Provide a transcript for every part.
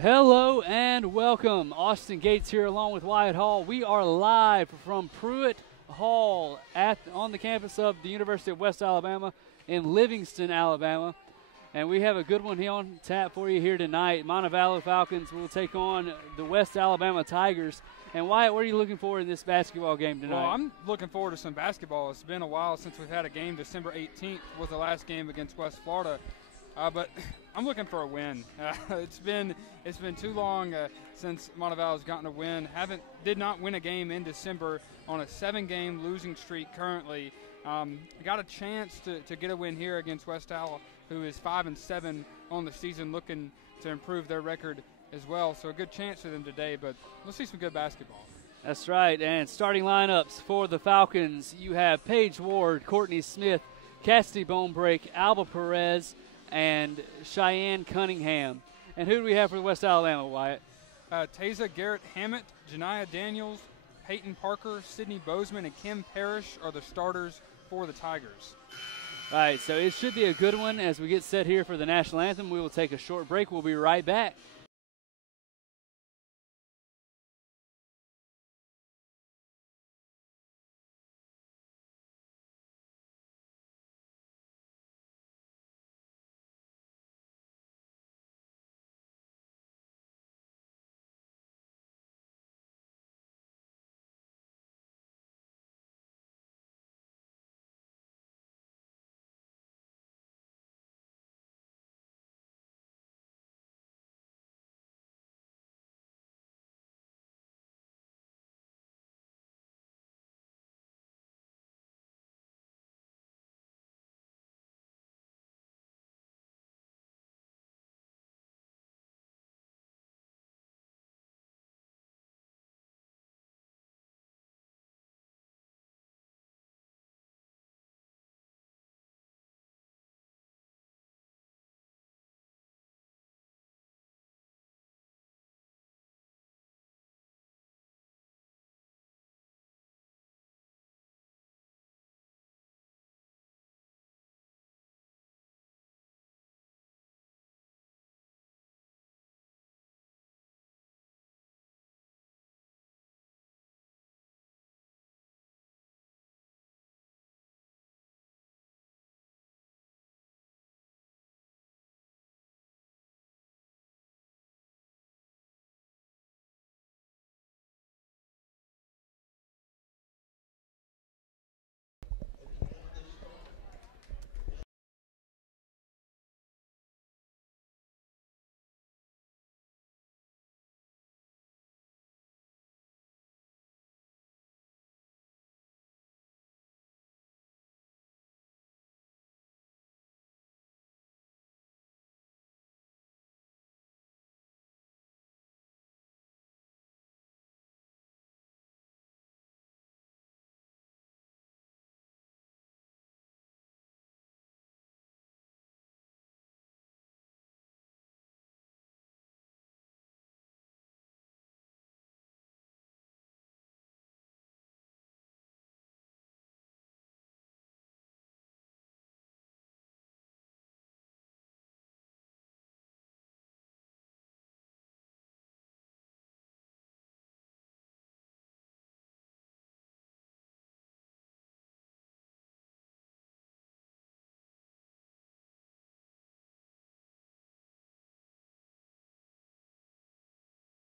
Hello and welcome. Austin Gates here along with Wyatt Hall. We are live from Pruitt Hall on the campus of the University of West Alabama in Livingston, Alabama. And we have a good one here on tap for you here tonight. Montevallo Falcons will take on the West Alabama Tigers. And Wyatt, what are you looking for in this basketball game tonight? Well, I'm looking forward to some basketball. It's been a while since we've had a game. December 18th was the last game against West Florida. But I'm looking for a win. It's been too long since Montevallo's gotten a win. Did not win a game in December on a 7-game losing streak currently. Got a chance to get a win here against West Al, who is 5-7 on the season, looking to improve their record as well. So a good chance for them today. But we'll see some good basketball. That's right. And starting lineups for the Falcons, you have Paige Ward, Courtney Smith, Cassidy Bonebreak, Alba Perez, and Cheyenne Cunningham. And who do we have for West Alabama, Wyatt? Taza Garrett Hammett, Janiah Daniels, Peyton Parker, Sydney Bozeman, and Kim Parrish are the starters for the Tigers. All right, so it should be a good one as we get set here for the national anthem. We will take a short break. We'll be right back.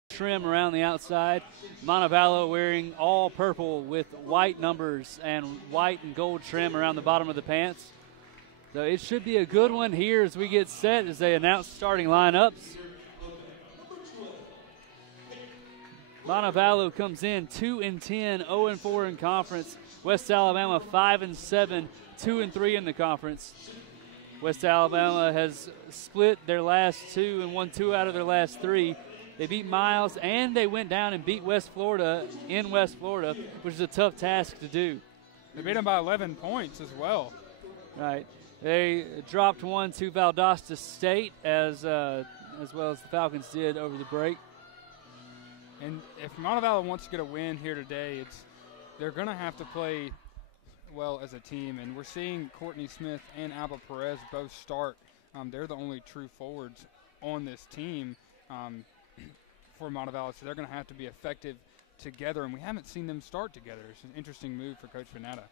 Trim around the outside. Montevallo wearing all purple with white numbers and white and gold trim around the bottom of the pants. So it should be a good one here as we get set as they announce starting lineups. Montevallo comes in 2-10, 0-4 in conference. West Alabama 5-7, 2-3 in the conference. West Alabama has split their last two and won 2 out of their last 3. They beat Miles, and they went down and beat West Florida in West Florida, which is a tough task to do. They beat them by 11 points as well. Right. They dropped one to Valdosta State as well as the Falcons did over the break. And if Montevallo wants to get a win here today, they're going to have to play well as a team. And we're seeing Courtney Smith and Alba Perez both start. They're the only true forwards on this team. for Montevallo, so they're going to have to be effective together, and we haven't seen them start together. It's an interesting move for Coach Venata.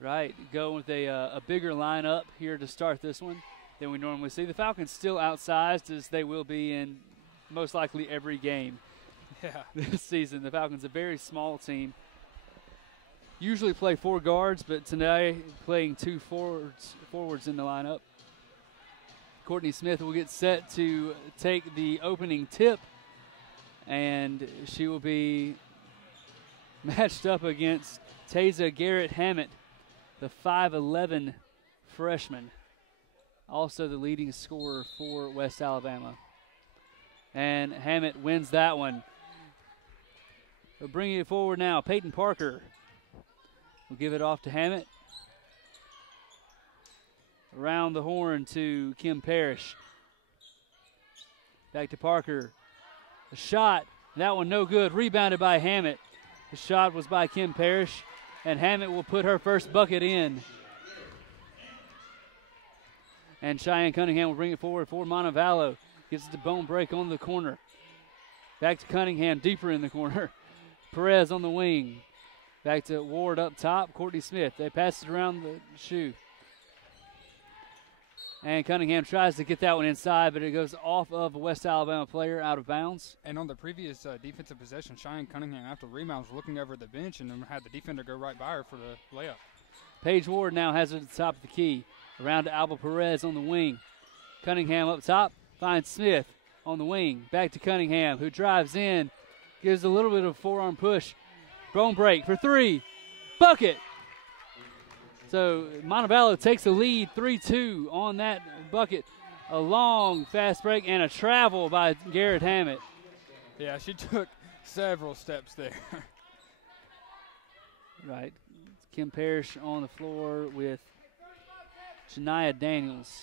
Right, go with a bigger lineup here to start this one than we normally see. The Falcons still outsized, as they will be in most likely every game this season. The Falcons, a very small team. Usually play 4 guards, but today playing 2 forwards in the lineup. Courtney Smith will get set to take the opening tip, and she will be matched up against Taza Garrett-Hammett, the 5'11 freshman, also the leading scorer for West Alabama. And Hammett wins that one. We're bringing it forward now. Peyton Parker will give it off to Hammett. Around the horn to Kim Parrish. Back to Parker. A shot. That one no good. Rebounded by Hammett. The shot was by Kim Parrish, and Hammett will put her first bucket in. And Cheyenne Cunningham will bring it forward for Montevallo. Gets the bone break on the corner. Back to Cunningham, deeper in the corner. Perez on the wing. Back to Ward up top. Courtney Smith. They pass it around the shoe. And Cunningham tries to get that one inside, but it goes off of a West Alabama player out of bounds. And on the previous defensive possession, Cheyenne Cunningham, after the rebound, was looking over the bench and then had the defender go right by her for the layup. Paige Ward now has it at the top of the key. Around to Alba Perez on the wing. Cunningham up top, finds Smith on the wing. Back to Cunningham, who drives in, gives a little bit of a forearm push. Bone break for 3. Bucket! So Montevallo takes the lead 3-2 on that bucket. A long fast break and a travel by Garrett Hammett. Yeah, she took several steps there. Right. Kim Parrish on the floor with Shania Daniels.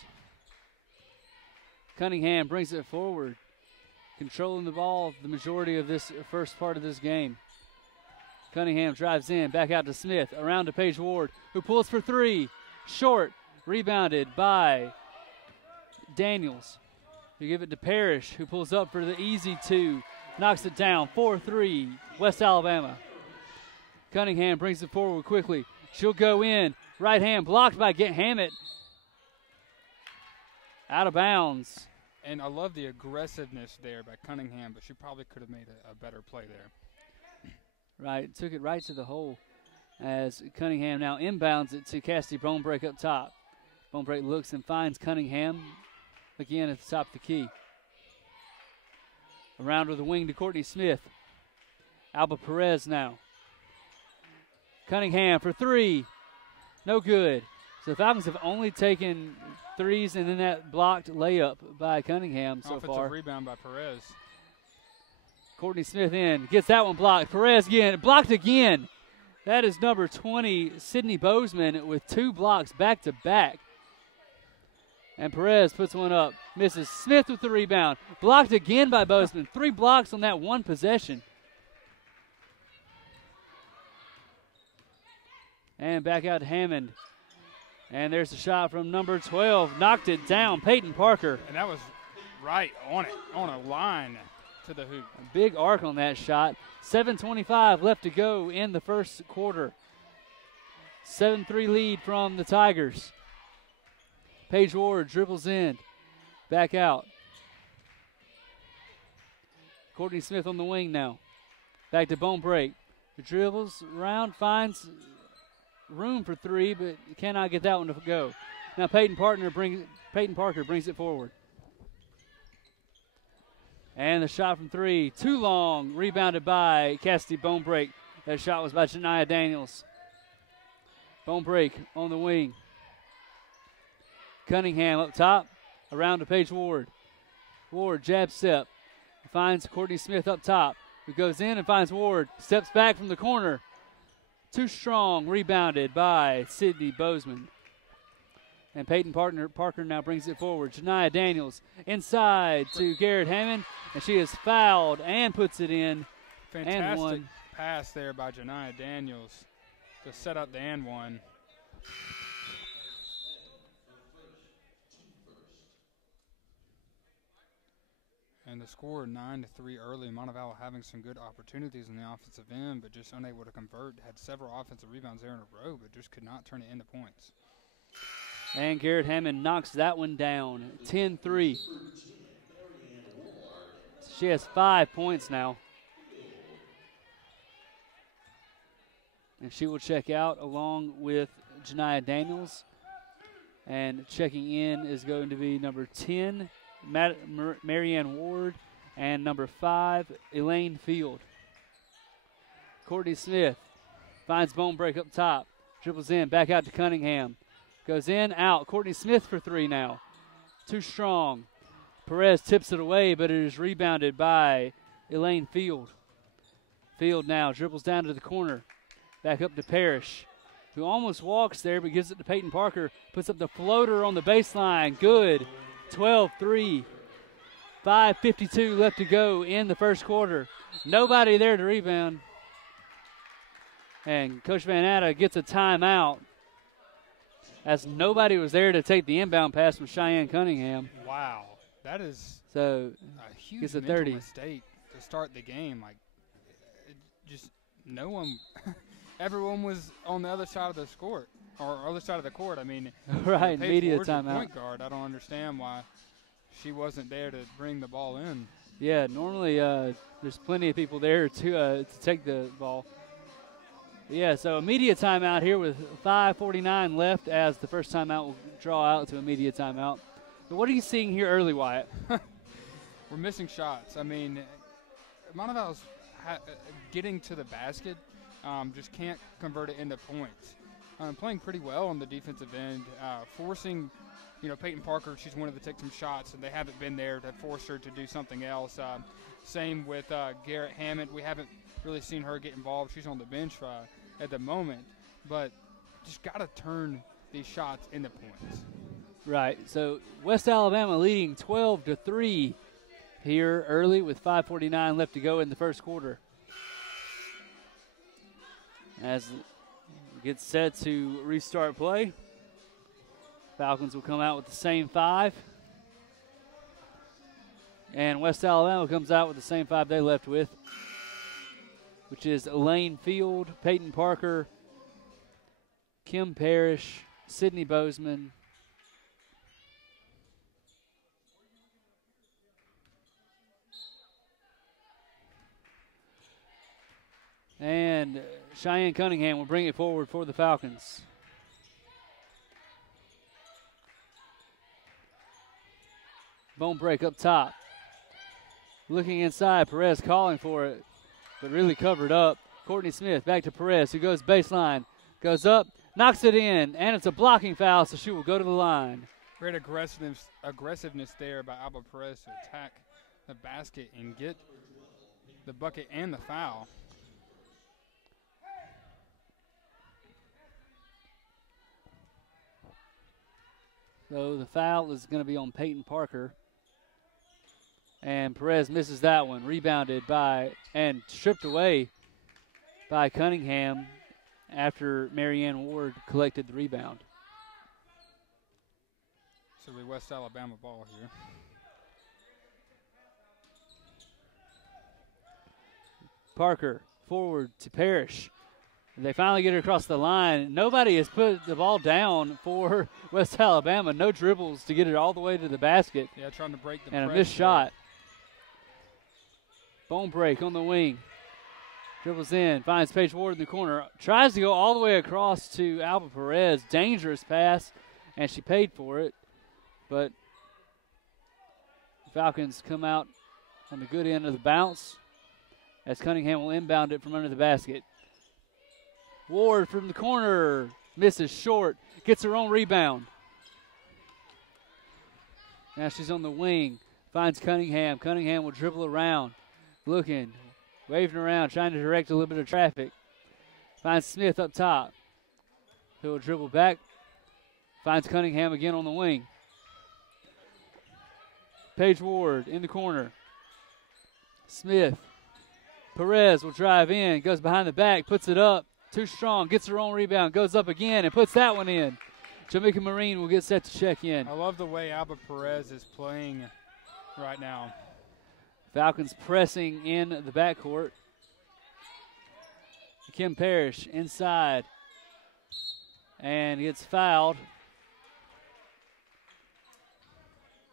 Cunningham brings it forward, controlling the ball the majority of this first part of this game. Cunningham drives in, back out to Smith, around to Paige Ward, who pulls for 3. Short, rebounded by Daniels. We give it to Parrish, who pulls up for the easy 2, knocks it down, 4-3, West Alabama. Cunningham brings it forward quickly. She'll go in, right hand blocked by Hammett. Out of bounds. And I love the aggressiveness there by Cunningham, but she probably could have made a better play there. Right, took it right to the hole as Cunningham now inbounds it to Cassidy Bonebreak up top. Bonebreak looks and finds Cunningham again at the top of the key. Around to the wing to Courtney Smith. Alba Perez now. Cunningham for 3. No good. So the Falcons have only taken 3s and then that blocked layup by Cunningham so far. Offensive rebound by Perez. Courtney Smith in, gets that one blocked. Perez again, blocked again. That is number 20, Sydney Bozeman, with 2 blocks back to back. And Perez puts one up, misses. Smith with the rebound, blocked again by Bozeman. 3 blocks on that one possession. And back out to Hammond. And there's a shot from number 12, knocked it down, Peyton Parker. And that was right on it, on a line to the hoop. A big arc on that shot. 7:25 left to go in the first quarter. 7-3 lead from the Tigers. Paige Ward dribbles in, back out. Courtney Smith on the wing now. Back to Bonebreak. The dribbles around, finds room for 3, but cannot get that one to go. Now Peyton Parker brings it forward. And the shot from 3, too long, rebounded by Cassidy Bonebreak. That shot was by Shania Daniels. Bonebreak on the wing. Cunningham up top, around to Paige Ward. Ward, jab step, finds Courtney Smith up top, who goes in and finds Ward, steps back from the corner. Too strong, rebounded by Sydney Bozeman. And Peyton Parker now brings it forward. Shania Daniels inside to Garrett Hammond, and she is fouled and puts it in. Fantastic pass there by Shania Daniels to set up the and one. And And the score 9-3 early. Montevallo having some good opportunities in the offensive end, but just unable to convert. Had several offensive rebounds there in a row, but just could not turn it into points. And Garrett Hammond knocks that one down, 10-3. She has 5 points now. And she will check out along with Janiah Daniels. And checking in is going to be number 10, Marianne Ward, and number 5, Elaine Field. Courtney Smith finds bone break up top. Dribbles in, back out to Cunningham. Goes in, out. Courtney Smith for 3 now. Too strong. Perez tips it away, but it is rebounded by Elaine Field. Field now dribbles down to the corner. Back up to Parrish, who almost walks there but gives it to Peyton Parker. Puts up the floater on the baseline. Good. 12-3. 5:52 left to go in the first quarter. Nobody there to rebound. And Coach Van Atta gets a timeout as nobody was there to take the inbound pass from Cheyenne Cunningham. Wow. That is so a huge gets a mental 30 mistake to start the game. Like, just no one – everyone was on the other side of the court, or other side of the court. I mean, right, Paige media Ward's your timeout. Point guard. I don't understand why she wasn't there to bring the ball in. Yeah, normally there's plenty of people there to take the ball. Yeah, so a media timeout here with 5:49 left, as the first timeout will draw out to a media timeout. But what are you seeing here early, Wyatt? We're missing shots. I mean, Montevallo's getting to the basket. Just can't convert it into points. Playing pretty well on the defensive end, forcing, Peyton Parker. She's wanted to take some shots, and they haven't been there to force her to do something else. Same with Garrett Hammond. We haven't really seen her get involved. She's on the bench at the moment, but just got to turn these shots into points. Right. So West Alabama leading 12-3 here early with 5:49 left to go in the first quarter. As it gets set to restart play, Falcons will come out with the same 5. And West Alabama comes out with the same 5 they left with, which is Elaine Field, Peyton Parker, Kim Parrish, Sydney Bozeman, and Cheyenne Cunningham will bring it forward for the Falcons. Bone break up top. Looking inside, Perez calling for it, but really covered up. Courtney Smith back to Perez, who goes baseline, goes up, knocks it in, and it's a blocking foul, so she will go to the line. Great aggressiveness there by Alba Perez to attack the basket and get the bucket and the foul. So the foul is going to be on Peyton Parker. And Perez misses that one. Rebounded by and stripped away by Cunningham after Marianne Ward collected the rebound. So the West Alabama ball here. Parker forward to Parrish. They finally get it across the line. Nobody has put the ball down for West Alabama. No dribbles to get it all the way to the basket. Yeah, trying to break the and press a missed there. shot. Bone break on the wing. Dribbles in, finds Paige Ward in the corner. Tries to go all the way across to Alba Perez. Dangerous pass, and she paid for it. But the Falcons come out on the good end of the bounce as Cunningham will inbound it from under the basket. Ward from the corner misses short, gets her own rebound. Now she's on the wing, finds Cunningham. Cunningham will dribble around, looking, waving around, trying to direct a little bit of traffic. Finds Smith up top, who will dribble back, finds Cunningham again on the wing. Paige Ward in the corner. Smith. Perez will drive in, goes behind the back, puts it up. Too strong, gets her own rebound, goes up again, and puts that one in. Jamaica Marine will get set to check in. I love the way Alba Perez is playing right now. Falcons pressing in the backcourt. Kim Parrish inside and gets fouled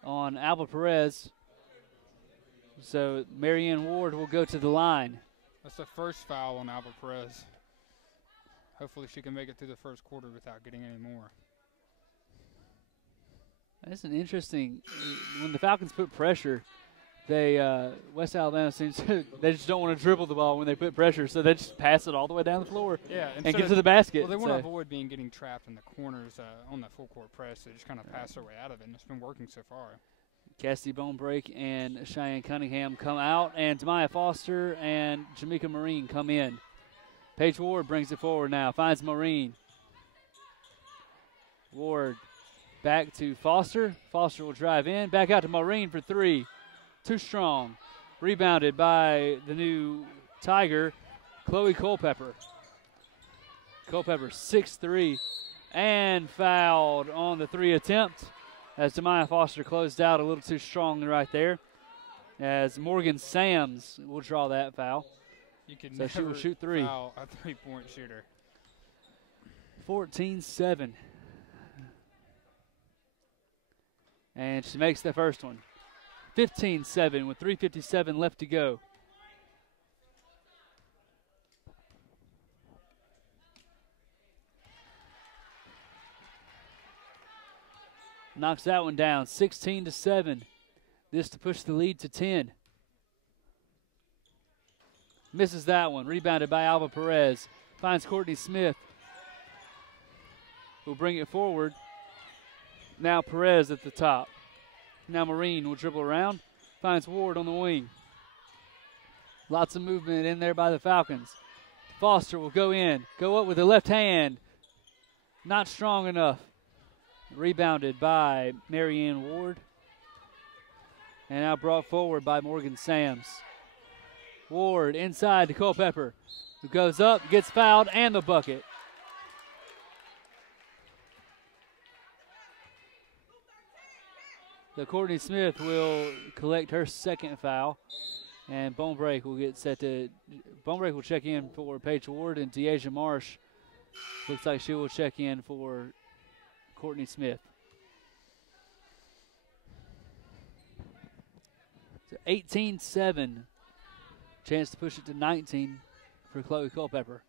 on Alba Perez. So Marianne Ward will go to the line. That's the first foul on Alba Perez. Hopefully she can make it through the first quarter without getting any more. That's an interesting, when the Falcons put pressure, they West Alabama seems to, they just don't want to dribble the ball when they put pressure, so they just pass it all the way down the floor and get to the basket. Well, they want to avoid getting trapped in the corners on that full court press. They just kind of pass their way out of it, and it's been working so far. Cassidy Bonebreak and Cheyenne Cunningham come out, and Tamaya Foster and Jamaica Marine come in. Paige Ward brings it forward now, finds Marine. Ward back to Foster. Foster will drive in, back out to Marine for three. Too strong. Rebounded by the new Tiger, Chloe Culpepper. Culpepper 6'3", and fouled on the three attempt as Tamaya Foster closed out a little too strong right there. As Morgan Sams will draw that foul. You can so she will shoot three. Foul a three-point shooter. 14-7. And she makes the first one. 15-7 with 3:57 left to go. Knocks that one down, 16-7. This to push the lead to 10. Misses that one, rebounded by Alba Perez. Finds Courtney Smith, who'll bring it forward. Now Perez at the top. Now Marine will dribble around. Finds Ward on the wing. Lots of movement in there by the Falcons. Foster will go in. Go up with the left hand. Not strong enough. Rebounded by Marianne Ward. And now brought forward by Morgan Sams. Ward inside to Culpepper, who goes up, gets fouled, and the bucket. So Courtney Smith will collect her second foul, and Bonebreak will get set to. Bonebreak will check in for Paige Ward, and Deasia Marsh looks like she will check in for Courtney Smith. So 18-7. Chance to push it to 19 for Chloe Culpepper.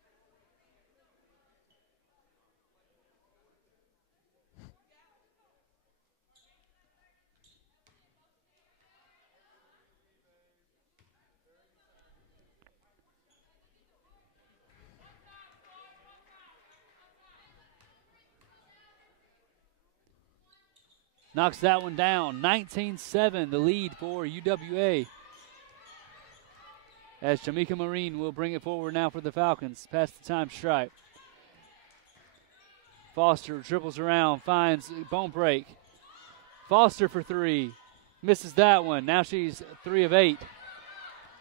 Knocks that one down. 19-7, the lead for UWA. As Jamaica Marine will bring it forward now for the Falcons. Past the time stripe. Foster dribbles around, finds Bonebreak. Foster for three. Misses that one. Now she's 3 of 8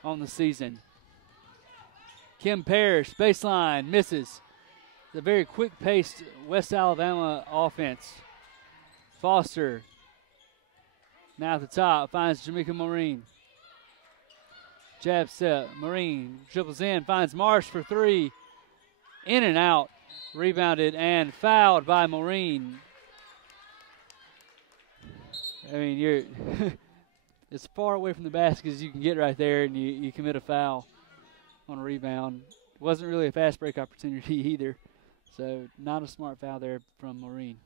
on the season. Kim Parrish, baseline, misses. The very quick-paced West Alabama offense. Foster, now at the top, finds Jamaica Marine. Jab set, Marine dribbles in, finds Marsh for three. In and out, rebounded and fouled by Marine. I mean, you're as far away from the basket as you can get right there, and you commit a foul on a rebound. It wasn't really a fast break opportunity either, so not a smart foul there from Marine.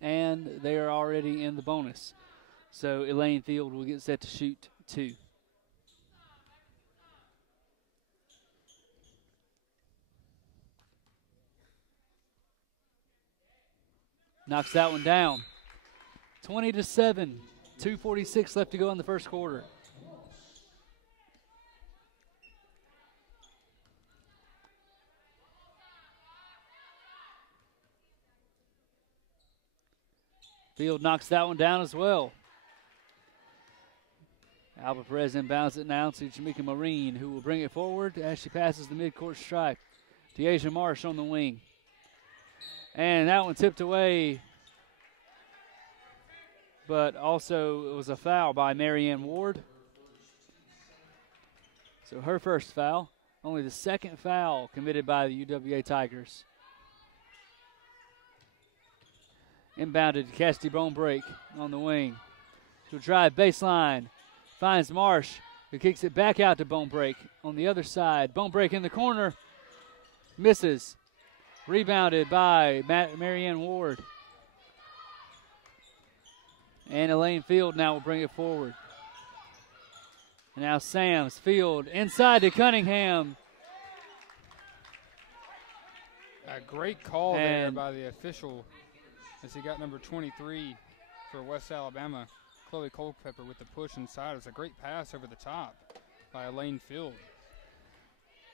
And they are already in the bonus. So Elaine Field will get set to shoot 2. Knocks that one down. 20-7. 2:46 left to go in the first quarter. Field knocks that one down as well. Alba Perez inbounds it now to Jamaica Marine, who will bring it forward as she passes the midcourt stripe. Deasia Marsh on the wing. And that one tipped away but also it was a foul by Marianne Ward. So her first foul, only the second foul committed by the UWA Tigers. Inbounded to Cassidy Bonebreak on the wing. She'll drive baseline, finds Marsh, who kicks it back out to Bonebreak on the other side. Bonebreak in the corner, misses. Rebounded by Marianne Ward. And Elaine Field now will bring it forward. And now Sams, Field, inside to Cunningham. A great call there by the official as he got number 23 for West Alabama, Chloe Culpepper, with the push inside. It was a great pass over the top by Elaine Field.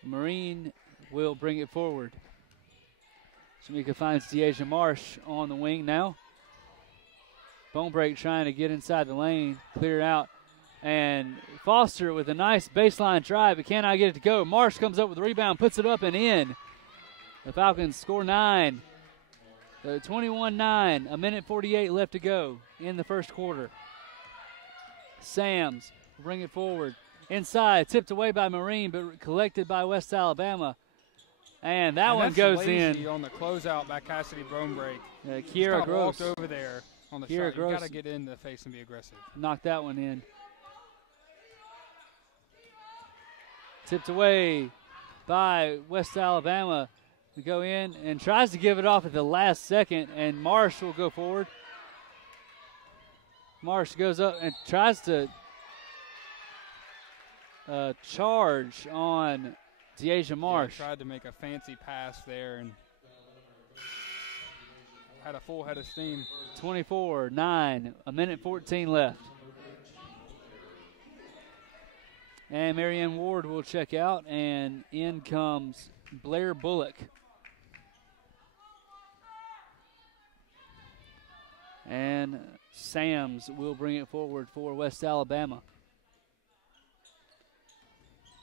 Marine will bring it forward. Shamika finds Deasia Marsh on the wing now. Bonebreak trying to get inside the lane, clear out. And Foster with a nice baseline drive, but cannot get it to go. Marsh comes up with the rebound, puts it up and in. The Falcons score 9. 21-9, a minute 48 left to go in the first quarter. Sams will bring it forward. Inside, tipped away by Marine, but collected by West Alabama. And that one goes in. On the closeout by Cassidy Bonebreak. Kiera Gross walked over there on the Kiera shot. Gross You got to get in the face and be aggressive. Knocked that one in. Tipped away by West Alabama. To go in and tries to give it off at the last second, and Marsh will go forward. Marsh goes up and tries to charge on Deasia Marsh. Yeah, tried to make a fancy pass there and had a full head of steam. 24-9, a minute 14 left. And Marianne Ward will check out, and in comes Blair Bullock. And Sams will bring it forward for West Alabama.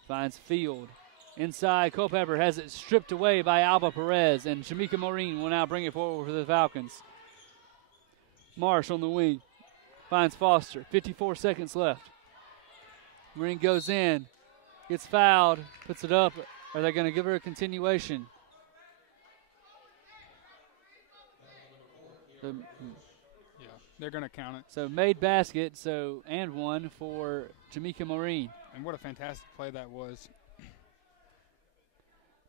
Finds Field. Inside, Culpepper has it stripped away by Alba Perez, and Shamika Maureen will now bring it forward for the Falcons. Marsh on the wing. Finds Foster. 54 seconds left. Marine goes in. Gets fouled. Puts it up. Are they going to give her a continuation? They're going to count it. So made basket, and one for Jamaica Maureen. And what a fantastic play that was.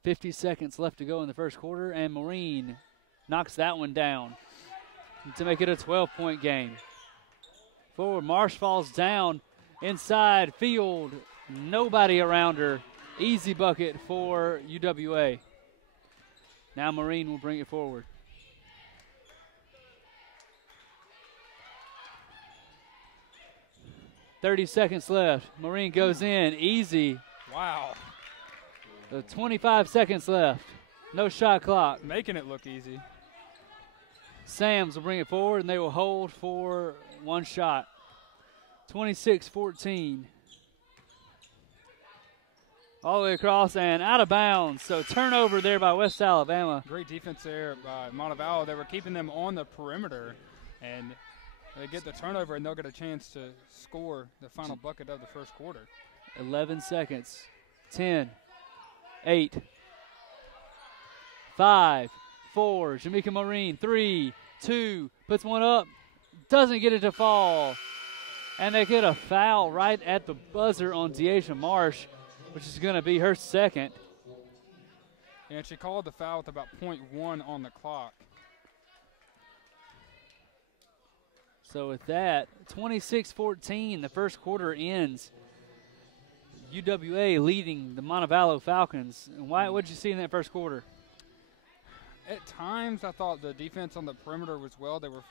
50 seconds left to go in the first quarter, and Maureen knocks that one down to make it a 12-point game. Forward, Marsh falls down. Inside, Field, nobody around her. Easy bucket for UWA. Now Maureen will bring it forward. .30 seconds left. Maureen goes in. Easy. Wow. 25 seconds left. No shot clock. Making it look easy. Sams will bring it forward, and they will hold for one shot. 26-14. All the way across and out of bounds. So turnover there by West Alabama. Great defense there by Montevallo. They were keeping them on the perimeter, and they get the turnover, and they'll get a chance to score the final bucket of the first quarter. 11 seconds. 10, 8, 5, 4. Jamaica Maureen, 3, 2, puts one up. Doesn't get it to fall. And they get a foul right at the buzzer on Deasia Marsh, which is going to be her second. And she called the foul with about .1 on the clock. So with that, 26-14, the first quarter ends. UWA leading the Montevallo Falcons. And Wyatt, what did you see in that first quarter? At times, I thought the defense on the perimeter was well. They were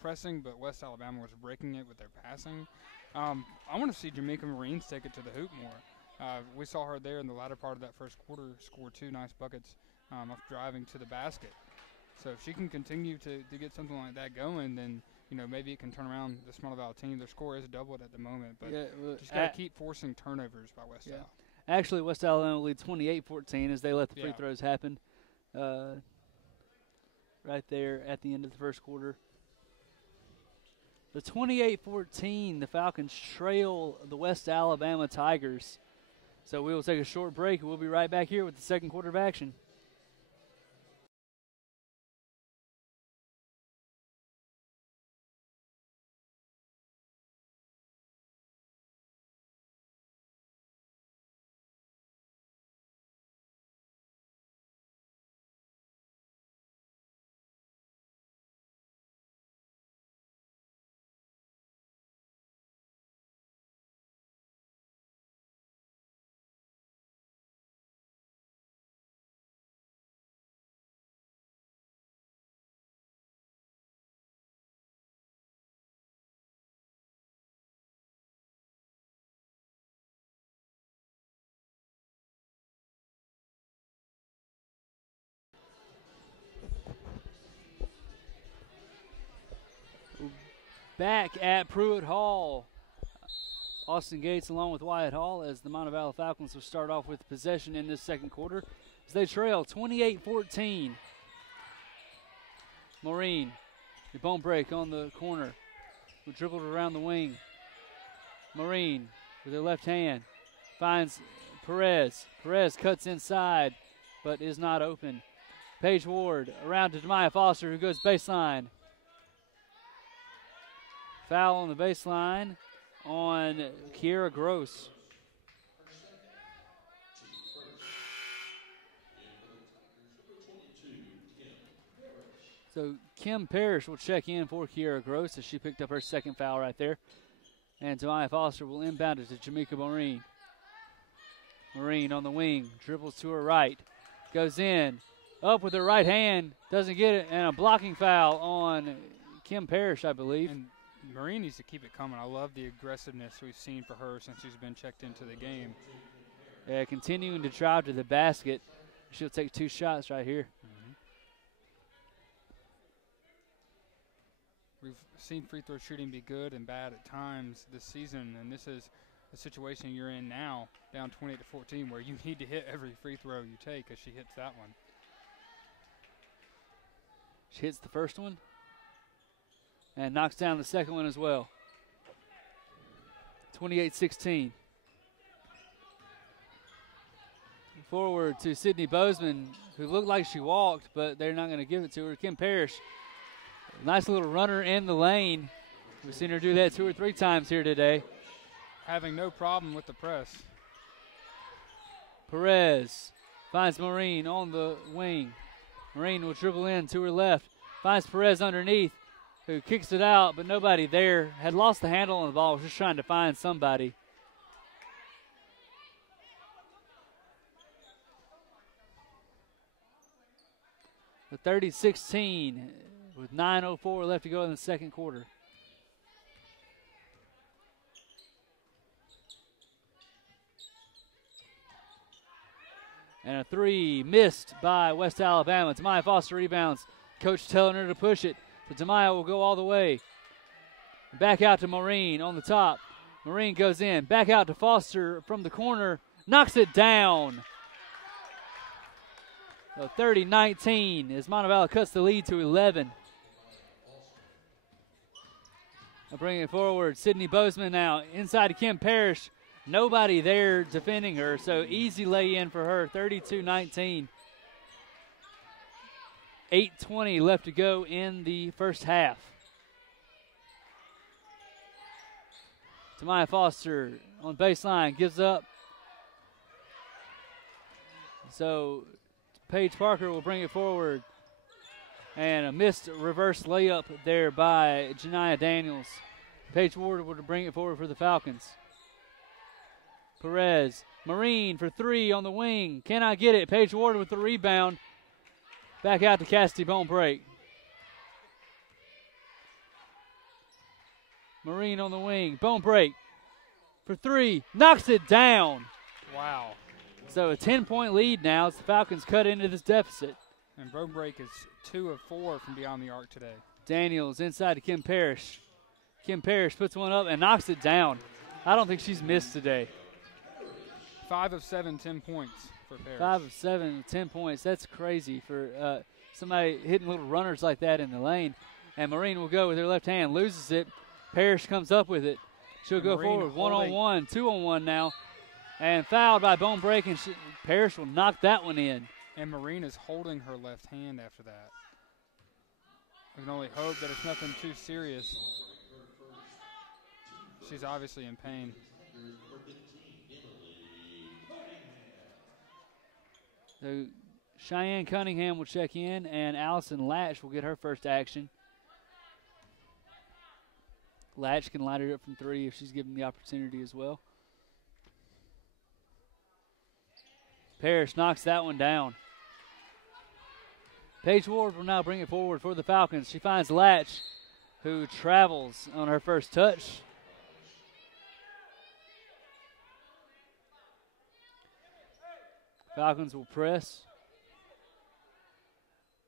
pressing, but West Alabama was breaking it with their passing. I want to see Jamaica Marines take it to the hoop more. We saw her there in the latter part of that first quarter score 2 nice buckets off driving to the basket. So if she can continue to get something like that going, then maybe it can turn around this Montevallo team. Their score is doubled at the moment, but just got to keep forcing turnovers by West Alabama. Actually, West Alabama leads 28-14 as they let the free throws happen right there at the end of the first quarter. So 28-14, the Falcons trail the West Alabama Tigers. So we will take a short break, and we'll be right back here with the second quarter of action. Back at Pruitt Hall, Austin Gates along with Wyatt Hall as the Montevallo Falcons will start off with possession in this second quarter as they trail 28-14. Maureen, the bone break on the corner, who dribbled around the wing. Maureen with her left hand finds Perez. Perez cuts inside but is not open. Paige Ward around to Demaya Foster, who goes baseline. Foul on the baseline on Kiera Gross. So Kim Parrish will check in for Kiera Gross as she picked up her second foul right there. And Demaya Foster will inbound it to Jamaica Maureen. Maureen on the wing, dribbles to her right, goes in, up with her right hand, doesn't get it, and a blocking foul on Kim Parrish, I believe. And Maureen needs to keep it coming. I love the aggressiveness we've seen for her since she's been checked into the game. Yeah, continuing to drive to the basket. She'll take two shots right here. Mm-hmm. We've seen free throw shooting be good and bad at times this season, and this is the situation you're in now, down 28-14, where you need to hit every free throw you take as she hits that one. She hits the first one and knocks down the second one as well. 28-16. Forward to Sydney Bozeman, who looked like she walked, but they're not going to give it to her. Kim Parrish, nice little runner in the lane. We've seen her do that 2 or 3 times here today. Having no problem with the press. Perez finds Maureen on the wing. Maureen will dribble in to her left. Finds Perez underneath, who kicks it out, but nobody there. Had lost the handle on the ball, was just trying to find somebody. The 30-16 with 9:04 left to go in the second quarter. And a three missed by West Alabama. Demaya Foster rebounds. Coach telling her to push it. But Demaya will go all the way. Back out to Maureen on the top. Maureen goes in. Back out to Foster from the corner. Knocks it down. So 30-19 as Montevallo cuts the lead to 11. I'll bring it forward. Sydney Bozeman now inside to Kim Parrish. Nobody there defending her, so easy lay-in for her, 32-19. 8:20 left to go in the first half. Demaya Foster on baseline, gives up. So Paige Parker will bring it forward. And a missed reverse layup there by Janiah Daniels. Paige Ward would bring it forward for the Falcons. Perez, Maureen for three on the wing. Cannot get it. Paige Ward with the rebound. Back out to Cassidy Bone break. Maureen on the wing. Bone break for three. Knocks it down. Wow. So a 10-point lead now as the Falcons cut into this deficit. And Bone break is 2 of 4 from beyond the arc today. Daniels inside to Kim Parrish. Kim Parrish puts one up and knocks it down. I don't think she's missed today. 5 of 7, 10 points for Parrish. 5 of 7, 10 points. That's crazy for somebody hitting little runners like that in the lane. And Maureen will go with her left hand, loses it. Parrish comes up with it. She'll go forward, 1-on-1, 2-on-1 now. And fouled by Bone Break, and Parrish will knock that one in. And Marine is holding her left hand after that. We can only hope that it's nothing too serious. She's obviously in pain. So Cheyenne Cunningham will check in, and Allison Latch will get her first action. Latch can light it up from 3 if she's given the opportunity as well. Parrish knocks that one down. Paige Ward will now bring it forward for the Falcons. She finds Latch, who travels on her first touch. Falcons will press.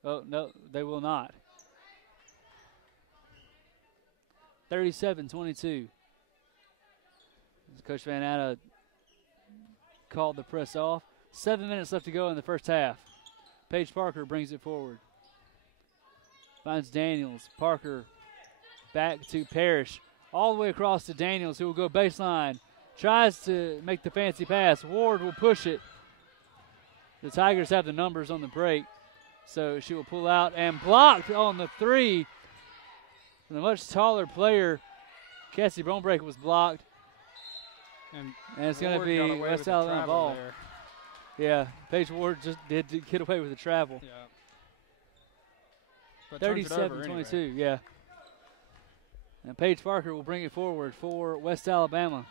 Oh, no, they will not. 37-22. Coach Van Atta called the press off. 7 minutes left to go in the first half. Paige Parker brings it forward. Finds Daniels. Parker back to Parrish. All the way across to Daniels, who will go baseline. Tries to make the fancy pass. Ward will push it. The Tigers have the numbers on the break. So she will pull out and blocked on the 3. The much taller player, Cassie Bonebreak, was blocked. And it's going to be West Alabama ball. There. Yeah, Paige Ward just did get away with the travel. Yeah. 37-22, anyway. yeah. And Paige Parker will bring it forward for West Alabama.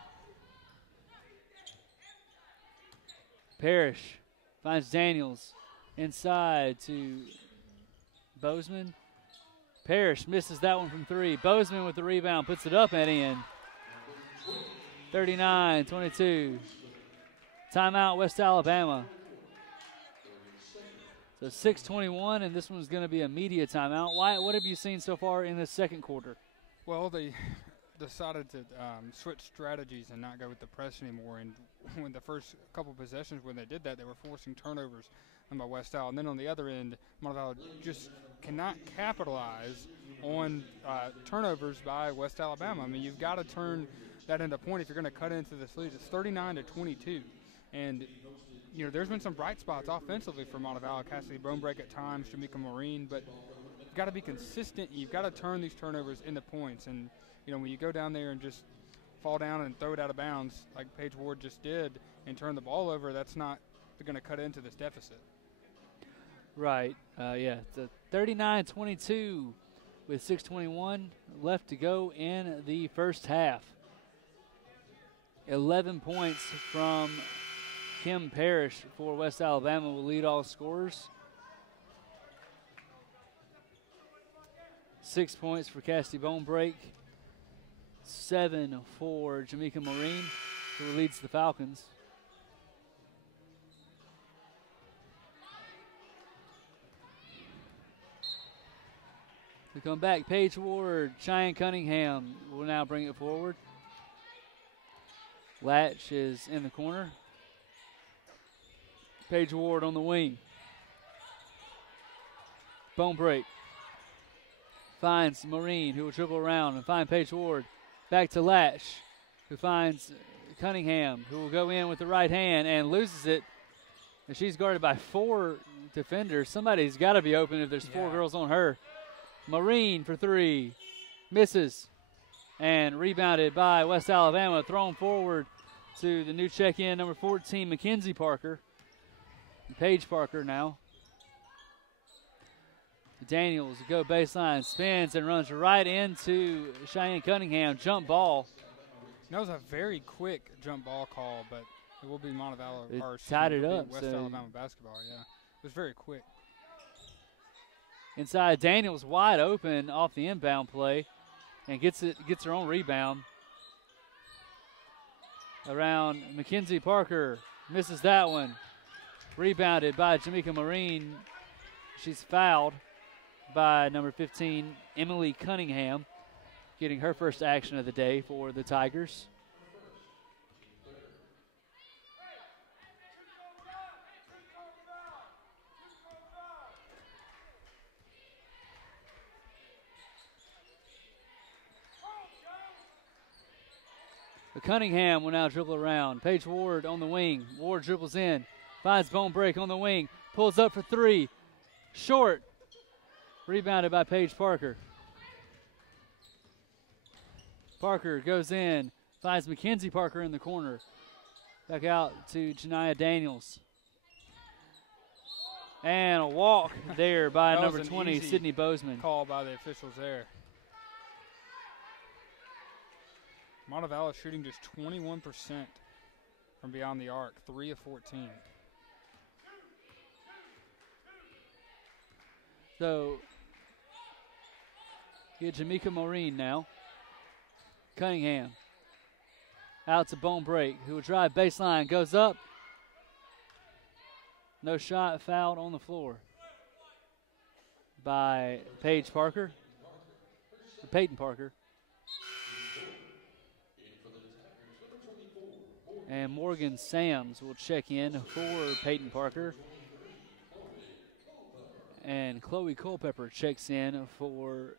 Parrish finds Daniels inside to Bozeman. Parrish misses that one from 3. Bozeman with the rebound, puts it up and in. 39-22. Timeout, West Alabama. So 6:21, and this one's going to be a media timeout. Wyatt, what have you seen so far in the second quarter? Well, they decided to switch strategies and not go with the press anymore. And when the first couple possessions, when they did that, they were forcing turnovers by West Al. And then on the other end, Montevallo just cannot capitalize on turnovers by West Alabama. I mean, you've got to turn that into a point if you're going to cut into this lead. It's 39-22. And, you know, there's been some bright spots offensively for Montevallo. Cassidy Bonebreak at times, Jamaica Marine, but you've got to be consistent. You've got to turn these turnovers into points. And, you know, when you go down there and just fall down and throw it out of bounds like Paige Ward just did and turn the ball over, that's not going to cut into this deficit. Right. Yeah, it's a 39-22 with 6:21 left to go in the first half. 11 points from Kim Parrish for West Alabama will lead all scorers. 6 points for Cassidy Bonebreak. 7 for Jamaica Marine, who leads the Falcons. To come back, Paige Ward, Cheyenne Cunningham will now bring it forward. Latch is in the corner. Paige Ward on the wing. Bonebreak finds Marine, who will dribble around and find Paige Ward. Back to Latch, who finds Cunningham, who will go in with the right hand and loses it. And she's guarded by 4 defenders. Somebody's got to be open if there's 4 girls on her. Marine for 3. Misses. And rebounded by West Alabama. Thrown forward to the new check-in, number 14, Mackenzie Parker. And Paige Parker now. Daniels go baseline, spins and runs right into Cheyenne Cunningham. Jump ball. That was a very quick jump ball call, but it will be Montevallo. It tied it up. West Alabama basketball, yeah. It was very quick. Inside, Daniels wide open off the inbound play and gets her own rebound. Around Mackenzie Parker, misses that one. Rebounded by Jamaica Marine. She's fouled by number 15, Emily Cunningham, getting her first action of the day for the Tigers. Cunningham will now dribble around. Paige Ward on the wing. Ward dribbles in. Finds bone break on the wing. Pulls up for three. Short. Rebounded by Paige Parker. Parker goes in. Finds Mackenzie Parker in the corner. Back out to Janiah Daniels. And a walk there by number 20, Sydney Bozeman. Call by the officials there. Montevallo shooting just 21% from beyond the arc, 3 of 14. So, get Jamaica Maureen now. Cunningham. Out to Bone Break, who will drive baseline, goes up. No shot, fouled on the floor by Paige Parker, Peyton Parker. And Morgan Sams will check in for Peyton Parker. And Chloe Culpepper checks in for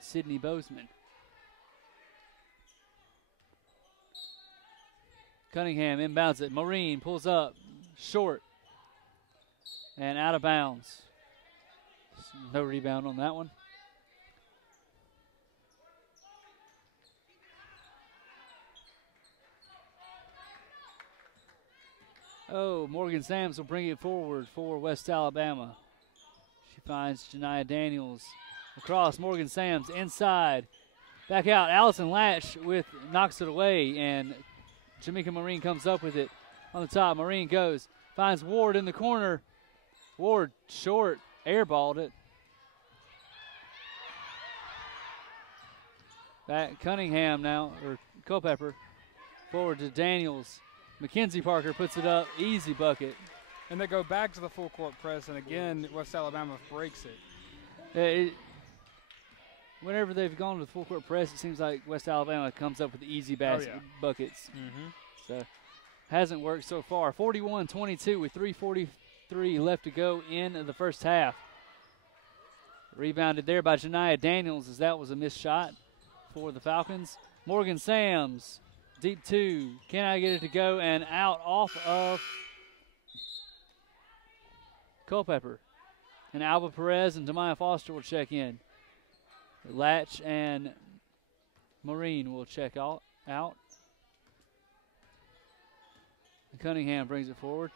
Sydney Bozeman. Cunningham inbounds it. Maureen pulls up, short, and out of bounds. No rebound on that one. Oh, Morgan Sams will bring it forward for West Alabama. She finds Janiah Daniels across. Morgan Sams inside. Back out. Allison Latch knocks it away, and Jamaica Maureen comes up with it on the top. Maureen goes, finds Ward in the corner. Ward short, airballed it. Back Cunningham now, or Culpepper, forward to Daniels. Mackenzie Parker puts it up, easy bucket. And they go back to the full court press, and again, West Alabama breaks it. Whenever they've gone to the full court press, it seems like West Alabama comes up with easy buckets. Mm-hmm. So, hasn't worked so far. 41-22 with 3:43 left to go in the first half. Rebounded there by Janiah Daniels, as that was a missed shot for the Falcons. Morgan Sams, deep two. Can I get it to go? And out off of Culpepper. And Alba Perez and Demaya Foster will check in. Latch and Maureen will check out. Cunningham brings it forward.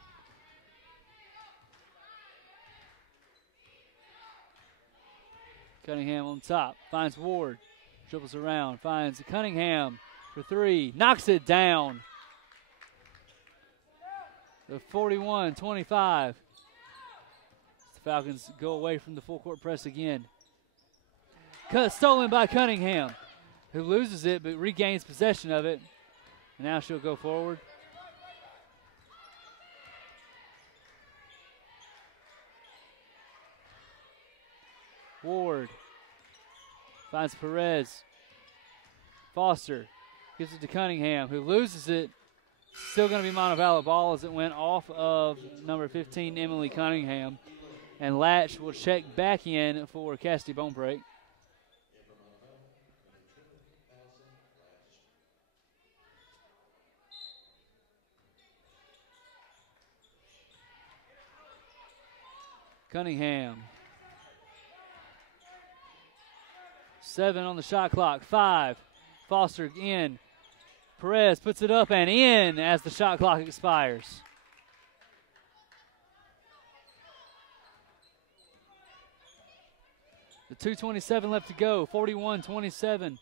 Cunningham on top. Finds Ward. Dribbles around. Finds Cunningham for three. Knocks it down. The 41-25. The Falcons go away from the full court press again. Stolen by Cunningham, who loses it but regains possession of it. And now she'll go forward. Ward finds Perez. Foster gives it to Cunningham, who loses it. Still going to be Montevallo ball as it went off of number 15, Emily Cunningham. And Latch will check back in for Cassidy Bonebreak. Cunningham. 7 on the shot clock. 5. Foster in. Perez puts it up and in as the shot clock expires. The 2:27 left to go. 41-27.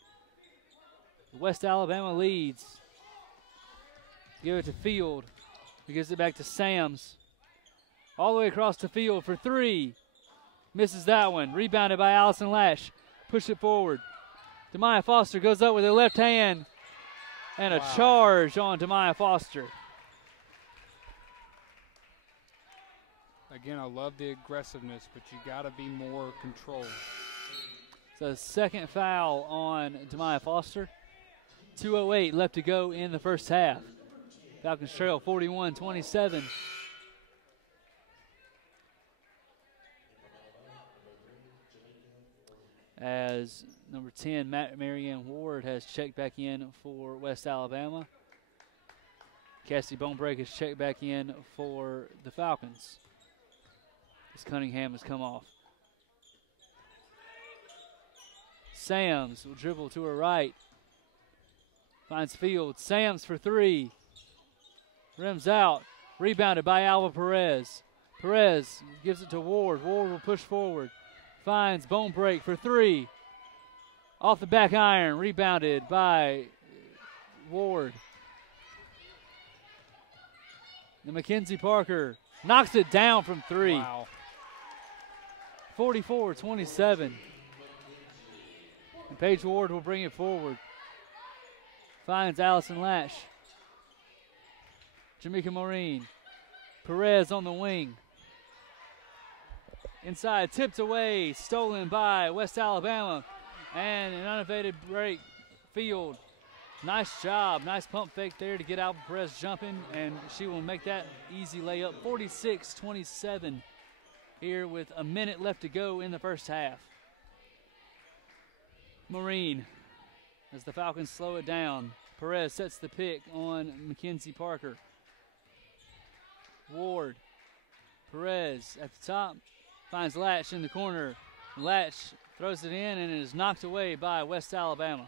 West Alabama leads. Give it to Field. He gives it back to Sams. All the way across the field for three. Misses that one. Rebounded by Allison Lash. Push it forward. Demaya Foster goes up with her left hand. And a charge on Demaya Foster. Again, I love the aggressiveness, but you got to be more controlled. So second foul on Demaya Foster. 2:08 left to go in the first half. Falcons trail 41-27. as number 10, Marianne Ward, has checked back in for West Alabama. Cassidy Bonebreak has checked back in for the Falcons, as Cunningham has come off. Sams will dribble to her right. Finds Field. Sams for three. Rims out. Rebounded by Alva Perez. Perez gives it to Ward. Ward will push forward. Finds Bonebreak for three. Off the back iron. Rebounded by Ward. And Mackenzie Parker knocks it down from three. Wow. 44-27. And Paige Ward will bring it forward. Finds Allison Latch. Jamaica Maureen. Perez on the wing. Inside, tipped away, stolen by West Alabama. And an unevaded break. Field. Nice job. Nice pump fake there to get Alba Perez jumping, and she will make that easy layup. 46-27 here with a minute left to go in the first half. Maureen, as the Falcons slow it down. Perez sets the pick on Mackenzie Parker. Ward. Perez at the top. Finds Latch in the corner. Latch throws it in and it is knocked away by West Alabama.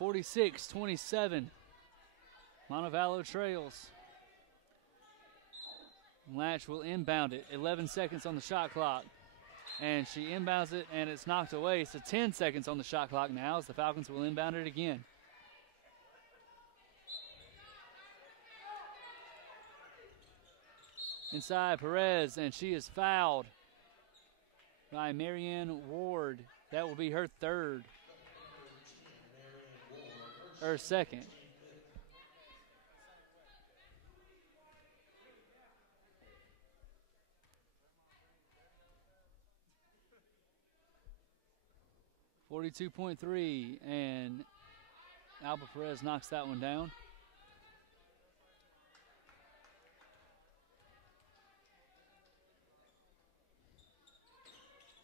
46-27. Montevallo trails. Latch will inbound it. 11 seconds on the shot clock. And she inbounds it, and it's knocked away. So 10 seconds on the shot clock now as the Falcons will inbound it again. Inside, Perez, and she is fouled by Marianne Ward. That will be her third. Or second. .3, and Alba Perez knocks that one down.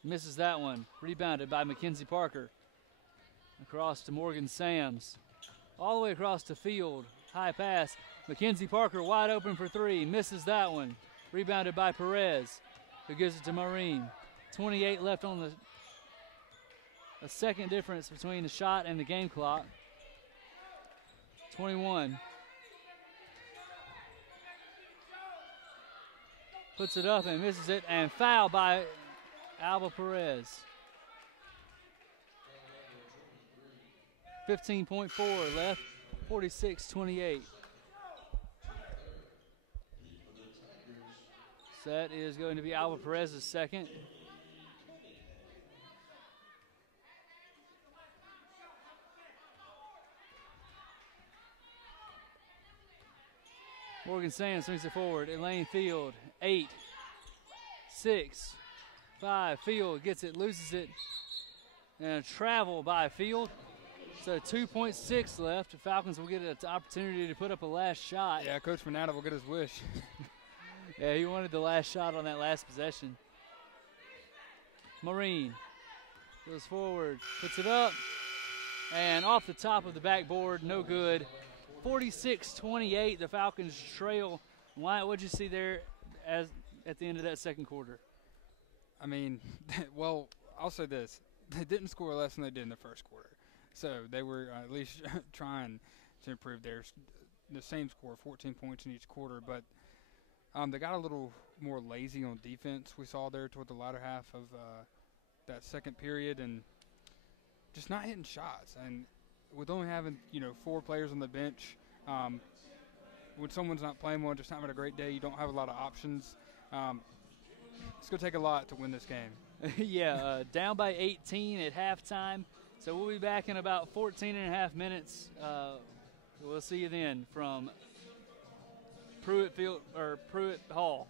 Misses that one. Rebounded by Mackenzie Parker. Across to Morgan Sams. All the way across the field. High pass. Mackenzie Parker wide open for three. Misses that one. Rebounded by Perez, who gives it to Maureen. 28 left on a second difference between the shot and the game clock. 21. Puts it up and misses it, and foul by Alba Perez. 15.4 left, 46-28. So that is going to be Alba Perez's second. Morgan Sands swings it forward. Elaine Field, 8, 6, 5. Field gets it, loses it. And a travel by Field. So 2.6 left. The Falcons will get an opportunity to put up a last shot. Yeah, Coach Manata will get his wish. Yeah, he wanted the last shot on that last possession. Maureen goes forward, puts it up, and off the top of the backboard, no good. 46-28, the Falcons trail. Wyatt, what'd you see there at the end of that second quarter? I mean, well, I'll say this. They didn't score less than they did in the first quarter. So they were at least trying to improve theirs. The same score, 14 points in each quarter. But they got a little more lazy on defense, we saw there toward the latter half of that second period, and just not hitting shots. And with only having, 4 players on the bench, when someone's not playing well, just not having a great day, you don't have a lot of options. It's going to take a lot to win this game. Yeah, down by 18 at halftime. So we'll be back in about 14 and a half minutes. We'll see you then from Pruitt Hall.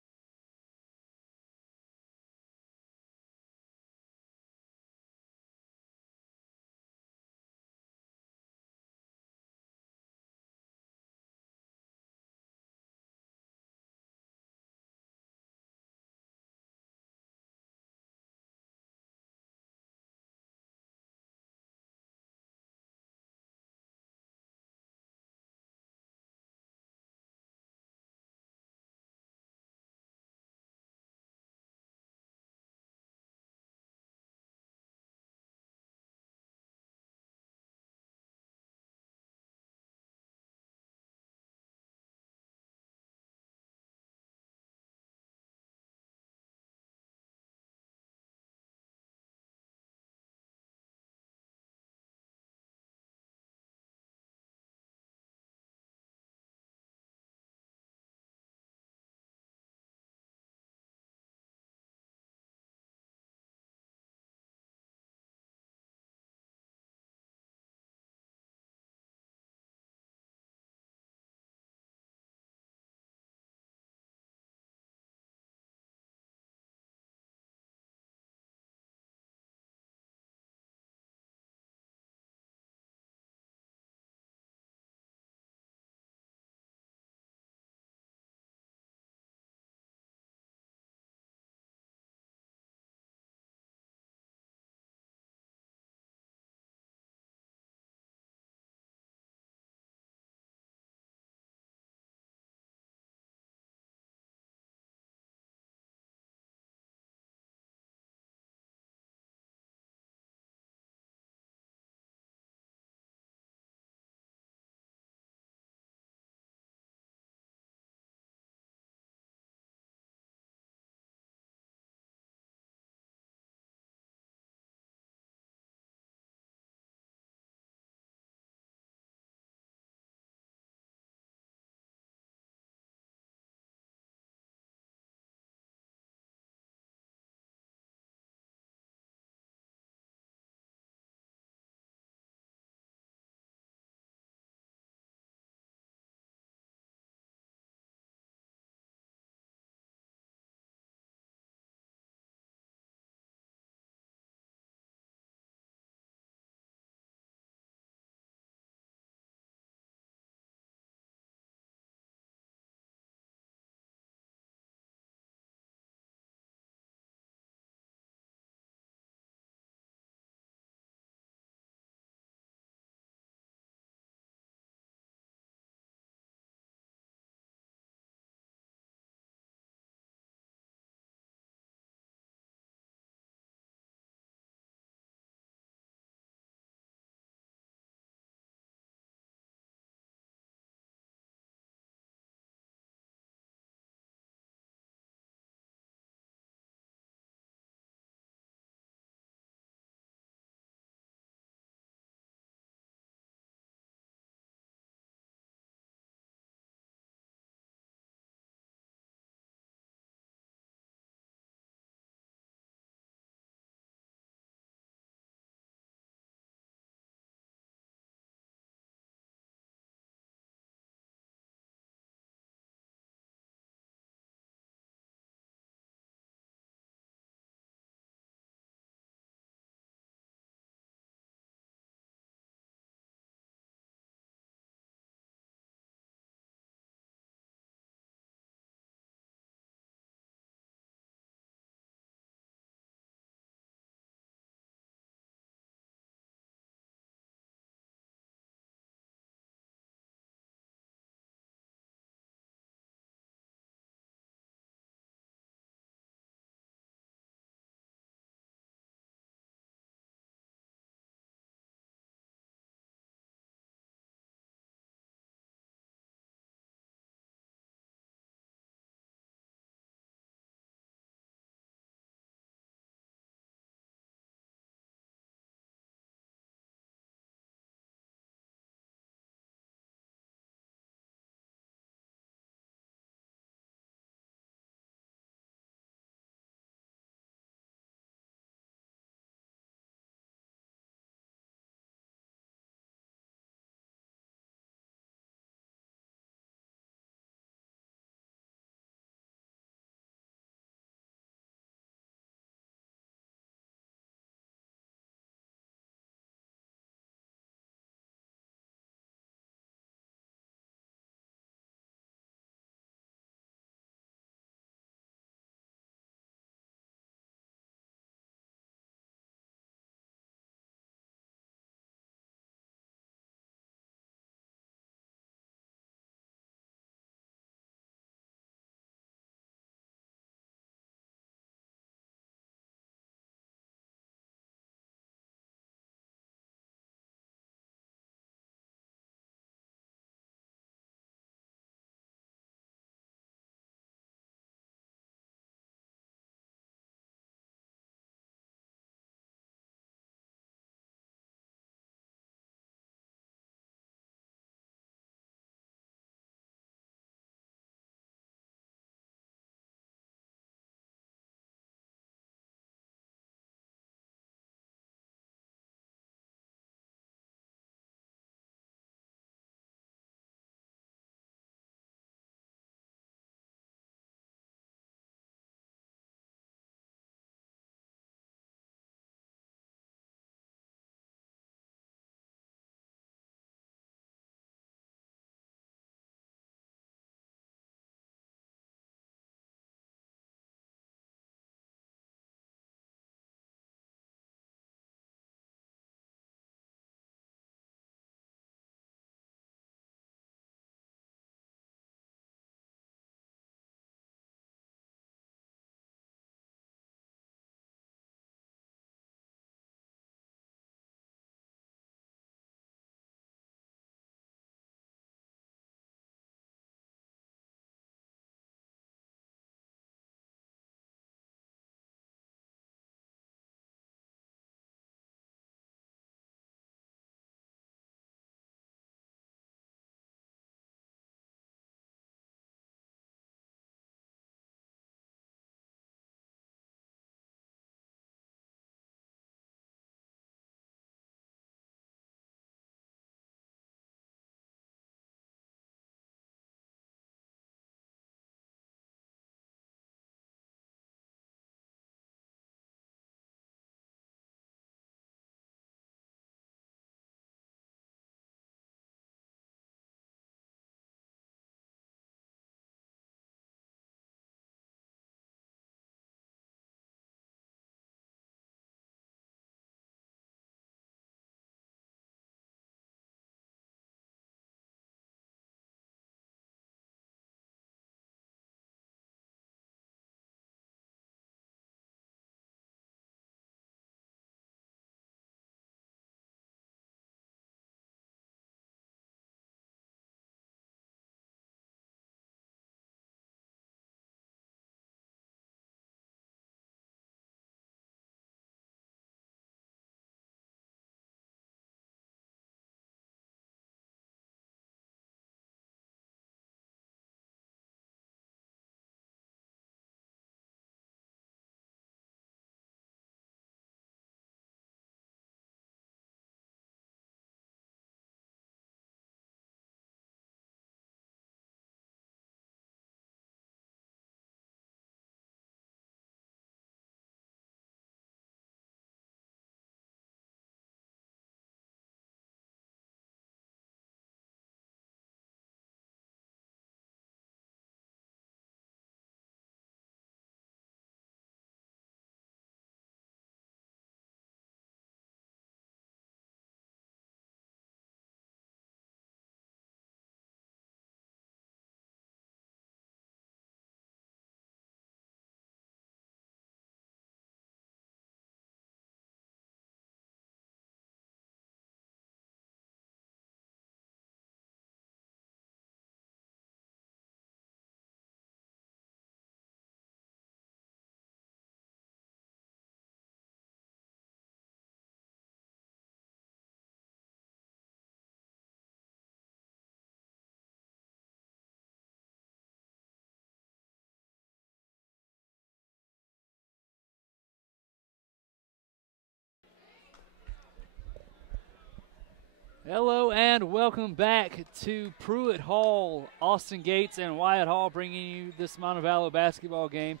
Hello and welcome back to Pruitt Hall. Austin Gates and Wyatt Hall bringing you this Montevallo basketball game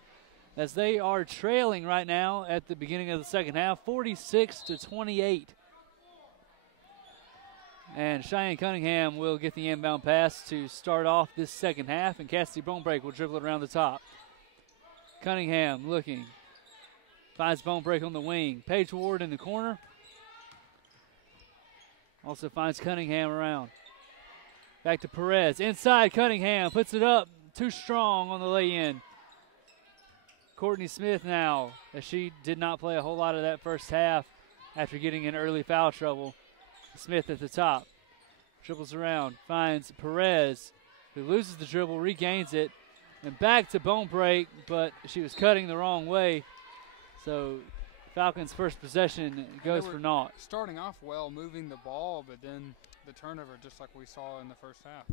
as they are trailing right now at the beginning of the second half, 46-28. And Cheyenne Cunningham will get the inbound pass to start off this second half, and Cassidy Bonebreak will dribble it around the top. Cunningham looking, finds Bonebreak on the wing. Paige Ward in the corner. Also finds Cunningham around. Back to Perez. Inside, Cunningham puts it up. Too strong on the lay-in. Courtney Smith now, as she did not play a whole lot of that first half after getting in early foul trouble. Smith at the top. Dribbles around. Finds Perez, who loses the dribble, regains it. And back to Bonebreak, but she was cutting the wrong way. So Falcons' first possession goes for naught. Starting off well, moving the ball, but then the turnover, just like we saw in the first half.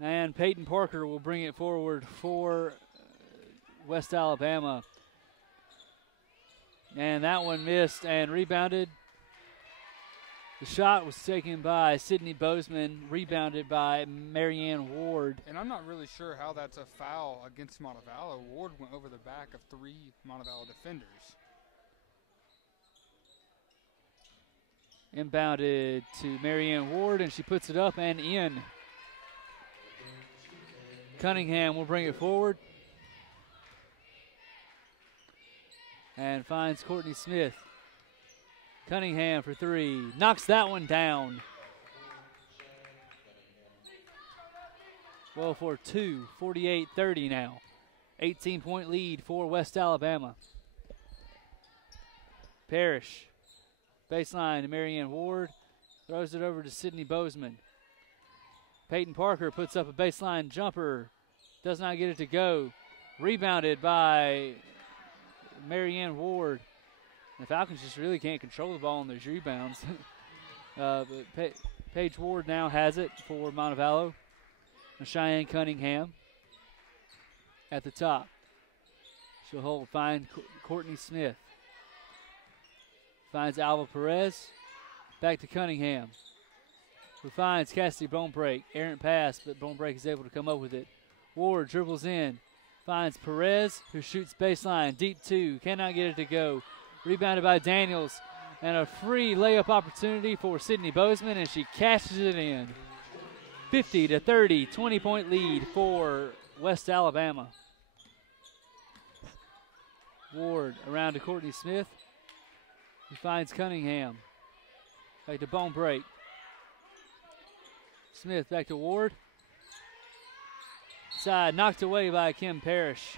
And Peyton Parker will bring it forward for West Alabama. And that one missed and rebounded. The shot was taken by Sydney Bozeman, rebounded by Marianne Ward. And I'm not really sure how that's a foul against Montevallo. Ward went over the back of 3 Montevallo defenders. Inbounded to Marianne Ward, and she puts it up and in. Cunningham will bring it forward. And finds Courtney Smith. Cunningham for 3. Knocks that one down. Well, for 2, 48-30 now. 18-point lead for West Alabama. Parrish. Baseline to Marianne Ward. Throws it over to Sydney Bozeman. Peyton Parker puts up a baseline jumper. Does not get it to go. Rebounded by Marianne Ward. The Falcons just really can't control the ball on those rebounds. But Paige Ward now has it for Montevallo. Cheyenne Cunningham at the top. She'll hold, find Courtney Smith. Finds Alva Perez. Back to Cunningham, who finds Cassidy Bonebreak. Errant pass, but Bonebreak is able to come up with it. Ward dribbles in. Finds Perez, who shoots baseline. Deep 2. Cannot get it to go. Rebounded by Daniels, and a free layup opportunity for Sydney Bozeman, and she cashes it in. 50-30, 20-point lead for West Alabama. Ward around to Courtney Smith. He finds Cunningham. Back to Bonebreak. Smith back to Ward. Side knocked away by Kim Parrish.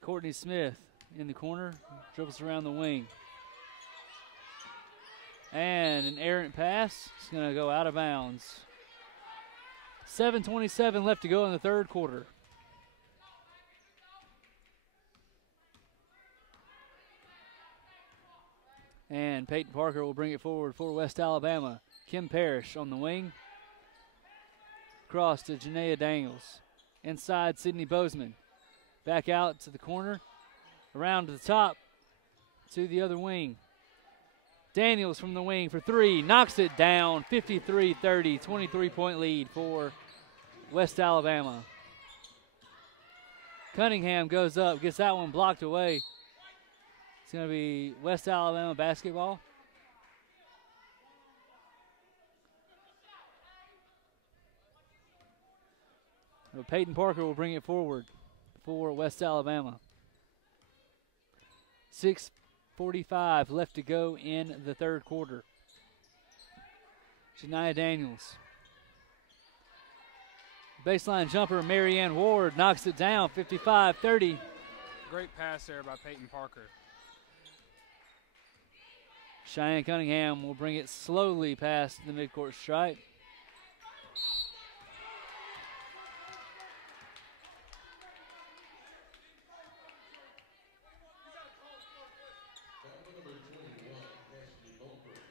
Courtney Smith in the corner, dribbles around the wing. And an errant pass. It's going to go out of bounds. 7:27 left to go in the third quarter. And Peyton Parker will bring it forward for West Alabama. Kim Parrish on the wing. Cross to Janaea Daniels. Inside, Sydney Bozeman. Back out to the corner. Around to the top. To the other wing. Daniels from the wing for 3. Knocks it down. 53-30. 23-point lead for West Alabama. Cunningham goes up. Gets that one blocked away. It's going to be West Alabama basketball. So Peyton Parker will bring it forward for West Alabama. 6:45 left to go in the third quarter. Janaea Daniels. Baseline jumper, Marianne Ward knocks it down, 55-30. Great pass there by Peyton Parker. Cheyenne Cunningham will bring it slowly past the midcourt stripe.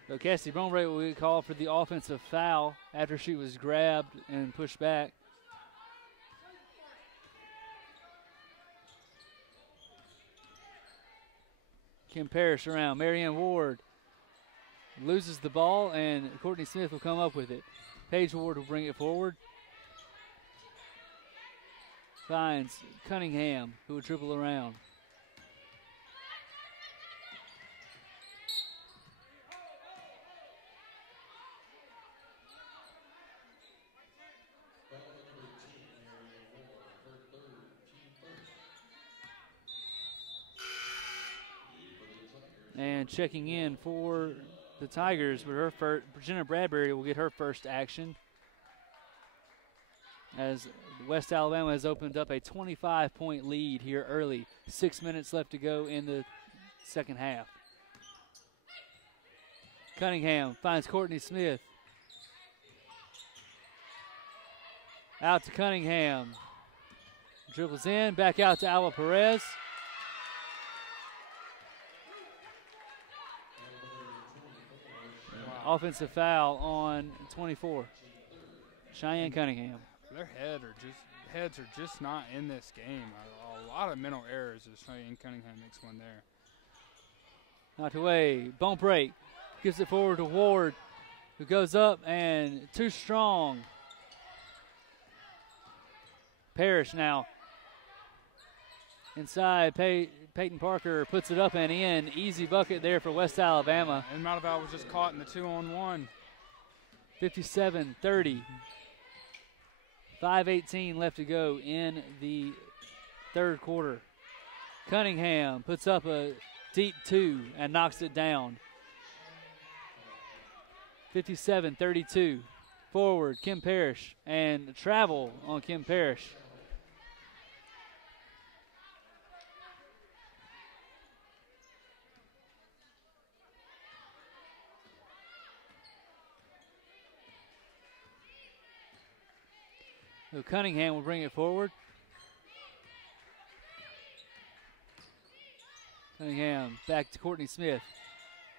So Cassidy Bonebreak will get called for the offensive foul after she was grabbed and pushed back. Kim Parrish around. Marianne Ward loses the ball, and Courtney Smith will come up with it. Paige Ward will bring it forward. Finds Cunningham, who will dribble around. And checking in for the Tigers with her first, Jenna Bradbury will get her first action, as West Alabama has opened up a 25-point lead here early. 6 minutes left to go in the second half. Cunningham finds Courtney Smith. Out to Cunningham. Dribbles in, back out to Alba Perez. Offensive foul on 24. Cheyenne Cunningham. Their heads are just not in this game. A lot of mental errors as Cheyenne Cunningham makes one there. Knocked away. Bone break. Gives it forward to Ward, who goes up and too strong. Parrish now. Inside, Peyton Parker puts it up and in. Easy bucket there for West Alabama. And Montevallo was just caught in the 2-on-1. 57-30. 5:18 left to go in the third quarter. Cunningham puts up a deep two and knocks it down. 57-32. Forward, Kim Parrish, and travel on Kim Parrish. So Cunningham will bring it forward. Cunningham back to Courtney Smith.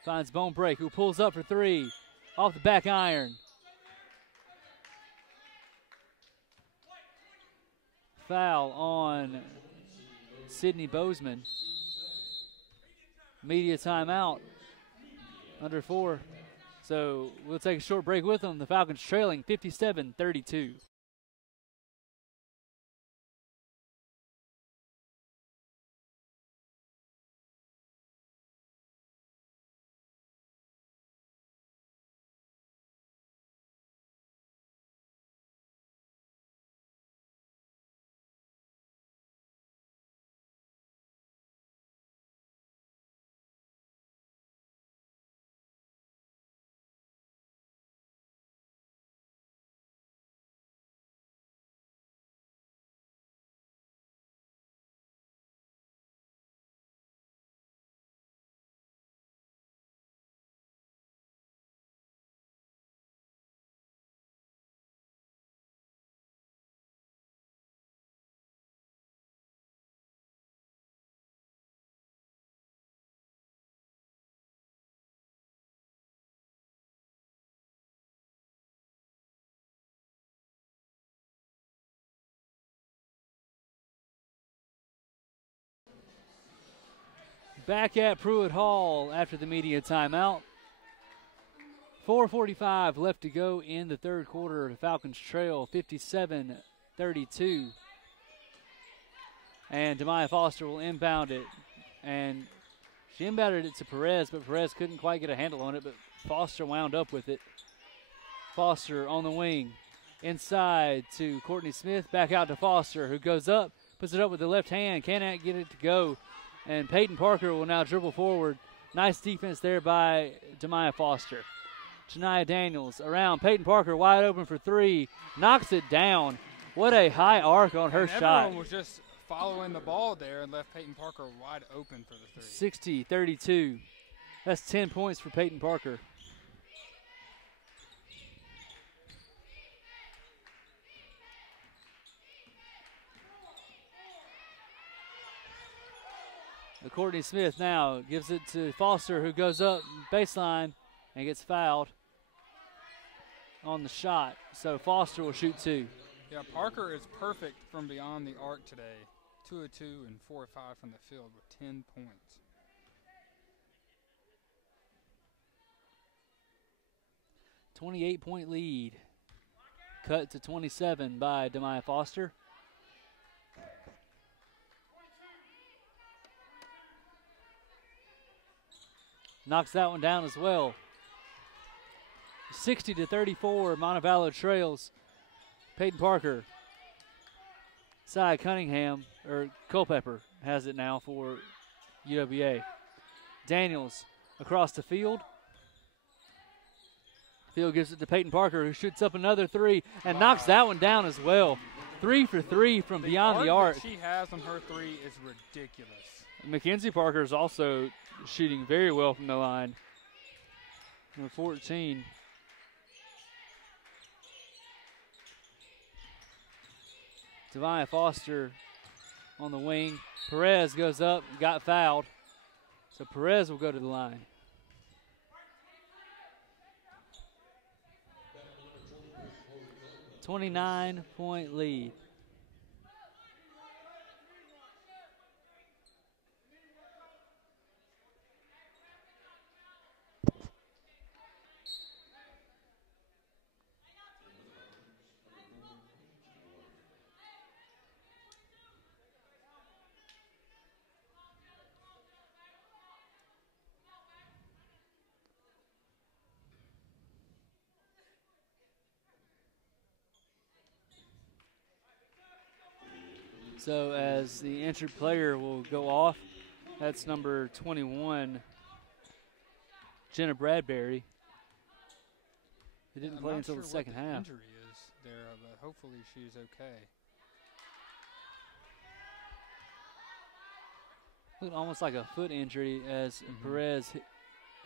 Finds Bone Break, who pulls up for three. Off the back iron. Foul on Sydney Bozeman. Media timeout. Under 4. So we'll take a short break with them. The Falcons trailing 57-32. Back at Pruitt Hall after the media timeout. 4:45 left to go in the third quarter. The Falcons trail 57-32. And Demaya Foster will inbound it. And she inbounded it to Perez, but Perez couldn't quite get a handle on it, but Foster wound up with it. Foster on the wing. Inside to Courtney Smith, back out to Foster, who goes up, puts it up with the left hand, cannot get it to go. And Peyton Parker will now dribble forward. Nice defense there by Demaya Foster. Shania Daniels around. Peyton Parker wide open for three. Knocks it down. What a high arc on her shot. Everyone was just following the ball there and left Peyton Parker wide open for the three. 60-32. That's 10 points for Peyton Parker. Courtney Smith now gives it to Foster, who goes up baseline and gets fouled on the shot. So Foster will shoot two. Yeah, Parker is perfect from beyond the arc today. 2 of 2 and 4 of 5 from the field with 10 points. 28-point lead. Cut to 27 by Demaya Foster. Knocks that one down as well. 60-34, Montevallo trails. Peyton Parker. Cy Cunningham, or Culpepper, has it now for UWA. Daniels across the field. Field gives it to Peyton Parker, who shoots up another three and knocks that one down as well. 3 for 3 from beyond the arc. She has on her three is ridiculous. Mackenzie Parker is also shooting very well from the line. Number 14. Demaya Foster on the wing. Perez goes up, got fouled. So Perez will go to the line. $29-point lead. So as the injured player will go off, that's number 21, Jenna Bradbury. He didn't play until the second half. I'm not sure what the injury is there, but hopefully she's okay. Looked almost like a foot injury as Perez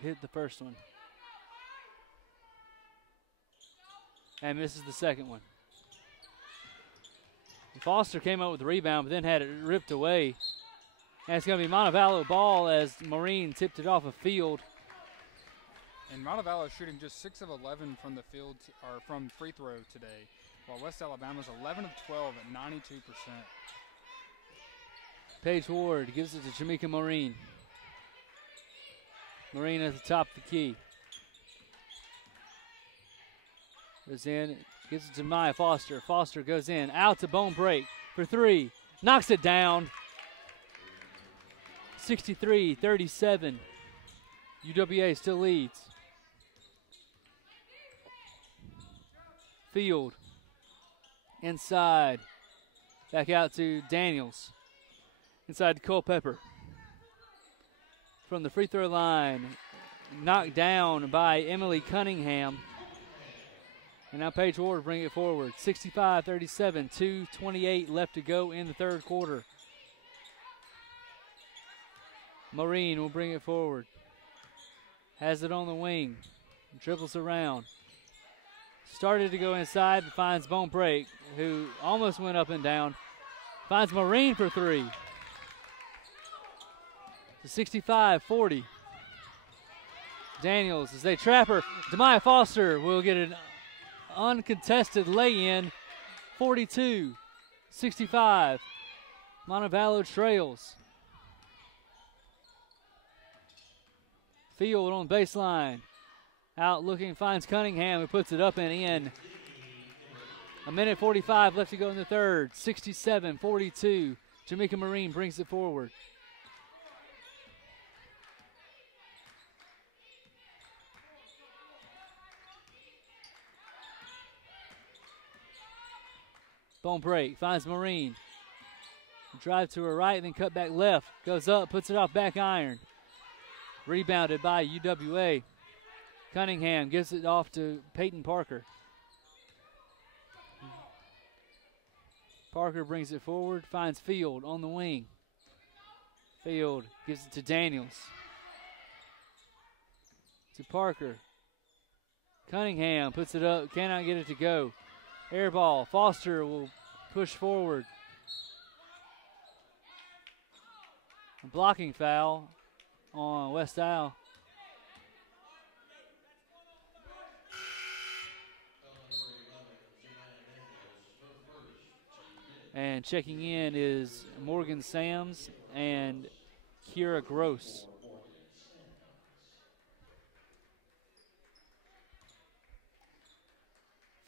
hit the first one. And misses the second one. Foster came up with the rebound, but then had it ripped away. And it's going to be Montevallo ball as Maureen tipped it off a field. And Montevallo is shooting just 6 of 11 from the field, or from free throw today, while West Alabama's 11 of 12 at 92%. Paige Ward gives it to Jamaica Maureen. Maureen at the top of the key. Goes in. Gives it to Maya Foster. Foster goes in. Out to Bone Break for 3. Knocks it down. 63-37. UWA still leads. Field. Inside. Back out to Daniels. Inside to Culpepper. From the free throw line. Knocked down by Emily Cunningham. And now Paige Ward will bring it forward. 65-37, 2:28 left to go in the third quarter. Maureen will bring it forward. Has it on the wing. Dribbles around. Started to go inside, but finds Bone Break, who almost went up and down. Finds Maureen for 3. To 65-40. Daniels, as they trap her. Demaya Foster will get an uncontested lay-in, 42-65. Montevallo trails. Field on baseline. Out looking, finds Cunningham, who puts it up and in. 1:45 left to go in the third. 67-42. Jamaica Maureen brings it forward. Bone Break, finds Maureen. Drive to her right, then cut back left. Goes up, puts it off back iron. Rebounded by UWA. Cunningham gives it off to Peyton Parker. Parker brings it forward, finds Field on the wing. Field gives it to Daniels. To Parker. Cunningham puts it up, cannot get it to go. Air ball. Foster will push forward. A blocking foul on West Isle. And checking in is Morgan Sams and Kira Gross.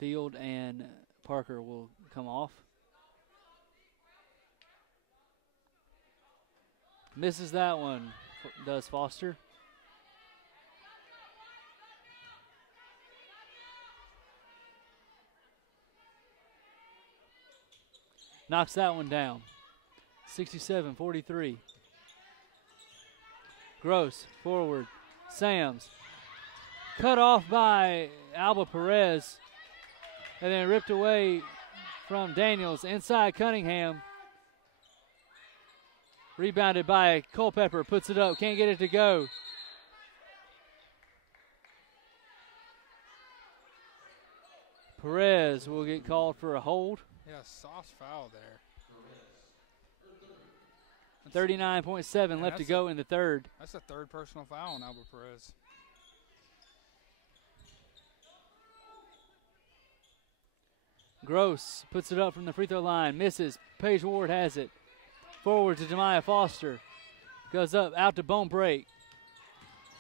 field, and Parker will come off. Misses that one, does Foster. Knocks that one down. 67-43. Gross, forward. Sams. Cut off by Alba Perez. And then ripped away from Daniels. Inside Cunningham. Rebounded by Culpepper. Puts it up. Can't get it to go. Perez will get called for a hold. Yeah, soft foul there. 39.7 left to go in the third. That's the third personal foul on Alba Perez. Gross puts it up from the free throw line. Misses. Paige Ward has it. Forward to Jemiah Foster. Goes up, out to Bone Break.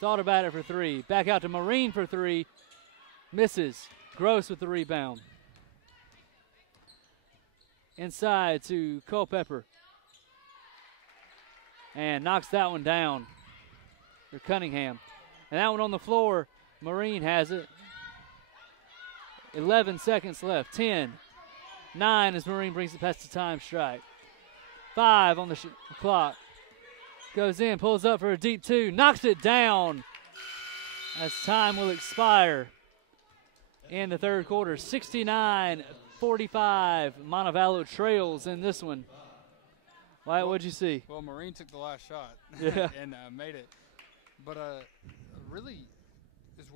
Thought about it for three. Back out to Marine for three. Misses. Gross with the rebound. Inside to Culpepper. And knocks that one down for Cunningham. And that one on the floor, Marine has it. 11 seconds left. 10, 9 as Marine brings it past the time strike. 5 on the clock. Goes in, pulls up for a deep two, knocks it down as time will expire in the third quarter. 69-45. Montevallo trails in this one. Wyatt, what'd you see? Well, Marine took the last shot and made it. But really is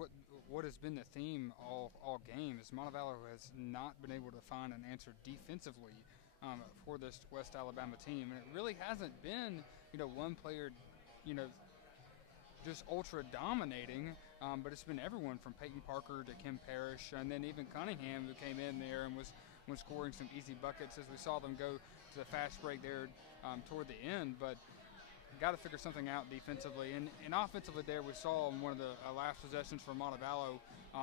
what has been the theme all game is Montevallo has not been able to find an answer defensively for this West Alabama team. And it really hasn't been, one player, just ultra dominating, but it's been everyone from Peyton Parker to Kim Parrish, and then even Cunningham, who came in there and was scoring some easy buckets as we saw them go to the fast break there toward the end. But got to figure something out defensively. And offensively there, we saw in one of the last possessions for Montevallo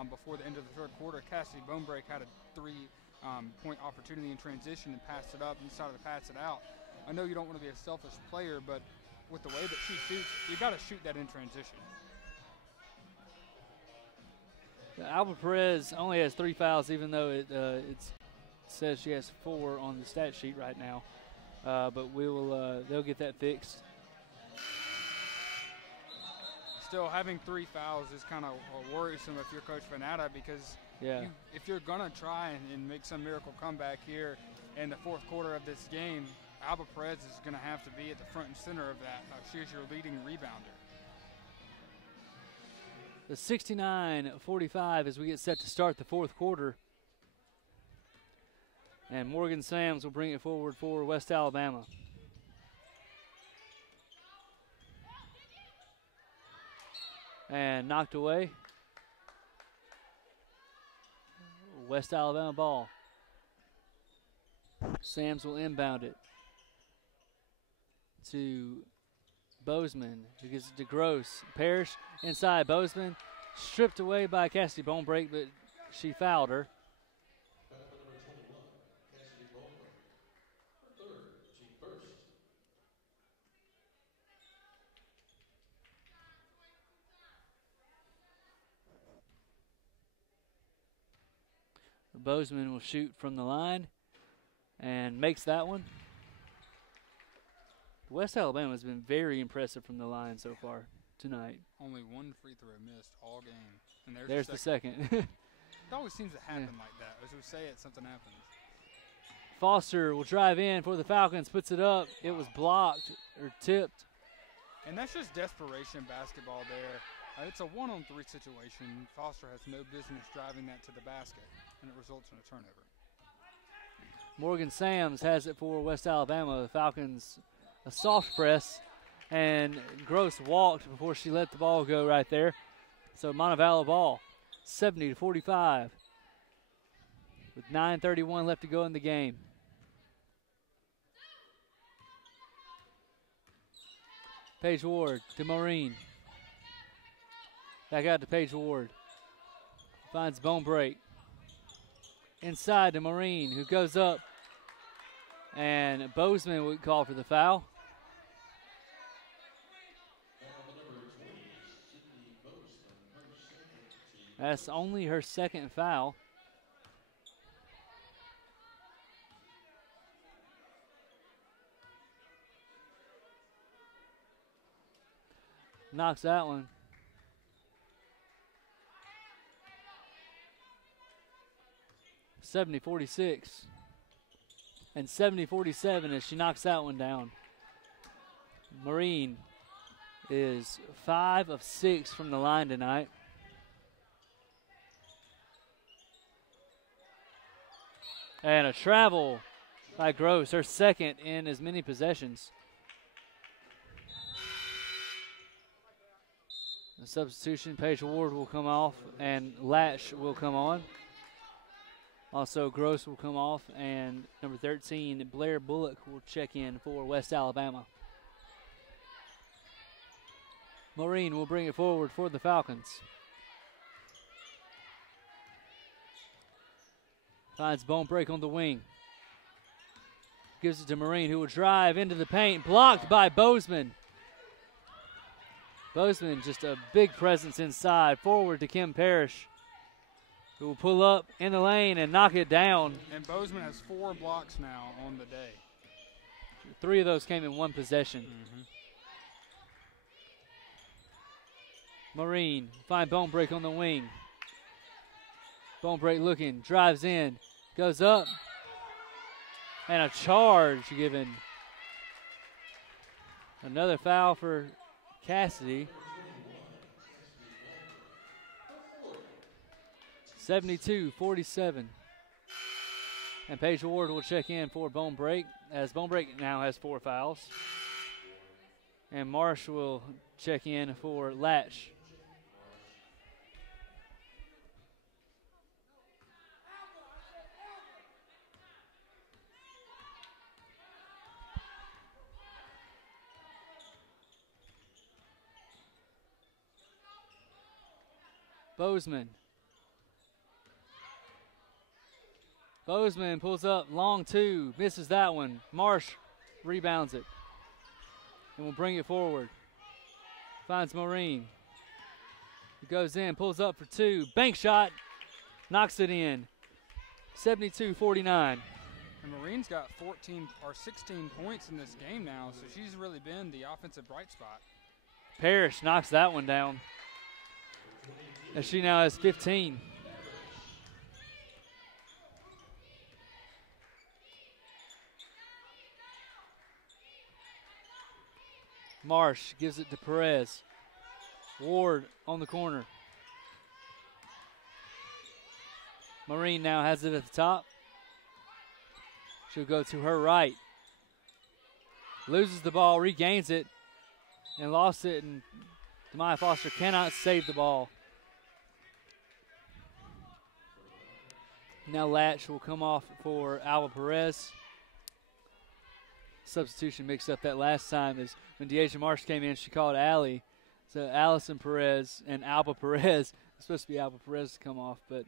before the end of the third quarter, Cassidy Bonebreak had a three-point opportunity in transition and passed it up and decided to pass it out. I know you don't want to be a selfish player, but with the way that she shoots, you got to shoot that in transition. Alba Perez only has 3 fouls, even though it says she has 4 on the stat sheet right now. But they'll get that fixed. Still, having 3 fouls is kind of worrisome if you're Coach Fanata, because if you're going to try and make some miracle comeback here in the fourth quarter of this game, Alba Perez is going to have to be at the front and center of that. She is your leading rebounder. The 69-45 as we get set to start the fourth quarter. And Morgan Sams will bring it forward for West Alabama. And knocked away. West Alabama ball. Sams will inbound it to Bozeman, who gets it to Gross. Parrish inside. Bozeman stripped away by Cassidy Bonebreak, but she fouled her. Bozeman will shoot from the line and makes that one. West Alabama has been very impressive from the line so far tonight. Only 1 free throw missed all game. And there's the second. It always seems to happen like that. As we say it, something happens. Foster will drive in for the Falcons, puts it up. It was blocked or tipped. And that's just desperation basketball there. It's a 1-on-3 situation. Foster has no business driving that to the basket, and it results in a turnover. Morgan Sams has it for West Alabama. The Falcons, a soft press, and Gross walked before she let the ball go right there. So Montevallo ball, 70-45, with 9:31 left to go in the game. Paige Ward to Maureen. Back out to Paige Ward. Finds Bonebreak. inside to Marine, who goes up. And Bozeman would call for the foul. That's only her second foul. Knocks that one. (70-46) and 70-47 as she knocks that one down. Marine is 5 of 6 from the line tonight. And a travel by Gross, her second in as many possessions. The substitution, Paige Ward will come off and Latch will come on. Also, Gross will come off, and number 13, Blair Bullock, will check in for West Alabama. Maureen will bring it forward for the Falcons. Finds bone break on the wing. Gives it to Marine, who will drive into the paint. Blocked by Bozeman. Bozeman just a big presence inside. Forward to Kim Parrish, who will pull up in the lane and knock it down. And Bozeman has 4 blocks now on the day. 3 of those came in one possession. Marine find bone break on the wing. Bone break looking, drives in, goes up, and a charge given. Another foul for Cassidy. 72-47. And Paige Ward will check in for Bone Break, as Bone Break now has 4 fouls. And Marsh will check in for Latch. Bozeman. Bozeman pulls up, long 2, misses that one. Marsh rebounds it and will bring it forward. Finds Maureen. He goes in, pulls up for 2, bank shot, knocks it in. 72-49. And Maureen's got 14 or 16 points in this game now, so she's really been the offensive bright spot. Parrish knocks that one down, as she now has 15. Marsh gives it to Perez. Ward on the corner. Marine now has it at the top. She'll go to her right. Loses the ball, regains it, and lost it, and Demaya Foster cannot save the ball. Now Latch will come off for Alba Perez. Substitution mixed up that last time, is when Deasia Marsh came in, she called Allie. So Allison Perez and Alba Perez. It's supposed to be Alba Perez to come off, but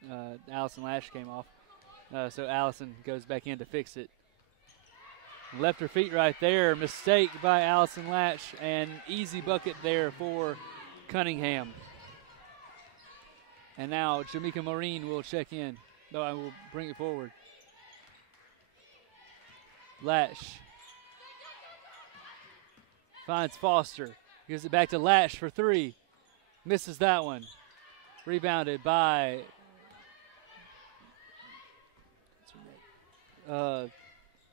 Allison Latch came off. So Allison goes back in to fix it. Left her feet right there. Mistake by Allison Latch, and easy bucket there for Cunningham. And now Jamaica Marine will check in. No, I will bring it forward. Latch finds Foster. Gives it back to Latch for 3. Misses that one. Rebounded by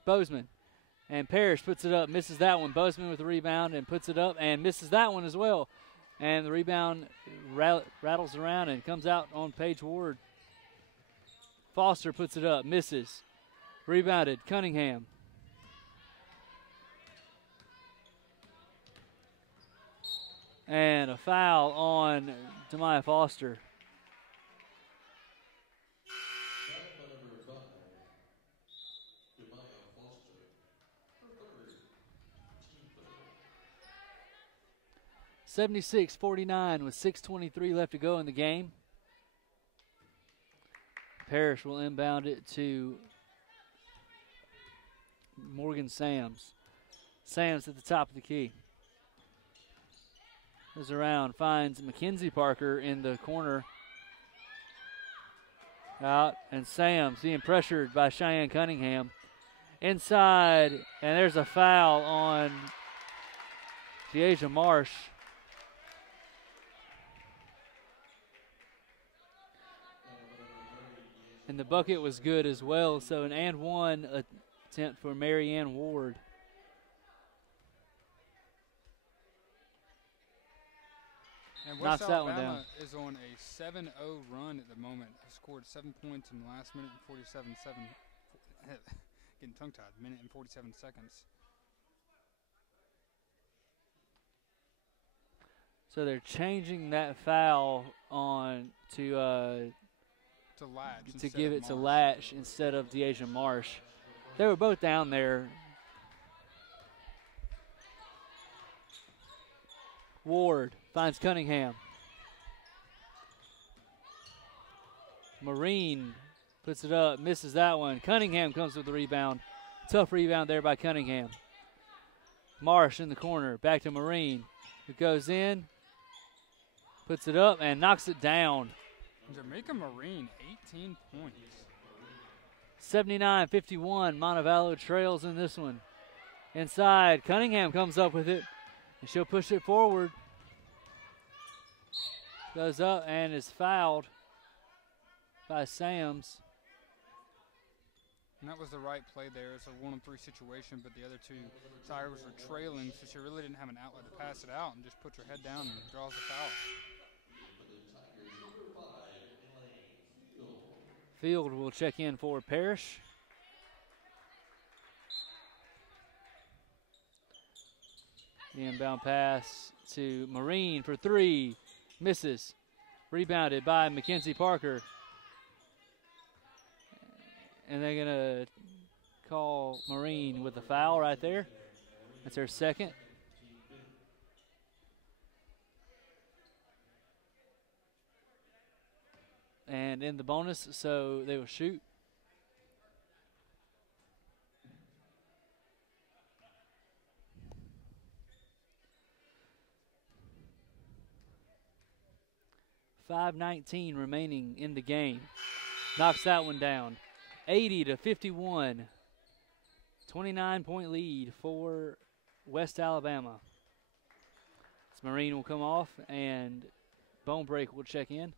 Bozeman. And Parrish puts it up, misses that one. Bozeman with the rebound and puts it up and misses that one as well. And the rebound rattles around and comes out on Paige Ward. Foster puts it up, misses. Rebounded, Cunningham. And a foul on Demaya Foster. (76-49) with 6:23 left to go in the game. Parrish will inbound it to Morgan Sams. Sams at the top of the key. Goes around, finds Mackenzie Parker in the corner. Out, and Sams being pressured by Cheyenne Cunningham. Inside, and there's a foul on Deasia Marsh. And the bucket was good as well, so an and one attempt for Marianne Ward. And Knocks West that one down. Alabama is on a 7-0 run at the moment. Has scored 7 points in the last minute and 47 getting tongue-tied, minute and 47 seconds. So they're changing that foul on to Latch to give it to Marsh. Latch instead of Deasia Marsh. They were both down there. Ward finds Cunningham. Marine puts it up, misses that one. Cunningham comes with the rebound. Tough rebound there by Cunningham. Marsh in the corner, back to Marine, who goes in, puts it up, and knocks it down. Jamaica Marine, 18 points. 79-51, Montevallo trails in this one. Inside, Cunningham comes up with it, and she'll push it forward. Goes up and is fouled by Sams. And that was the right play there. It's a 1-on-3 situation, but the other two Tigers were trailing, so she really didn't have an outlet to pass it out and just puts her head down and draws the foul. Field will check in for Parrish. The inbound pass to Marine for three. Misses. Rebounded by Mackenzie Parker. And they're going to call Marine with a foul right there. That's her second. And in the bonus, so they will shoot. .5:19 remaining in the game. Knocks that one down. 80-51. 29-point lead for West Alabama. This Marine will come off, and Bone Break will check in.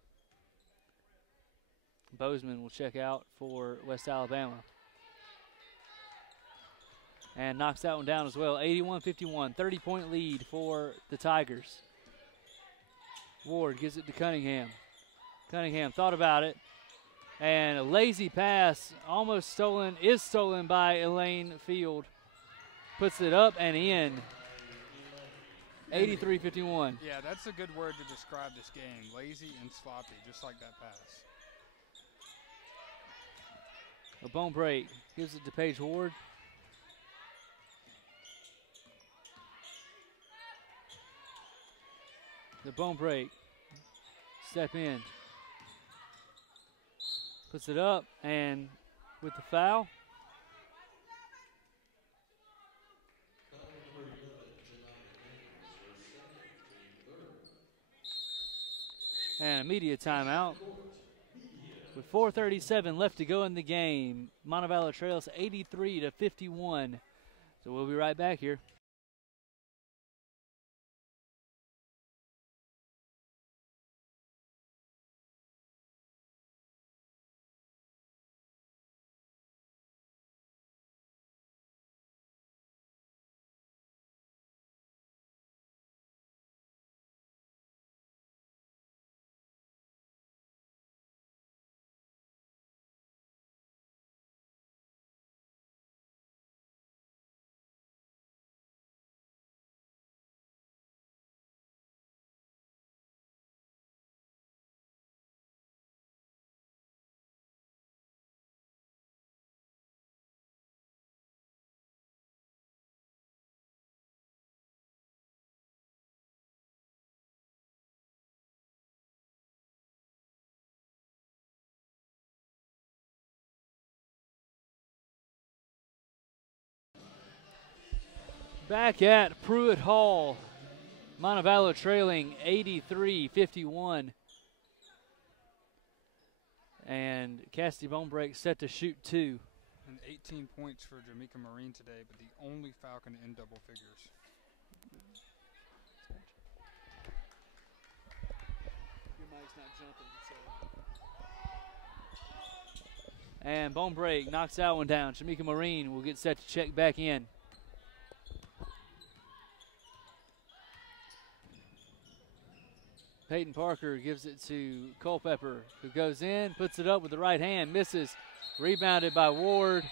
Bozeman will check out for West Alabama. And knocks that one down as well. 81-51, 30-point lead for the Tigers. Ward gives it to Cunningham. Cunningham thought about it. And a lazy pass, almost stolen, is stolen by Elaine Field. Puts it up and in. 83-51. Yeah, that's a good word to describe this game. Lazy and sloppy, just like that pass. A Bone Break gives it to Paige Ward. The Bone Break. Step in. Puts it up, and with the foul. And a media timeout. With 4:37 left to go in the game, Montevallo trails 83-51. So we'll be right back here. Back at Pruitt Hall, Montevallo trailing 83-51. And Cassidy Bonebreak set to shoot 2. And 18 points for Jamaica Marine today, but the only Falcon in double figures. Your mic's not jumping, so. And Bonebreak knocks that one down. Jamaica Marine will get set to check back in. Peyton Parker gives it to Culpepper, who goes in, puts it up with the right hand, misses. Rebounded by Ward.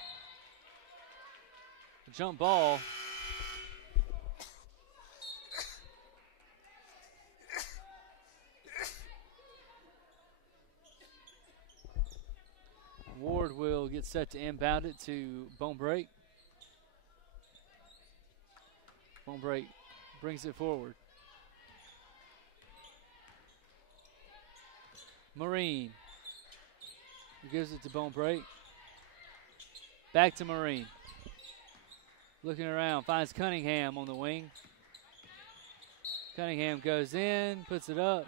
Jump ball. Ward will get set to inbound it to Bonebreak. Bonebreak brings it forward. Marine gives it to Bonebreak. Back to Marine. Looking around, finds Cunningham on the wing. Cunningham goes in, puts it up,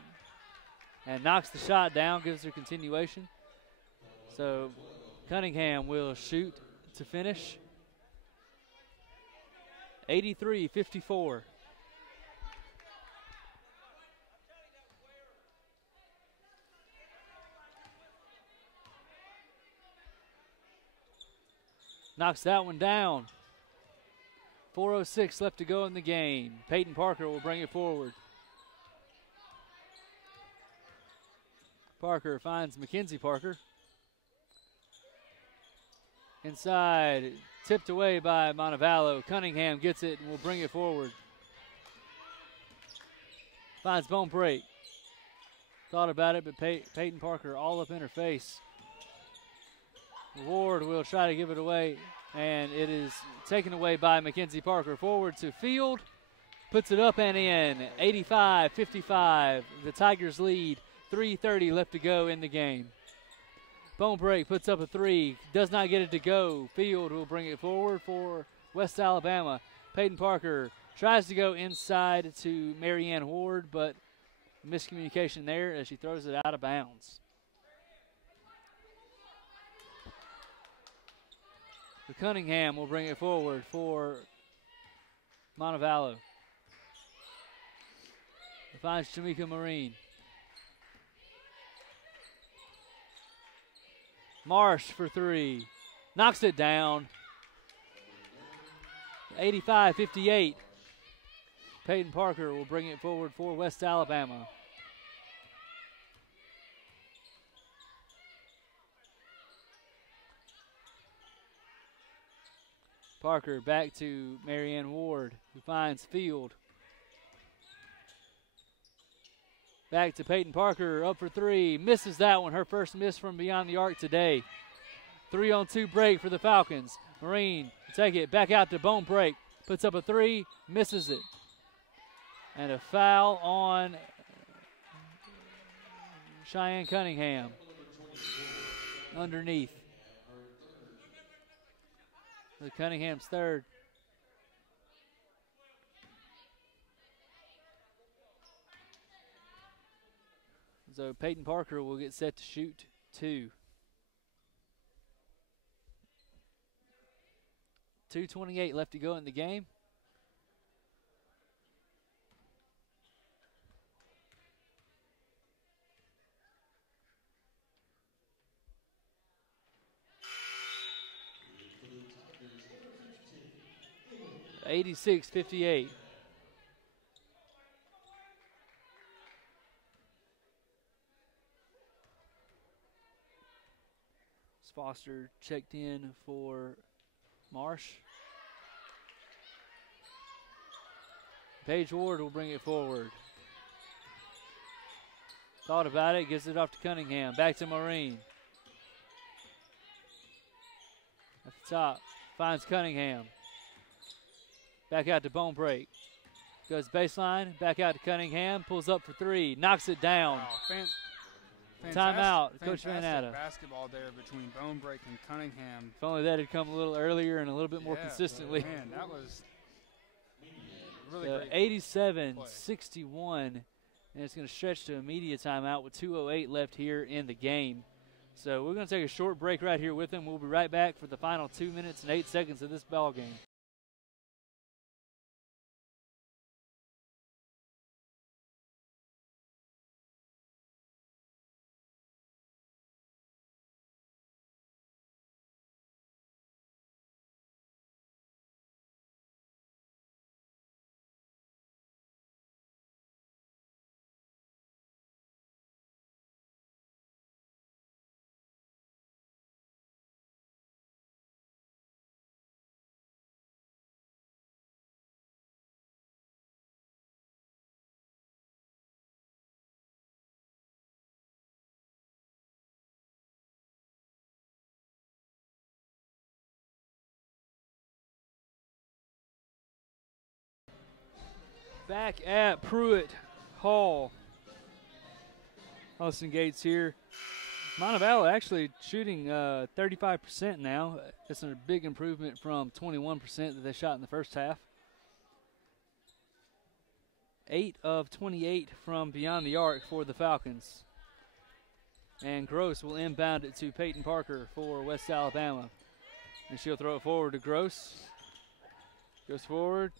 and knocks the shot down, gives her continuation. So Cunningham will shoot to finish. 83-54. Knocks that one down. 4:06 left to go in the game. Peyton Parker will bring it forward. Parker finds Mackenzie Parker. Inside, tipped away by Montevallo. Cunningham gets it and will bring it forward. Finds Bonebreak. Thought about it, but Peyton Parker all up in her face. Ward will try to give it away, and it is taken away by Mackenzie Parker. Forward to Field, puts it up and in. 85-55, the Tigers lead. 3:30 left to go in the game. Bonebreak puts up a 3, does not get it to go. Field will bring it forward for West Alabama. Peyton Parker tries to go inside to Marianne Ward, but miscommunication there as she throws it out of bounds. The Cunningham will bring it forward for Montevallo. It finds Jamaica Marine. Marsh for 3. Knocks it down. 85-58. Peyton Parker will bring it forward for West Alabama. Parker back to Marianne Ward, who finds Field. Back to Peyton Parker, up for 3. Misses that one, her first miss from beyond the arc today. 3-on-2 break for the Falcons. Marine take it back out to Bonebreak. Puts up a 3, misses it. And a foul on Cheyenne Cunningham. Underneath. The Cunningham's third. So Peyton Parker will get set to shoot 2. 2:28 left to go in the game. (86-58). Foster checked in for Marsh. Paige Ward will bring it forward. Thought about it, gives it off to Cunningham. Back to Marine. At the top, finds Cunningham. Back out to Bonebreak. Goes baseline, back out to Cunningham. Pulls up for 3, knocks it down. Wow, Timeout, Coach Van Atta. Basketball there between Bonebreak and Cunningham. If only that had come a little earlier and a little bit more consistently. Man, that was really great 87-61, and it's going to stretch to a media timeout with 2:08 left here in the game. So we're going to take a short break right here with them. We'll be right back for the final 2 minutes and 8 seconds of this ball game. Back at Pruitt Hall. Austin Gates here. Montevallo actually shooting 35% now. That's a big improvement from 21% that they shot in the first half. 8 of 28 from beyond the arc for the Falcons. And Gross will inbound it to Peyton Parker for West Alabama. And she'll throw it forward to Gross. Goes forward.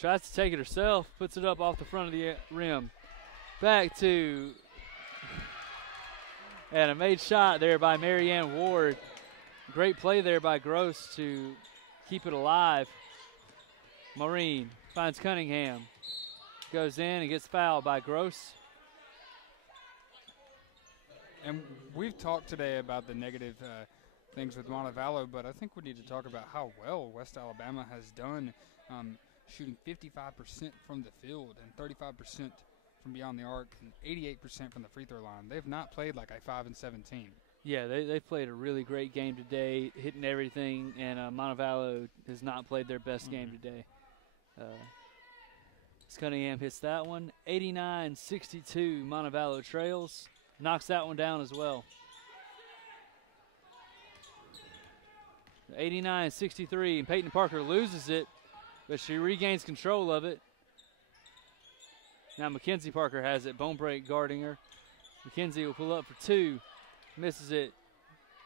Tries to take it herself, puts it up off the front of the rim. Back to, and a made shot there by Marianne Ward. Great play there by Gross to keep it alive. Maureen finds Cunningham. Goes in and gets fouled by Gross. And we've talked today about the negative things with Montevallo, but I think we need to talk about how well West Alabama has done shooting 55% from the field and 35% from beyond the arc and 88% from the free throw line. They've not played like a 5-7 team. Yeah, they played a really great game today, hitting everything, and Montevallo has not played their best game today. Cunningham hits that one. 89-62, Montevallo trails. Knocks that one down as well. 89-63, and Peyton Parker loses it, but she regains control of it. Now Mackenzie Parker has it. Bone break guarding her. Mackenzie will pull up for two. Misses it.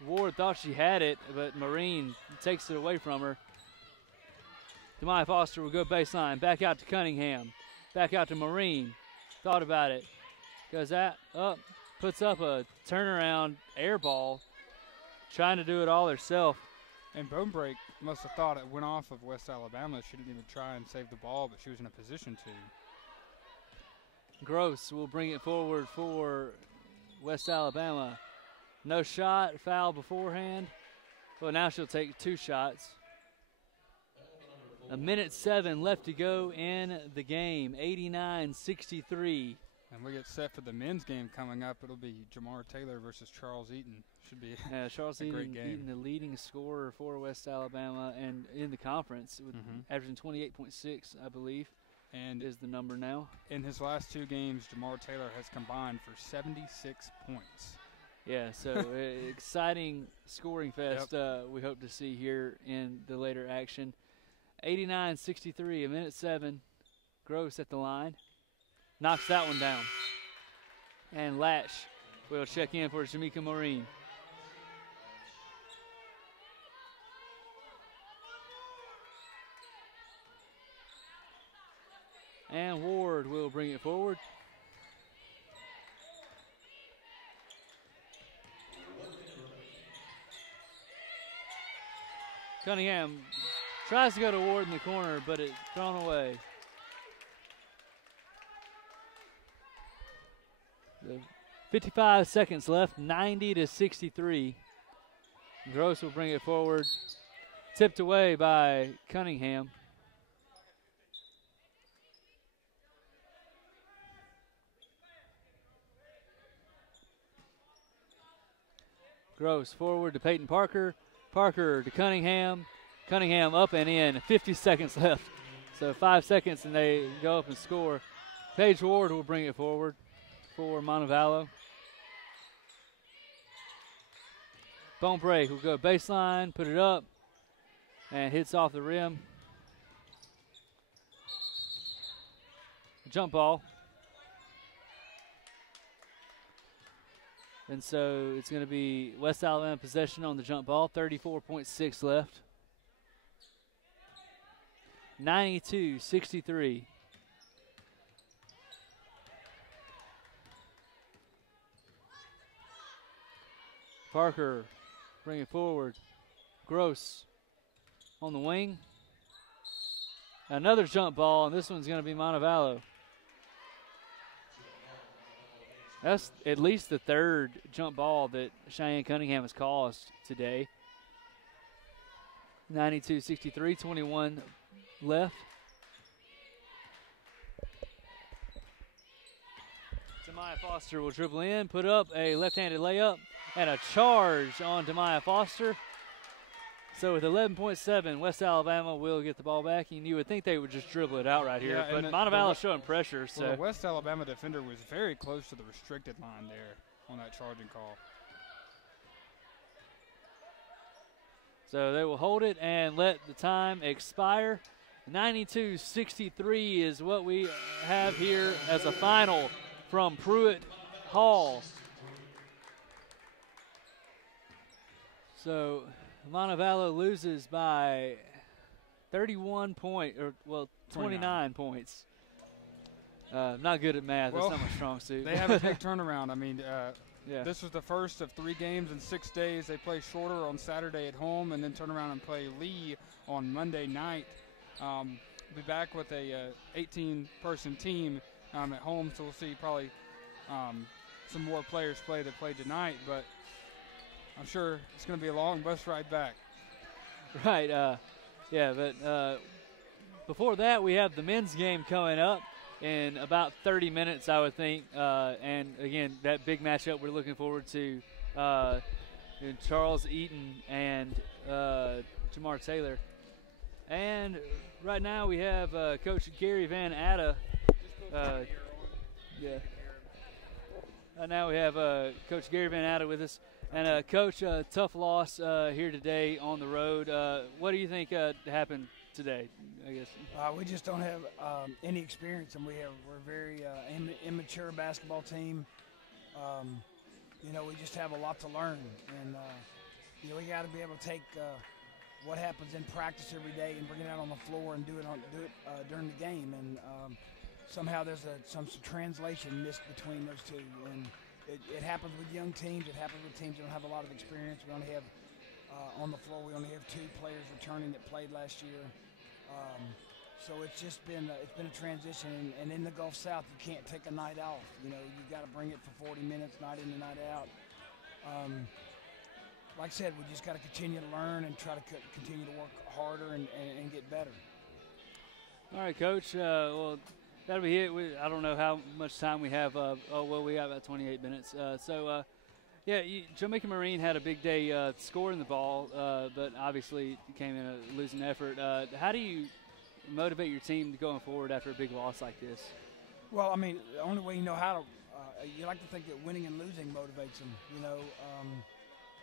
Ward thought she had it, but Marine takes it away from her. Demai Foster will go baseline. Back out to Cunningham. Back out to Marine. Thought about it. Goes that up. Puts up a turnaround air ball. Trying to do it all herself. And Bone Break must have thought it went off of West Alabama. She didn't even try and save the ball, but she was in a position to. Gross will bring it forward for West Alabama. No shot, foul beforehand. Well, now she'll take two shots. 1:07 left to go in the game, 89-63. And we get set for the men's game coming up. It'll be Jamar Taylor versus Charles Eaton. Should be Charles a great Eaton, game. The leading scorer for West Alabama and in the conference, with averaging 28.6, I believe, and is the number now. In his last two games, Jamar Taylor has combined for 76 points. Yeah, so exciting scoring fest we hope to see here in the later action. 89-63, 1:07. Gross at the line. Knocks that one down. And Latch will check in for Shamika Maureen. And Ward will bring it forward. Cunningham tries to go to Ward in the corner, but it's thrown away. 55 seconds left, 90-63. Gross will bring it forward. Tipped away by Cunningham. Gross forward to Peyton Parker. Parker to Cunningham. Cunningham up and in. 50 seconds left. So 5 seconds and they go up and score. Paige Ward will bring it forward for Montevallo. Bone break will go baseline, put it up, and hits off the rim. jump ball. And so it's going to be West Alabama possession on the jump ball, 34.6 left. 92-63. Parker bring it forward. Gross on the wing. Another jump ball, and this one's going to be Montevallo. That's at least the third jump ball that Cheyenne Cunningham has caused today. 92-63, 21 left. Demaya Foster will dribble in, put up a left-handed layup, and a charge on Demaya Foster. So with 11.7, West Alabama will get the ball back, and you would think they would just dribble it out right here. But Montevallo showing pressure. So the West Alabama defender was very close to the restricted line there on that charging call. So they will hold it and let the time expire. 92-63 is what we have here as a final from Pruitt Hall. So Montevallo loses by 29 points. Not good at math. Well, that's not my strong suit. They have a big turnaround. I mean, yeah. This was the first of 3 games in 6 days. They play shorter on Saturday at home and then turn around and play Lee on Monday night. Be back with a 18-person team at home, so we'll see probably some more players play that played tonight, but I'm sure it's going to be a long bus ride back. Right, yeah, but before that we have the men's game coming up in about 30 minutes, I would think, and again, that big matchup we're looking forward to, Charles Eaton and Jamar Taylor. And right now we have Coach Gary Van Atta. Now we have Coach Gary Van Atta with us. And Coach, tough loss here today on the road. What do you think happened today, I guess? We just don't have any experience, and we're a very immature basketball team. We just have a lot to learn, and we got to be able to take what happens in practice every day and bring it out on the floor and do it during the game. And somehow there's some translation missed between those two, and it happens with young teams. It happens with teams that don't have a lot of experience. We only have on the floor. We only have 2 players returning that played last year. So it's just been a transition. And in the Gulf South, you can't take a night off. You got to bring it for 40 minutes, night in and night out. Like I said, we just got to continue to learn and try to continue to work harder and get better. All right, Coach. Well, that'll be it. I don't know how much time we have. We got about 28 minutes. Jamaica Marine had a big day scoring the ball, but obviously it came in a losing effort. How do you motivate your team going forward after a big loss like this? Well, I mean, the only way you know how to you like to think that winning and losing motivates them,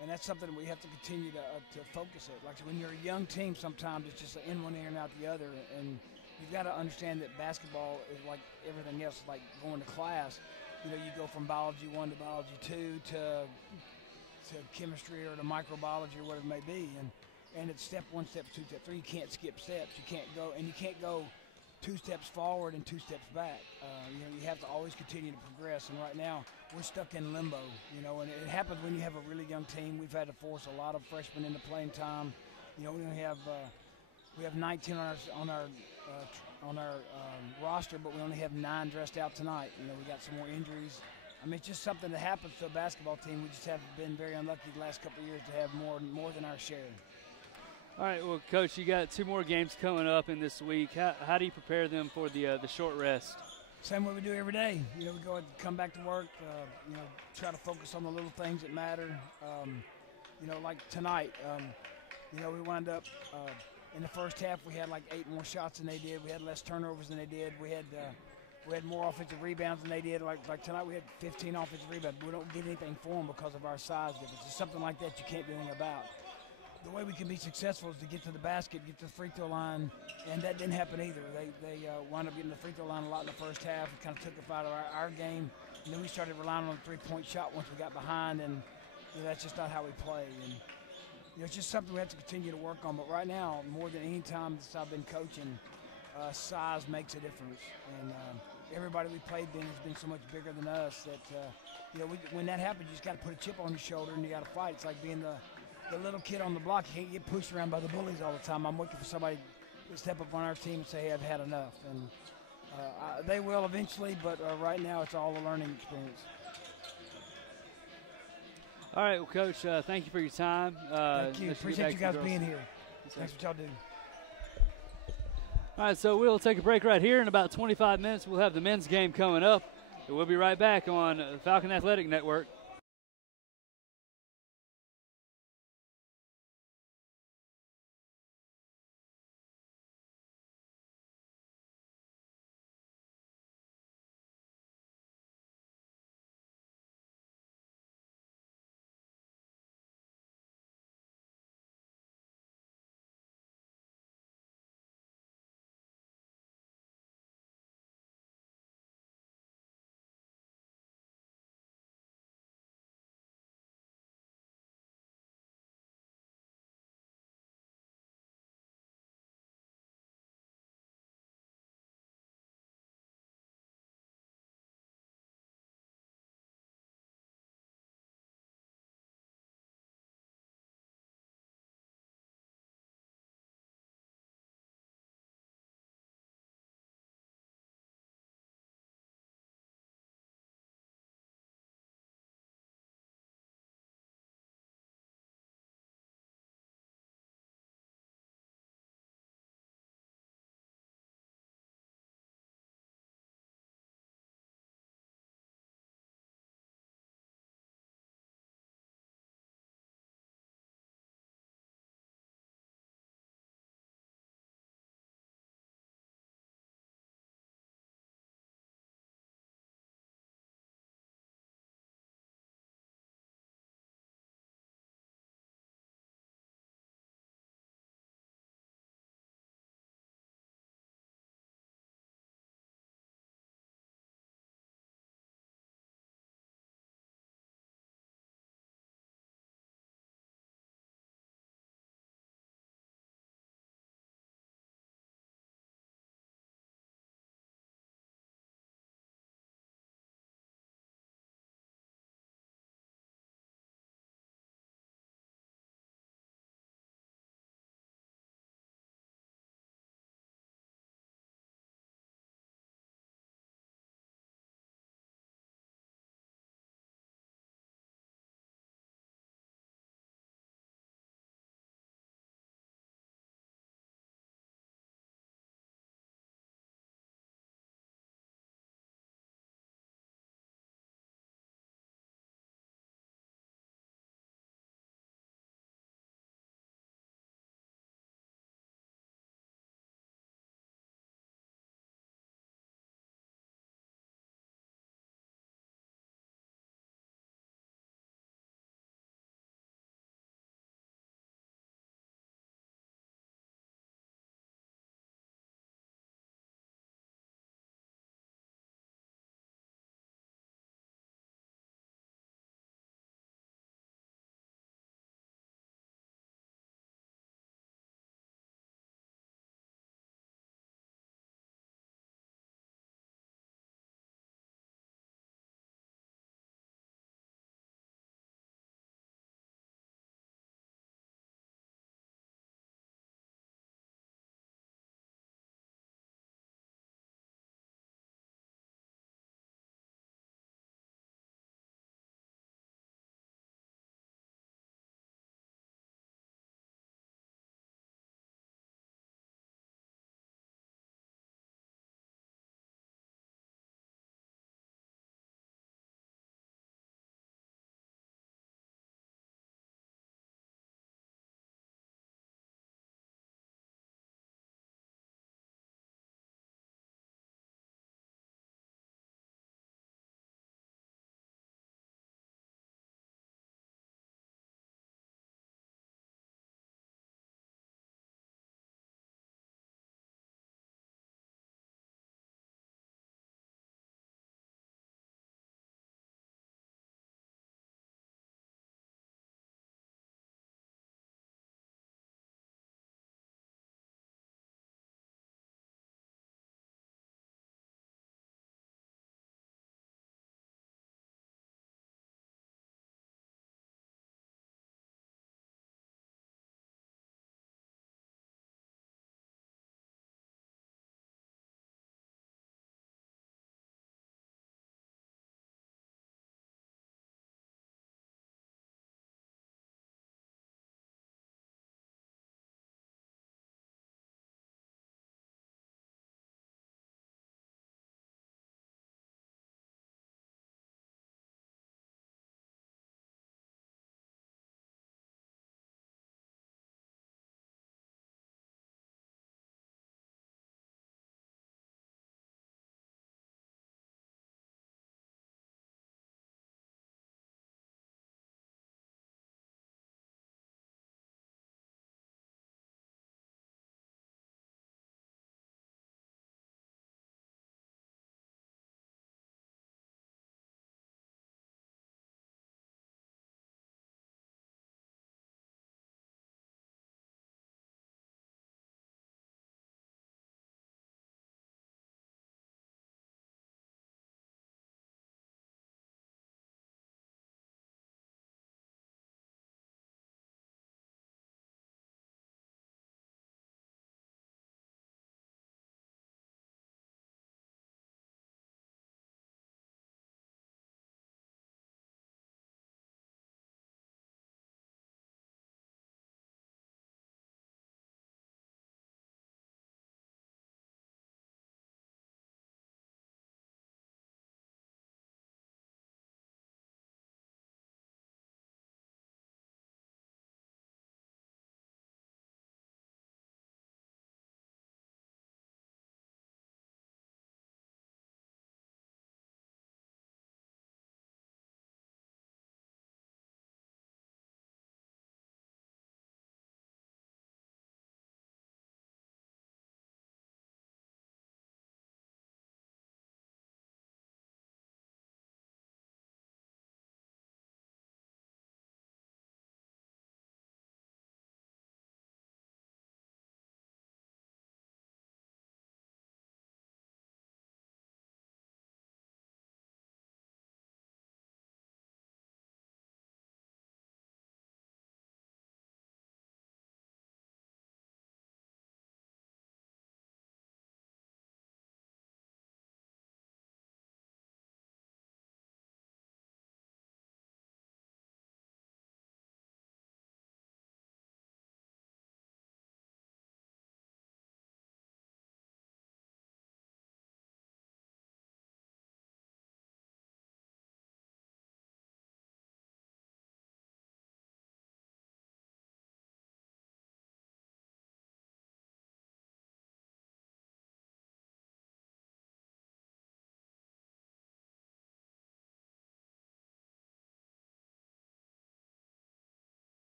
and that's something we have to continue to focus it. Like when you're a young team, sometimes it's just in one ear and out the other, and you've got to understand that basketball is like everything else, like going to class. You go from biology 1 to biology 2 to chemistry or to microbiology or whatever it may be, and it's step 1, step 2, step 3. You can't skip steps. You can't go 2 steps forward and 2 steps back. You have to always continue to progress. And right now we're stuck in limbo. And it happens when you have a really young team. We've had to force a lot of freshmen into playing time. We have 19 on our roster, but we only have 9 dressed out tonight. We got some more injuries. I mean, it's just something that happens to a basketball team. We just have been very unlucky the last couple of years to have more than our share. All right, well, Coach, you got 2 more games coming up in this week. How do you prepare them for the short rest? Same way we do every day. We go and come back to work. Try to focus on the little things that matter. Like tonight. We wound up. In the first half, we had like 8 more shots than they did. We had less turnovers than they did. We had more offensive rebounds than they did. Like tonight, we had 15 offensive rebounds. We don't get anything for them because of our size difference. It's something like that you can't do anything about. the way we can be successful is to get to the basket, get to the free throw line, and that didn't happen either. They wound up getting the free throw line a lot in the first half. It kind of took it out of our game. And then we started relying on the three-point shot once we got behind, and that's just not how we play. And it's just something we have to continue to work on. But right now, more than any time since I've been coaching, size makes a difference. And everybody we played then has been so much bigger than us that, when that happens, you just got to put a chip on your shoulder and you got to fight. It's like being the little kid on the block. You can't get pushed around by the bullies all the time. I'm looking for somebody to step up on our team and say, hey, I've had enough. And they will eventually, but right now it's all a learning experience. All right, well, Coach, thank you for your time. Thank you. Appreciate you guys being here. Thanks for what y'all do. All right, so we'll take a break right here. In about 25 minutes, we'll have the men's game coming up. And we'll be right back on Falcon Athletic Network.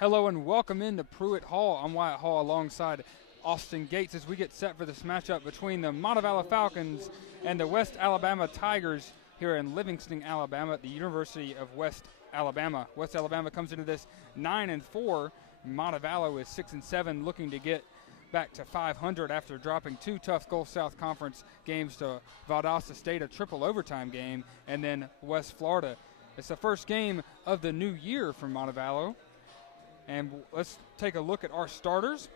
Hello and welcome into Pruitt Hall. I'm Wyatt Hall alongside Austin Gates as we get set for this matchup between the Montevallo Falcons and the West Alabama Tigers here in Livingston, Alabama at the University of West Alabama. West Alabama comes into this 9-4. Montevallo is 6-7, looking to get back to 500 after dropping 2 tough Gulf South Conference games to Valdosta State, a triple overtime game, and then West Florida. It's the first game of the new year for Montevallo. And let's take a look at our starters.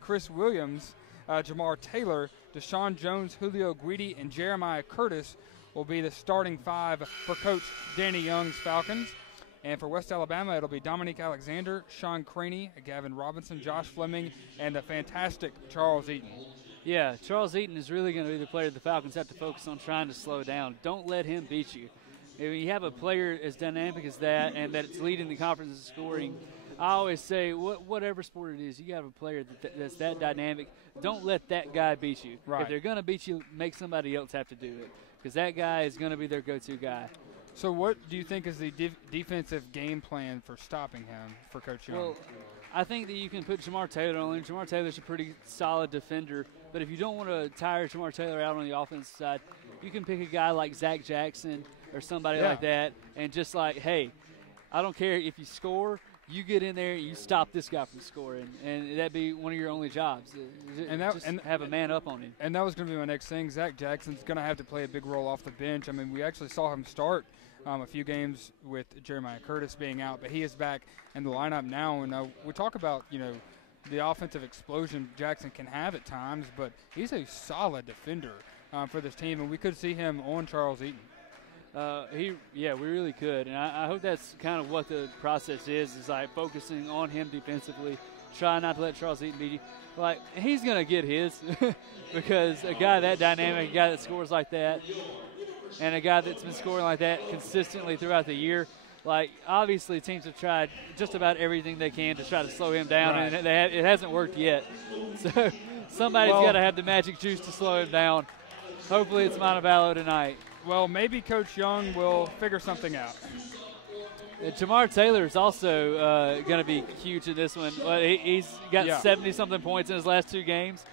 Chris Williams, Jamar Taylor, Deshaun Jones, Julio Guidi, and Jeremiah Curtis will be the starting 5 for Coach Danny Young's Falcons. And for West Alabama, it'll be Dominique Alexander, Sean Craney, Gavin Robinson, Josh Fleming, and the fantastic Charles Eaton. Yeah, Charles Eaton is really going to be the player the Falcons have to focus on trying to slow down. Don't let him beat you. When you have a player as dynamic as that and that it's leading the conference in scoring, I always say, whatever sport it is, you have a player that's that dynamic. Don't let that guy beat you. Right. If they're going to beat you, make somebody else have to do it because that guy is going to be their go-to guy. So what do you think is the defensive game plan for stopping him for Coach Young? Well, I think that you can put Jamar Taylor on him. Jamar Taylor's a pretty solid defender, but if you don't want to tire Jamar Taylor out on the offensive side, you can pick a guy like Zach Jackson or somebody like that and just like, hey, I don't care if you score, you get in there and you stop this guy from scoring, and that'd be one of your only jobs. And have a man up on him. And that was going to be my next thing. Zach Jackson's going to have to play a big role off the bench. I mean, we actually saw him start a few games with Jeremiah Curtis being out, but he is back in the lineup now. And we talk about, the offensive explosion Jackson can have at times, but he's a solid defender for this team, and we could see him on Charles Eaton. We really could, and I hope that's kind of what the process is like focusing on him defensively, try not to let Charles Eaton beat you. Like, he's going to get his because a guy that dynamic, a guy that scores like that, and a guy that's been scoring like that consistently throughout the year, like, obviously teams have tried just about everything they can to try to slow him down, right. and it hasn't worked yet. So somebody's got to have the magic juice to slow him down. Hopefully it's Montevallo tonight. Well, maybe Coach Young will figure something out. Jamar Taylor is also going to be huge in this one. He's got 70-something points in his last 2 games,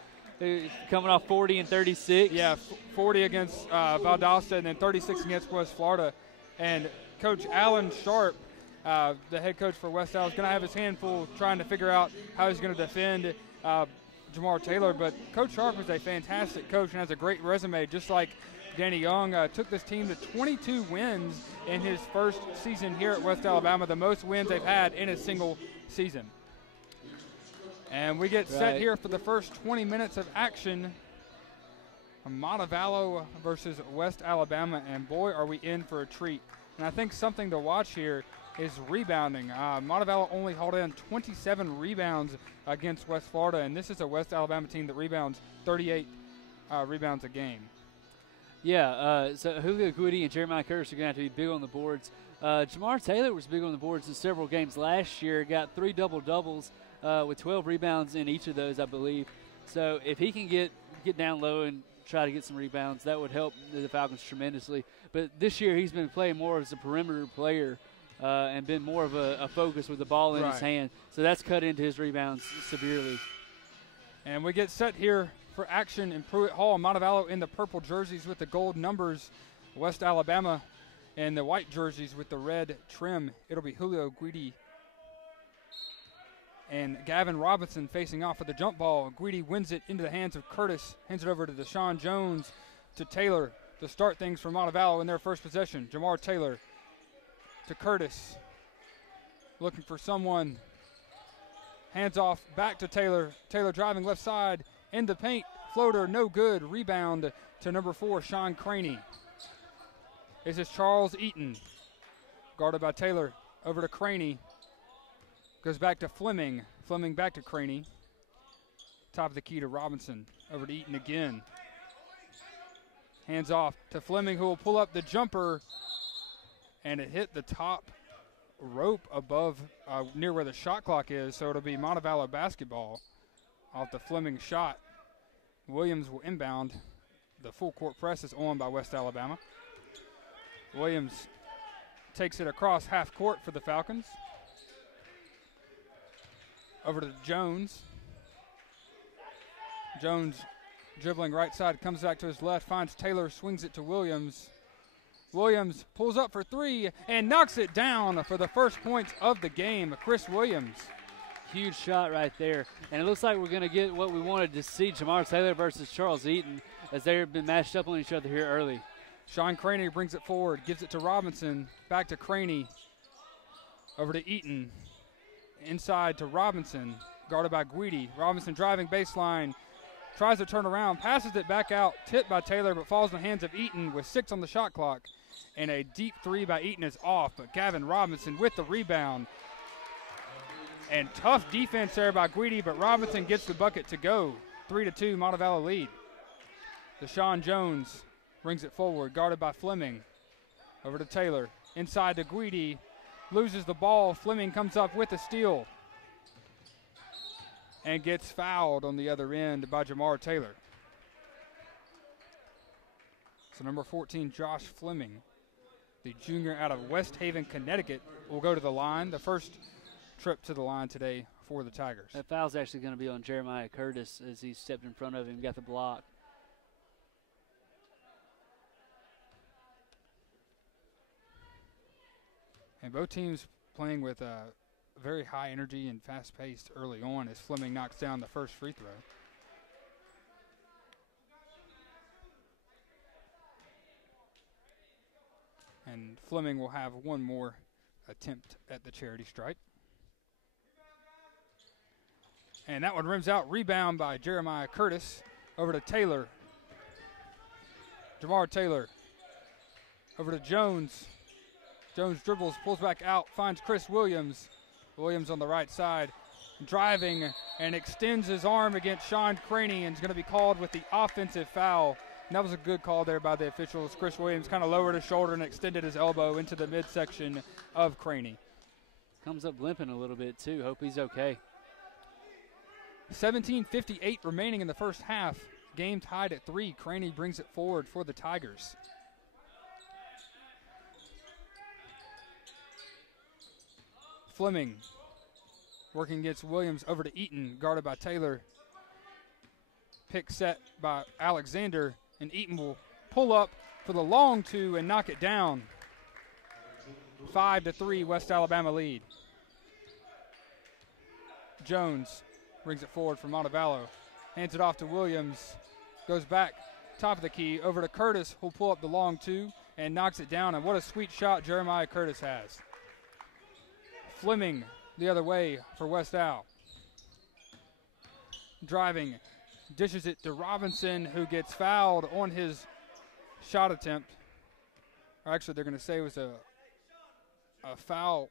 coming off 40 and 36. Yeah, 40 against Valdosta and then 36 against West Florida. And Coach Alan Sharp, the head coach for West Al, is going to have his hand full trying to figure out how he's going to defend Jamar Taylor. But Coach Sharp is a fantastic coach and has a great resume, just like Danny Young. Took this team to 22 wins in his first season here at West Alabama, the most wins they've had in a single season. And we get set here for the first 20 minutes of action. Montevallo versus West Alabama, and boy, are we in for a treat. And I think something to watch here is rebounding. Montevallo only hauled in 27 rebounds against West Florida, and this is a West Alabama team that rebounds 38 rebounds a game. Yeah, so Julio Guidi and Jeremiah Curtis are going to have to be big on the boards. Jamar Taylor was big on the boards in several games last year, got 3 double-doubles with 12 rebounds in each of those, I believe. So if he can get down low and try to get some rebounds, that would help the Falcons tremendously. But this year he's been playing more as a perimeter player and been more of a focus with the ball in his hand. So that's cut into his rebounds severely. And we get set here for action in Pruitt Hall. Montevallo in the purple jerseys with the gold numbers. West Alabama in the white jerseys with the red trim. It'll be Julio Guidi and Gavin Robinson facing off with the jump ball. Guidi wins it into the hands of Curtis, hands it over to Deshaun Jones, to Taylor to start things for Montevallo in their first possession. Jamar Taylor to Curtis, looking for someone. Hands off back to Taylor. Taylor driving left side in the paint. Floater, no good. Rebound to number 4, Sean Craney. This is Charles Eaton, guarded by Taylor. Over to Craney. Goes back to Fleming. Fleming back to Craney. Top of the key to Robinson. Over to Eaton again. Hands off to Fleming, who will pull up the jumper. And it hit the top rope above near where the shot clock is. So it'll be Montevallo basketball off the Fleming shot. Williams will inbound. The full court press is on by West Alabama. Williams takes it across half court for the Falcons. Over to Jones. Jones dribbling right side, comes back to his left, finds Taylor, swings it to Williams. Williams pulls up for three and knocks it down for the first points of the game. Chris Williams. Huge shot right there. And it looks like we're going to get what we wanted to see, Jamar Taylor versus Charles Eaton, as they've been matched up on each other here early. Sean Craney brings it forward, gives it to Robinson, back to Craney, over to Eaton, inside to Robinson, guarded by Guidi. Robinson driving baseline, tries to turn around, passes it back out, tipped by Taylor, but falls in the hands of Eaton with 6 on the shot clock. And a deep three by Eaton is off, but Gavin Robinson with the rebound. And tough defense there by Guidi, but Robinson gets the bucket to go. 3-2, Montevallo lead. Deshaun Jones brings it forward, guarded by Fleming. Over to Taylor, inside to Guidi, loses the ball. Fleming comes up with a steal and gets fouled on the other end by Jamar Taylor. So number 14, Josh Fleming, the junior out of West Haven, Connecticut, will go to the line. The first trip to the line today for the Tigers. That foul's actually going to be on Jeremiah Curtis as he stepped in front of him, got the block. And both teams playing with very high energy and fast-paced early on as Fleming knocks down the first free throw. And Fleming will have one more attempt at the charity stripe. And that one rims out. Rebound by Jeremiah Curtis. Over to Taylor. Jamar Taylor. Over to Jones. Jones dribbles, pulls back out, finds Chris Williams. Williams on the right side, driving and extends his arm against Sean Craney and is going to be called with the offensive foul. And that was a good call there by the officials. Chris Williams kind of lowered his shoulder and extended his elbow into the midsection of Craney. Comes up limping a little bit too. Hope he's okay. 17:58 remaining in the first half. Game tied at 3. Craney brings it forward for the Tigers. Fleming working against Williams, over to Eaton, guarded by Taylor. Pick set by Alexander, and Eaton will pull up for the long two and knock it down. 5-3, West Alabama lead. Jones brings it forward for Montevallo, hands it off to Williams, goes back, top of the key, over to Curtis, who'll pull up the long two and knocks it down. And what a sweet shot Jeremiah Curtis has. Fleming the other way for West Al. Driving, dishes it to Robinson, who gets fouled on his shot attempt. Or actually, they're going to say it was a foul.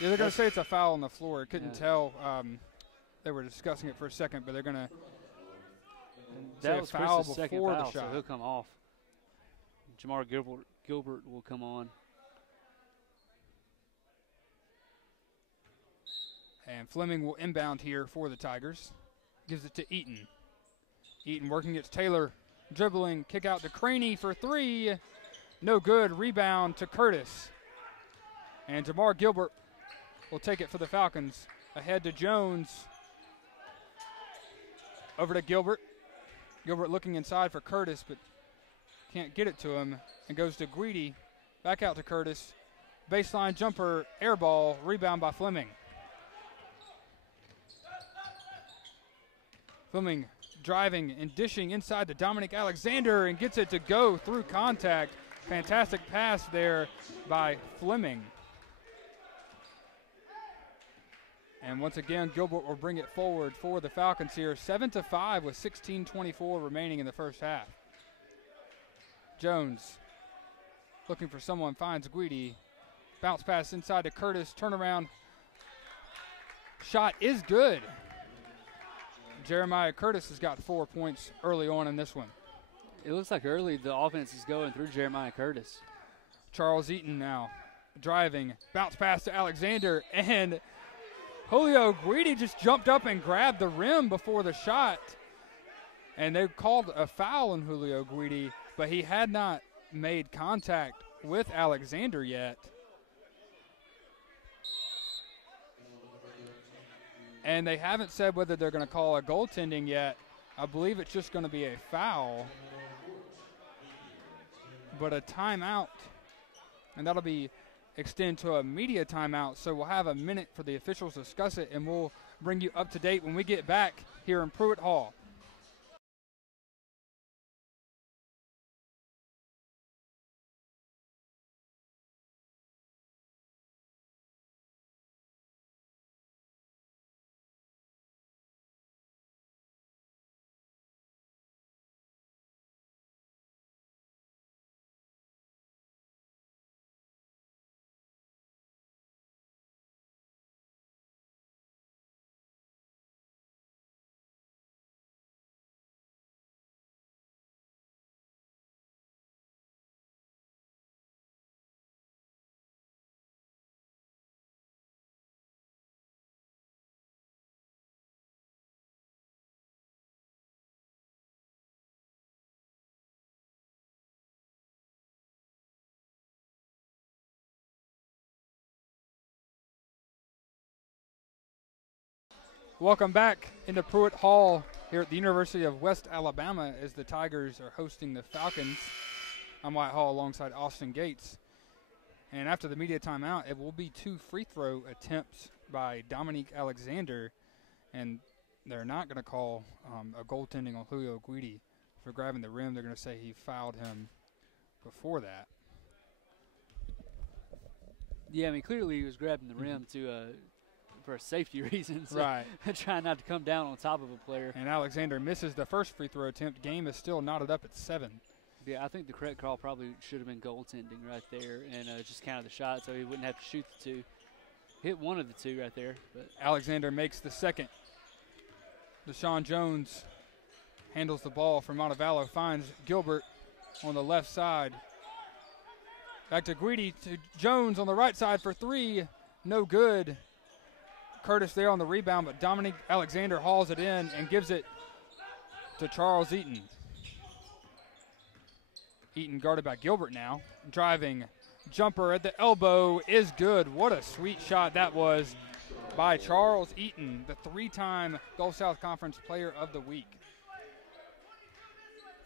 Yeah, they're going to say it's a foul on the floor. Couldn't tell. They were discussing it for a second, but they're going to say a foul before the shot. So he'll come off. Jamar Gilbert will come on. And Fleming will inbound here for the Tigers. Gives it to Eaton. Eaton working against Taylor. Dribbling, kick out to Craney for 3. No good. Rebound to Curtis. And Jamar Gilbert will take it for the Falcons. Ahead to Jones. Over to Gilbert. Gilbert looking inside for Curtis, but can't get it to him. And goes to Guidi. Back out to Curtis. Baseline jumper, air ball. Rebound by Fleming. Fleming driving and dishing inside to Dominic Alexander and gets it to go through contact. Fantastic pass there by Fleming. And once again, Gilbert will bring it forward for the Falcons here. 7-5 with 16:24 remaining in the first half. Jones looking for someone, finds Guidi. Bounce pass inside to Curtis, turnaround. Shot is good. Jeremiah Curtis has got 4 points early on in this one. It looks like early the offense is going through Jeremiah Curtis. Charles Eaton now driving. Bounce pass to Alexander, and Julio Guidi just jumped up and grabbed the rim before the shot. And they called a foul on Julio Guidi, but he had not made contact with Alexander yet. And they haven't said whether they're going to call a goaltending yet. I believe it's just going to be a foul. But a timeout, and that'll be extend to a media timeout. So we'll have a minute for the officials to discuss it, and we'll bring you up to date when we get back here in Pruitt Hall. Welcome back into Pruitt Hall here at the University of West Alabama as the Tigers are hosting the Falcons. I'm Wyatt Hall alongside Austin Gates. And after the media timeout, it will be 2 free throw attempts by Dominique Alexander. And they're not going to call a goaltending on Julio Guidi for grabbing the rim. They're going to say he fouled him before that. Yeah, I mean, clearly he was grabbing the rim for safety reasons. Right. Trying not to come down on top of a player. And Alexander misses the first free throw attempt. Game is still knotted up at 7. Yeah, I think the correct call probably should have been goaltending right there and just counted the shot so he wouldn't have to shoot the 2. Hit one of the 2 right there. But Alexander makes the second. Deshaun Jones handles the ball from Montevallo, finds Gilbert on the left side. Back to Guidi, to Jones on the right side for 3. No good. Curtis there on the rebound, but Dominique Alexander hauls it in and gives it to Charles Eaton. Eaton guarded by Gilbert now. Driving jumper at the elbow is good. What a sweet shot that was by Charles Eaton, the 3-time Gulf South Conference Player of the Week.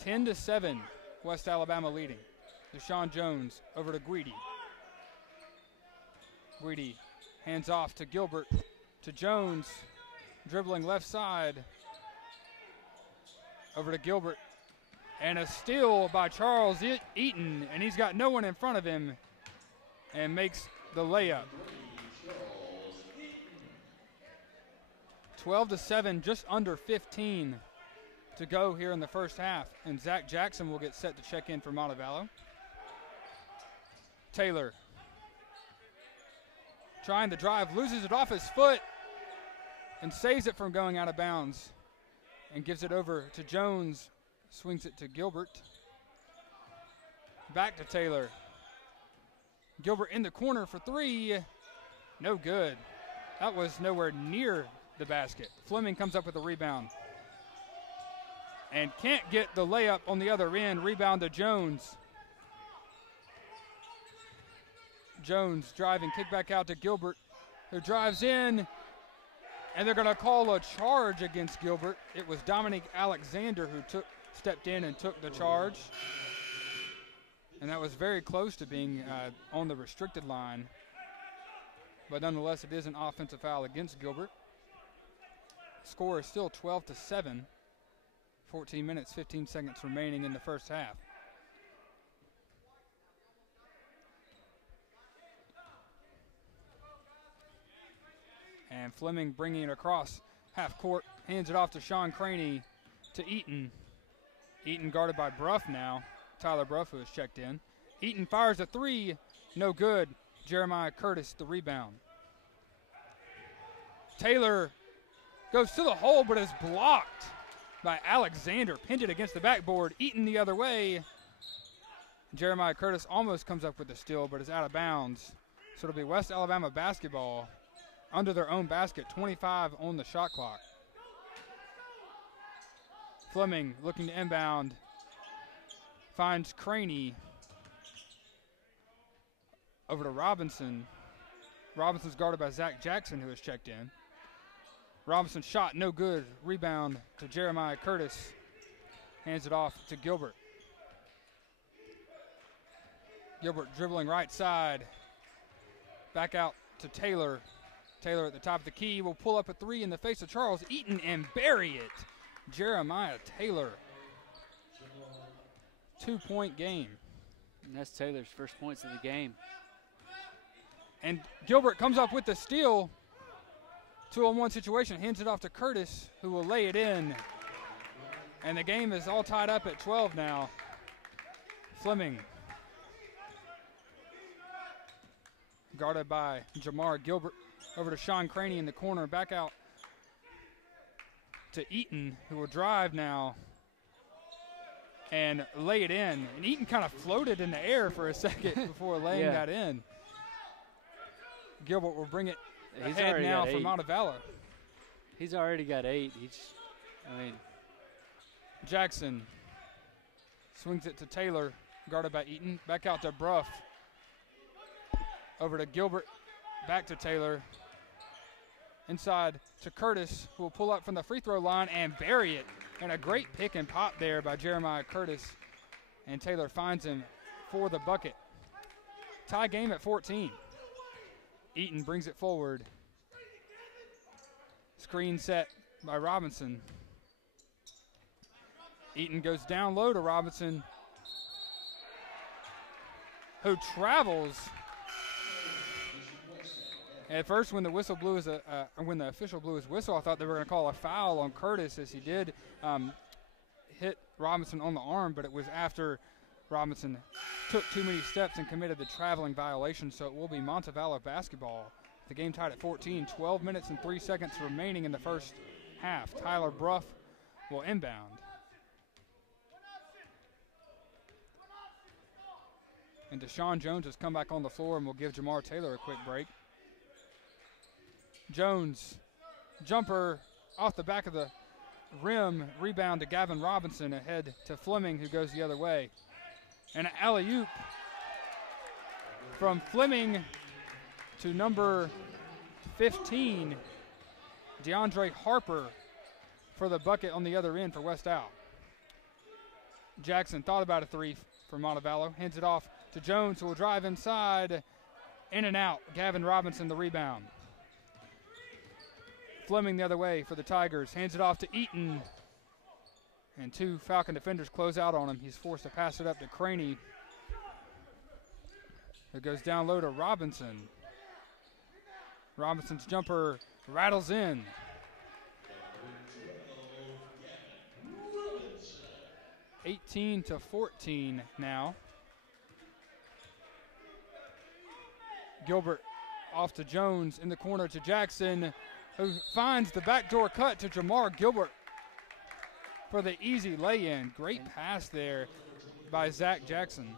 10-7, West Alabama leading. Deshaun Jones over to Guidi. Guidi hands off to Gilbert, to Jones, dribbling left side. Over to Gilbert. And a steal by Charles Eaton, and he's got no one in front of him and makes the layup. 12-7, just under 15 to go here in the first half. And Zach Jackson will get set to check in for Montevallo. Taylor trying to drive, loses it off his foot and saves it from going out of bounds and gives it over to Jones. Swings it to Gilbert. Back to Taylor. Gilbert in the corner for 3. No good. That was nowhere near the basket. Fleming comes up with a rebound. And can't get the layup on the other end. Rebound to Jones. Jones driving, kick back out to Gilbert, who drives in. And they're going to call a charge against Gilbert. It was Dominique Alexander who stepped in and took the charge. And that was very close to being on the restricted line. But nonetheless, it is an offensive foul against Gilbert. Score is still 12-7. 14 minutes, 15 seconds remaining in the first half. And Fleming bringing it across half court, hands it off to Sean Craney, to Eaton. Eaton guarded by Bruff now. Tyler Bruff, who has checked in. Eaton fires a 3, no good. Jeremiah Curtis, the rebound. Taylor goes to the hole, but is blocked by Alexander. Pinned it against the backboard. Eaton the other way. Jeremiah Curtis almost comes up with the steal, but is out of bounds. So it'll be West Alabama basketball under their own basket, 25 on the shot clock. Fleming looking to inbound. finds Craney. Over to Robinson. Robinson's guarded by Zach Jackson, who has checked in. Robinson's shot, no good. Rebound to Jeremiah Curtis. Hands it off to Gilbert. Gilbert dribbling right side. Back out to Taylor. Taylor at the top of the key will pull up a three in the face of Charles Eaton and bury it. Jeremiah Taylor. 2-point game. And that's Taylor's first points of the game. And Gilbert comes up with the steal. 2-on-1 situation, hands it off to Curtis, who will lay it in. And the game is all tied up at 12 now. Fleming. Guarded by Jamar Gilbert. Over to Sean Craney in the corner. Back out to Eaton, who will drive now and lay it in. And Eaton kind of floated in the air for a second before laying that in. Gilbert will bring it ahead now for Montevallo. He's already got 8. Jackson swings it to Taylor, guarded by Eaton. Back out to Bruff. Over to Gilbert. Back to Taylor. Inside to Curtis, who will pull up from the free throw line and bury it. And a great pick and pop there by Jeremiah Curtis. And Taylor finds him for the bucket. Tie game at 14. Eaton brings it forward. Screen set by Robinson. Eaton goes down low to Robinson, who travels. At first, when the whistle blew when the official blew his whistle, I thought they were going to call a foul on Curtis, as he did hit Robinson on the arm, but it was after Robinson took too many steps and committed the traveling violation, so it will be Montevallo basketball. The game tied at 14, 12 minutes and 3 seconds remaining in the first half. Tyler Bruff will inbound. And Deshaun Jones has come back on the floor and will give Jamar Taylor a quick break. Jones, jumper off the back of the rim, rebound to Gavin Robinson, ahead to Fleming, who goes the other way. And an alley-oop from Fleming to number 15, DeAndre Harper, for the bucket on the other end for West Al. Jackson thought about a three for Montevallo, hands it off to Jones, who will drive inside, in and out. Gavin Robinson the rebound. Fleming the other way for the Tigers, hands it off to Eaton. And 2 Falcon defenders close out on him. He's forced to pass it up to Craney. It goes down low to Robinson. Robinson's jumper rattles in. (18 to 14 now. Gilbert off to Jones, in the corner to Jackson, who finds the backdoor cut to Jamar Gilbert for the easy lay-in. Great pass there by Zach Jackson.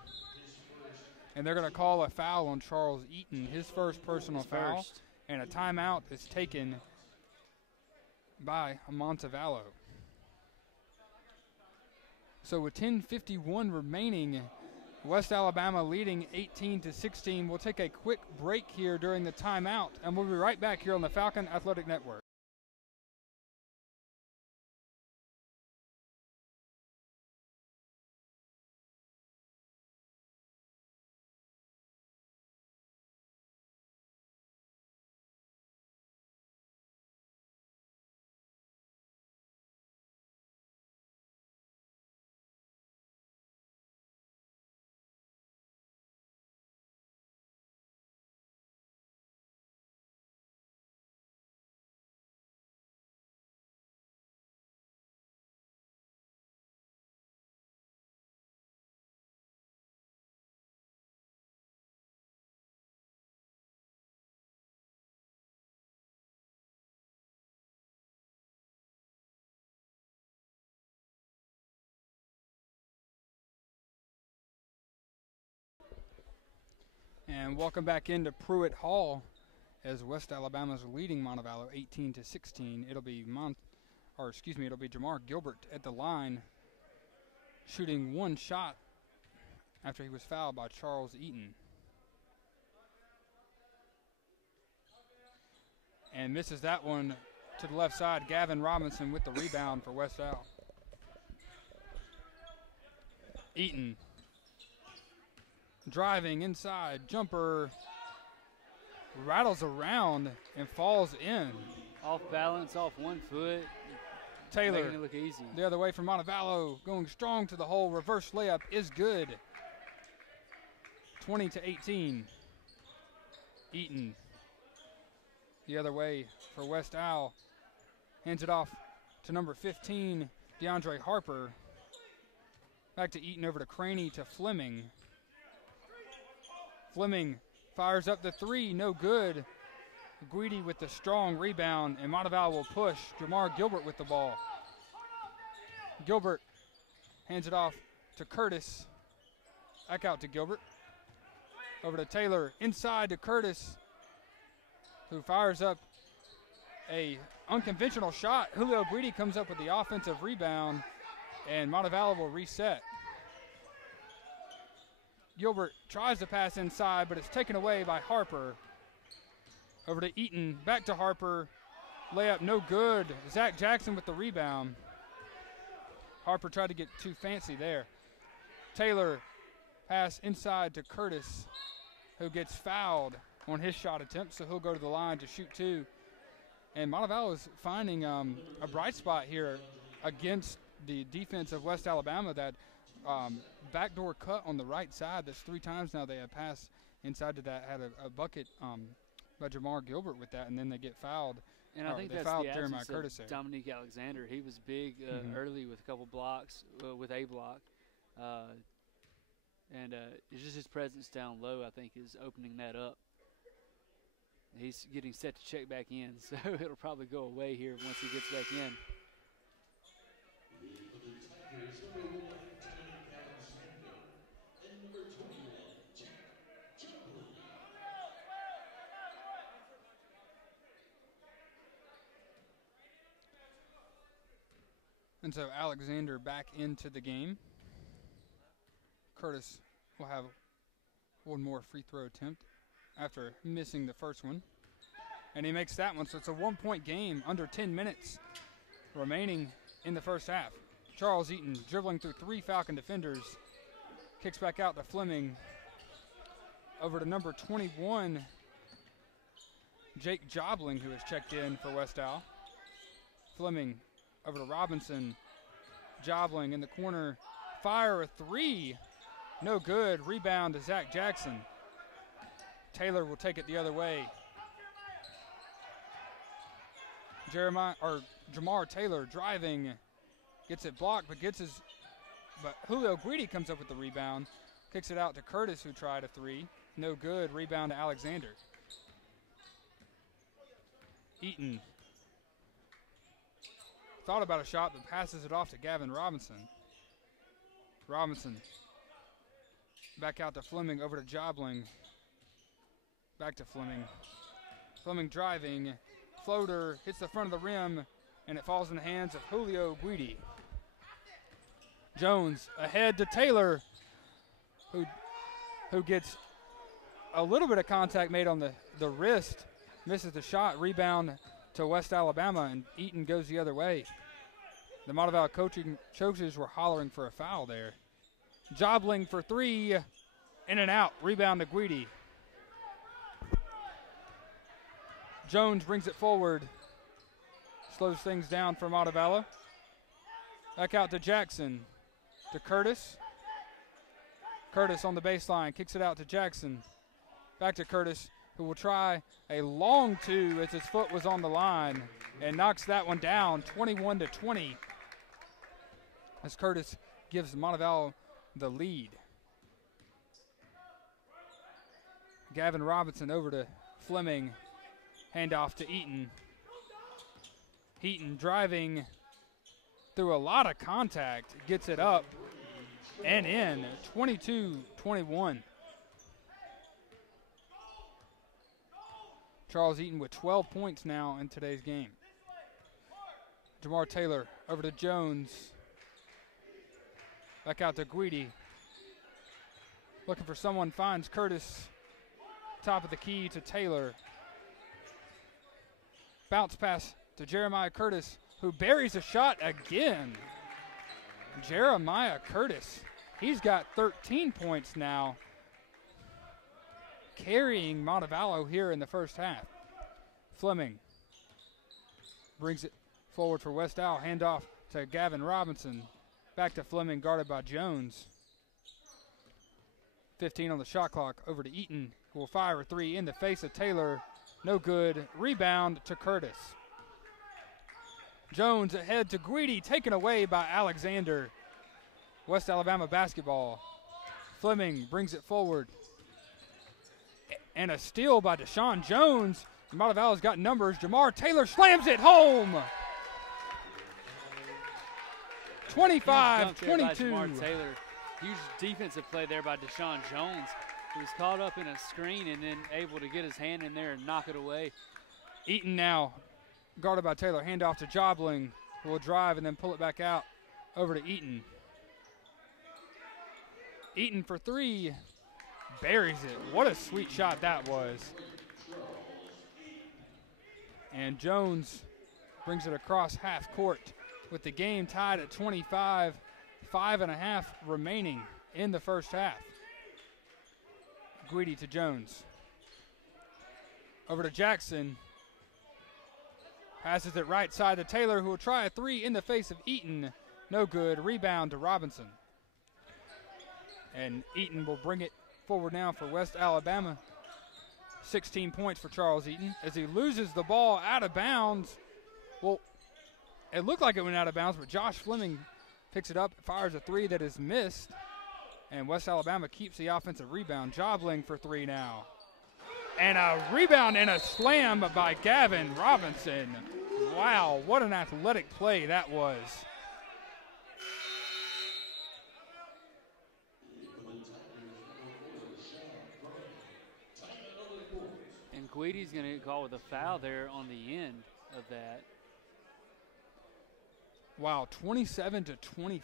And they're going to call a foul on Charles Eaton, his first personal foul. And a timeout is taken by Montevallo. So with 10:51 remaining, West Alabama leading 18 to 16. We'll take a quick break here during the timeout, and we'll be right back here on the Falcon Athletic Network. And welcome back into Pruitt Hall as West Alabama's leading Montevallo 18 to 16. It'll be Jamar Gilbert at the line, shooting one shot after he was fouled by Charles Eaton. And misses that one to the left side. Gavin Robinson with the rebound for West Al. Eaton driving inside, jumper, rattles around and falls in. Off balance, off 1 foot. Taylor, making it look easy. The other way from Montevallo, going strong to the hole. Reverse layup is good. 20-18. Eaton, the other way for West Al. Hands it off to number 15, DeAndre Harper. Back to Eaton, over to Craney, to Fleming. Fleming fires up the 3, no good. Guidi with the strong rebound, and Montevallo will push. Jamar Gilbert with the ball. Gilbert hands it off to Curtis. Back out to Gilbert. Over to Taylor, inside to Curtis, who fires up a unconventional shot. Julio Guidi comes up with the offensive rebound, and Montevallo will reset. Gilbert tries to pass inside, but it's taken away by Harper. Over to Eaton, back to Harper. Layup no good. Zach Jackson with the rebound. Harper tried to get too fancy there. Taylor, pass inside to Curtis, who gets fouled on his shot attempt, so he'll go to the line to shoot 2. And Montevallo is finding a bright spot here against the defense of West Alabama. That backdoor cut on the right side. That's 3 times now they have passed inside to that. Had a bucket by Jamar Gilbert with that, and then they get fouled. And I think that's fouled the Jeremiah absence Curtis of there. Dominique Alexander. He was big early with a couple blocks, with a block. And it's just his presence down low, I think, is opening that up. He's getting set to check back in, so it'll probably go away here once he gets back in. And so Alexander back into the game. Curtis will have one more free throw attempt after missing the first one. And he makes that one, so it's a 1-point game, under 10 minutes remaining in the first half. Charles Eaton dribbling through 3 Falcon defenders. Kicks back out to Fleming. Over to number 21, Jake Jobling, who has checked in for West Al. Fleming over to Robinson. Jobling in the corner. Fire a 3. No good. Rebound to Zach Jackson. Taylor will take it the other way. Jamar Taylor driving. Gets it blocked, but Julio Guidi comes up with the rebound. Kicks it out to Curtis, who tried a 3. No good. Rebound to Alexander. Eaton thought about a shot, but passes it off to Gavin Robinson. Robinson back out to Fleming, over to Jobling. Back to Fleming. Fleming driving. Floater hits the front of the rim, and it falls in the hands of Julio Guidi. Jones ahead to Taylor, who gets a little bit of contact made on the wrist. Misses the shot. Rebound to West Alabama, and Eaton goes the other way. The Montevallo coaches were hollering for a foul there. Jobling for 3, in and out. Rebound to Guidi. Jones brings it forward. Slows things down for Montevallo. Back out to Jackson. To Curtis. Curtis on the baseline. Kicks it out to Jackson. Back to Curtis, who will try a long 2 as his foot was on the line, and knocks that one down, 21-20. As Curtis gives Montevallo the lead. Gavin Robinson over to Fleming. Handoff to Eaton. Eaton driving through a lot of contact. Gets it up and in. 22-21. Charles Eaton with 12 points now in today's game. Jamar Taylor over to Jones. Back out to Guidi. Looking for someone, finds Curtis. Top of the key to Taylor. Bounce pass to Jeremiah Curtis, who buries a shot again. Jeremiah Curtis, he's got 13 points now, carrying Montevallo here in the first half. Fleming brings it forward for West Al. Handoff to Gavin Robinson. Back to Fleming, guarded by Jones. 15 on the shot clock. Over to Eaton, who will fire a three in the face of Taylor. No good. Rebound to Curtis. Jones ahead to Guidi, taken away by Alexander. West Alabama basketball. Fleming brings it forward. And a steal by Deshaun Jones. Montevallo's got numbers. Jamar Taylor slams it home. 25-22. Jamar Taylor. Huge defensive play there by Deshaun Jones. He was caught up in a screen and then able to get his hand in there and knock it away. Eaton now, guarded by Taylor. Handoff to Jobling, who will drive and then pull it back out over to Eaton. Eaton for three. Buries it. What a sweet shot that was. And Jones brings it across half court with the game tied at 25. 5.5 remaining in the first half. Guidi to Jones. Over to Jackson. Passes it right side to Taylor, who will try a three in the face of Eaton. No good. Rebound to Robinson. And Eaton will bring it forward now for West Alabama. 16 points for Charles Eaton as he loses the ball out of bounds. Well, it looked like it went out of bounds, but Josh Fleming picks it up, fires a three that is missed, and West Alabama keeps the offensive rebound. Jobling for three now. And a rebound and a slam by Gavin Robinson. Wow, what an athletic play that was. And Guidi's going to get called with a foul there on the end of that. Wow, 27-25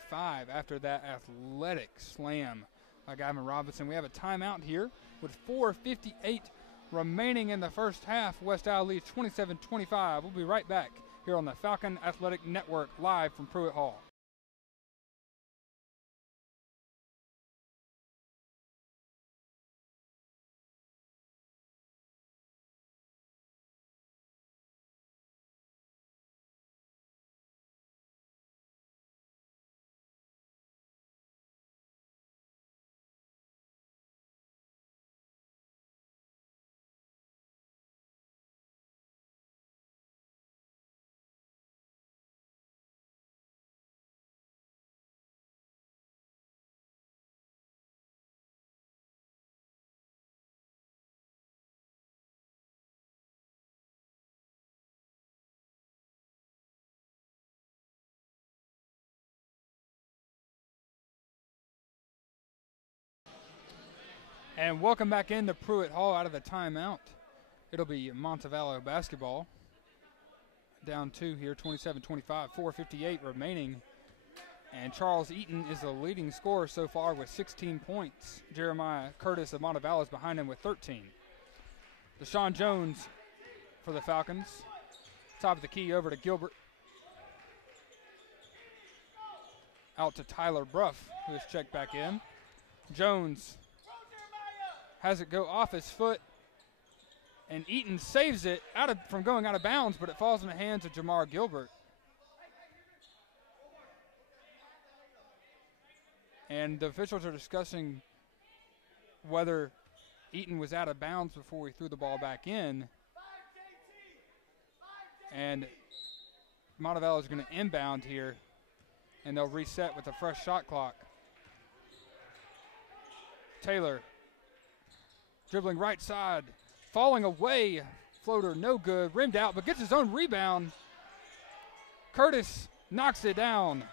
after that athletic slam by Gavin Robinson. We have a timeout here with 4:58 remaining in the first half. West Al leads 27-25. We'll be right back here on the Falcon Athletic Network, live from Pruitt Hall. And welcome back into Pruitt Hall out of the timeout. It'll be Montevallo basketball. Down two here, 27-25, 4:58 remaining. And Charles Eaton is the leading scorer so far with 16 points. Jeremiah Curtis of Montevallo is behind him with 13. Deshaun Jones for the Falcons. Top of the key over to Gilbert. Out to Tyler Bruff, who is checked back in. Jones has it go off his foot, and Eaton saves it from going out of bounds, but it falls in the hands of Jamar Gilbert. And the officials are discussing whether Eaton was out of bounds before he threw the ball back in. And Montevallo is going to inbound here, and they'll reset with a fresh shot clock. Taylor dribbling right side, falling away, floater no good, rimmed out, but gets his own rebound. Curtis knocks it down.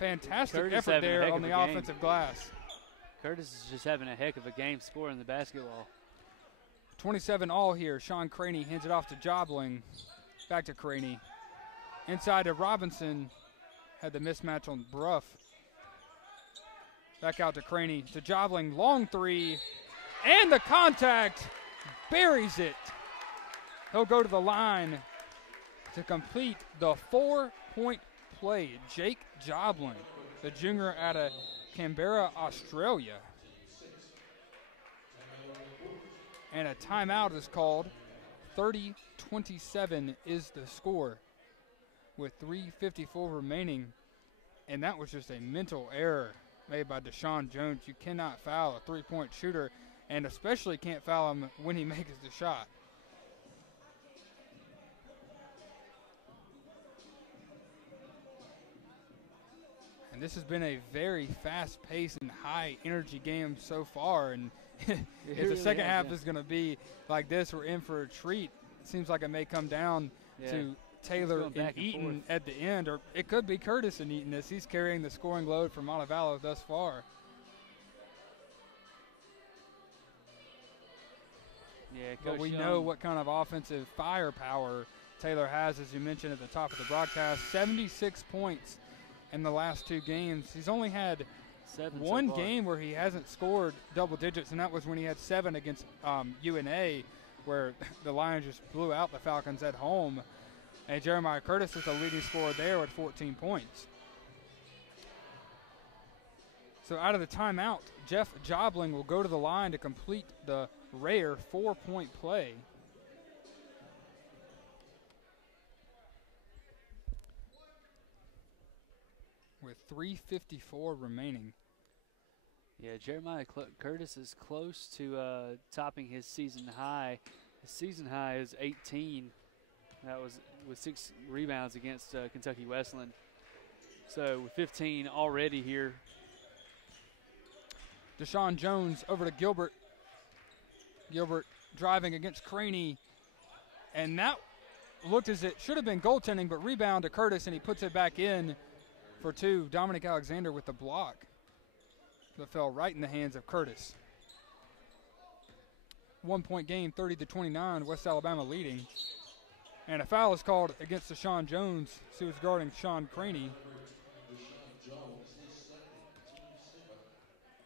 Fantastic effort there on the offensive glass. Curtis is just having a heck of a game scoring the basketball. 27 all here. Sean Craney hands it off to Jobling. Back to Craney. Inside to Robinson. Had the mismatch on Bruff. Back out to Craney, to Jobling, long three, and the contact, buries it. He'll go to the line to complete the 4-point play. Jake Jobling, the junior out of Canberra, Australia. And a timeout is called. 30-27 is the score with 3:54 remaining. And that was just a mental error made by Deshaun Jones. You cannot foul a three-point shooter, and especially can't foul him when he makes the shot. And this has been a very fast-paced and high-energy game so far. And if the second half is going to be like this, we're in for a treat. It seems like it may come down to Taylor and Eaton at the end, or it could be Curtis and Eaton as he's carrying the scoring load for Montevallo thus far. Yeah, but we know what kind of offensive firepower Taylor has, as you mentioned at the top of the broadcast. 76 points in the last two games. He's only had one game where he hasn't scored double digits, and that was when he had 7 against UNA, where the Lions just blew out the Falcons at home. And Jeremiah Curtis is the leading scorer there with 14 points. So out of the timeout, Jeff Jobling will go to the line to complete the rare 4-point play. With 3:54 remaining. Yeah, Jeremiah Curtis is close to topping his season high. His season high is 18. That was with 6 rebounds against Kentucky Wesleyan. So with 15 already here. Deshaun Jones over to Gilbert. Gilbert driving against Craney. And that looked as it should have been goaltending, but rebound to Curtis, and he puts it back in for 2. Dominic Alexander with the block that fell right in the hands of Curtis. 1-point game, 30-29, West Alabama leading. And a foul is called against Deshaun Jones. He was guarding Sean Craney.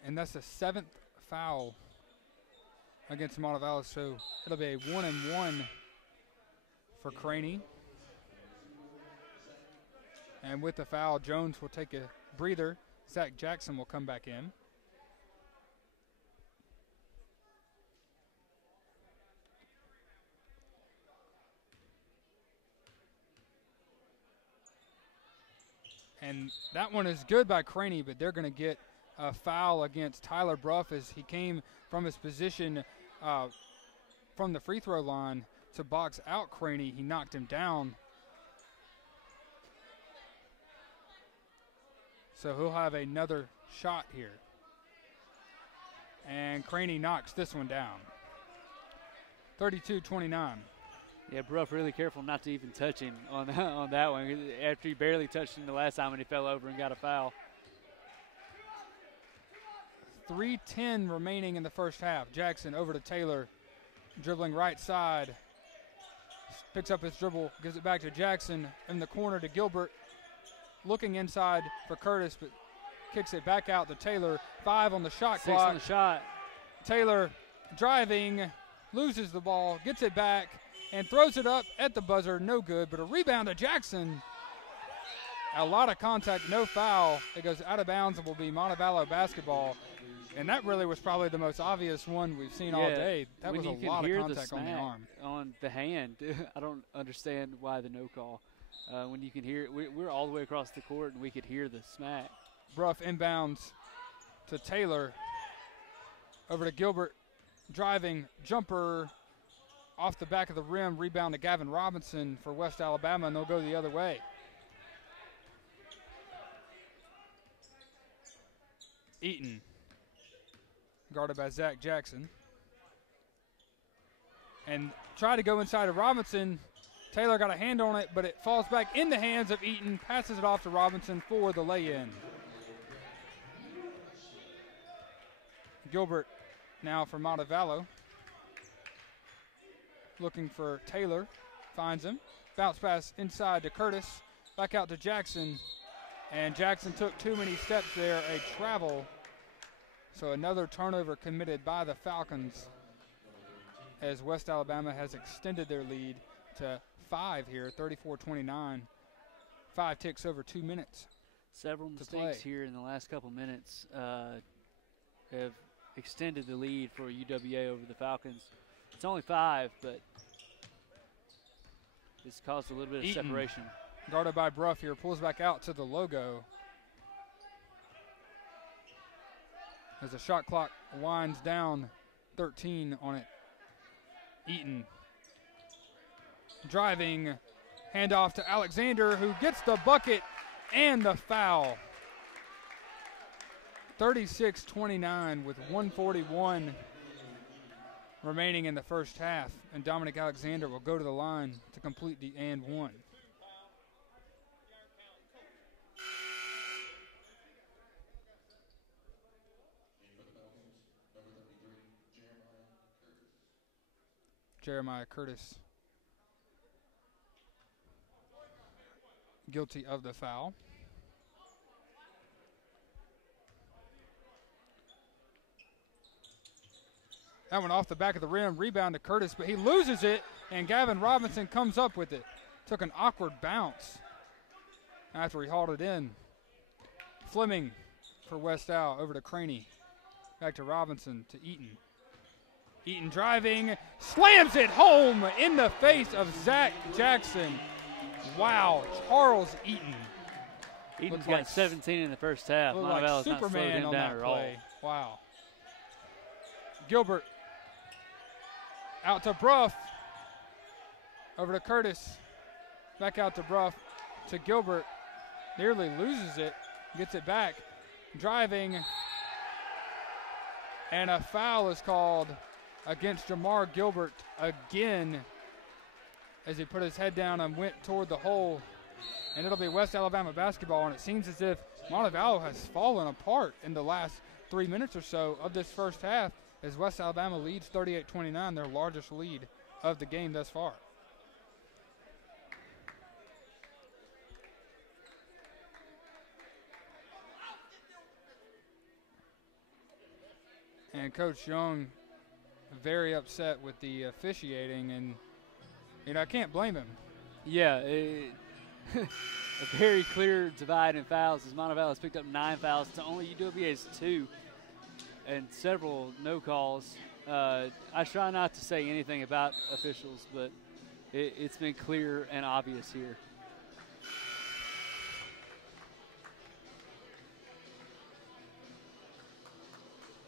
And that's the 7th foul against Montevallo, so it'll be a 1-and-1 for Craney. And with the foul, Jones will take a breather. Zach Jackson will come back in. And that one is good by Craney, but they're going to get a foul against Tyler Bruff as he came from his position from the free throw line to box out Craney. He knocked him down. So he'll have another shot here. And Craney knocks this one down. 32-29. Yeah, Bruff really careful not to even touch him on that one after he barely touched him the last time when he fell over and got a foul. 3:10 remaining in the first half. Jackson over to Taylor, dribbling right side. Picks up his dribble, gives it back to Jackson in the corner to Gilbert. Looking inside for Curtis, but kicks it back out to Taylor. 5 on the shot clock. 6 on the shot. Taylor driving, loses the ball, gets it back, and throws it up at the buzzer. No good, but a rebound to Jackson. A lot of contact, no foul. It goes out of bounds and will be Montevallo basketball. And that really was probably the most obvious one we've seen all day. That was a lot of contact on the arm. On the hand, I don't understand why the no call. When you can hear it, we're all the way across the court and we could hear the smack. Bruff inbounds to Taylor. Over to Gilbert, driving, jumper off the back of the rim, rebound to Gavin Robinson for West Alabama, and they'll go the other way. Eaton, guarded by Zach Jackson. And try to go inside of Robinson. Taylor got a hand on it, but it falls back in the hands of Eaton, passes it off to Robinson for the lay-in. Gilbert now for Montevallo. Looking for Taylor, finds him. Bounce pass inside to Curtis, back out to Jackson. And Jackson took too many steps there, a travel So another turnover committed by the Falcons as West Alabama has extended their lead to 5 here, 34-29. 5 ticks over 2 minutes. Several mistakes here in the last couple minutes have extended the lead for UWA over the Falcons. It's only 5, but it's caused a little bit of separation. Guarded by Bruff here, pulls back out to the logo. As the shot clock winds down, 13 on it. Eaton driving, handoff to Alexander, who gets the bucket and the foul. 36-29 with 1:41 remaining in the first half, and Dominic Alexander will go to the line to complete the and one. Jeremiah Curtis guilty of the foul. That one off the back of the rim, rebound to Curtis, but he loses it, and Gavin Robinson comes up with it. Took an awkward bounce after he hauled it in. Fleming for West Al, over to Craney. Back to Robinson, to Eaton. Eaton driving, slams it home in the face of Zach Jackson. Wow, Charles Eaton. Eaton's got 17 in the first half. Like Superman on that play. Wow. Gilbert out to Bruff. Over to Curtis. Back out to Bruff. To Gilbert. Nearly loses it. Gets it back. Driving. And a foul is called against Jamar Gilbert again as he put his head down and went toward the hole. And it'll be West Alabama basketball, and it seems as if Montevallo has fallen apart in the last 3 minutes or so of this first half as West Alabama leads 38-29, their largest lead of the game thus far. And Coach Young very upset with the officiating, and I can't blame him. Yeah, a very clear divide in fouls as Montevallo has picked up 9 fouls to only UWA's 2, and several no calls. I try not to say anything about officials, but it's been clear and obvious here.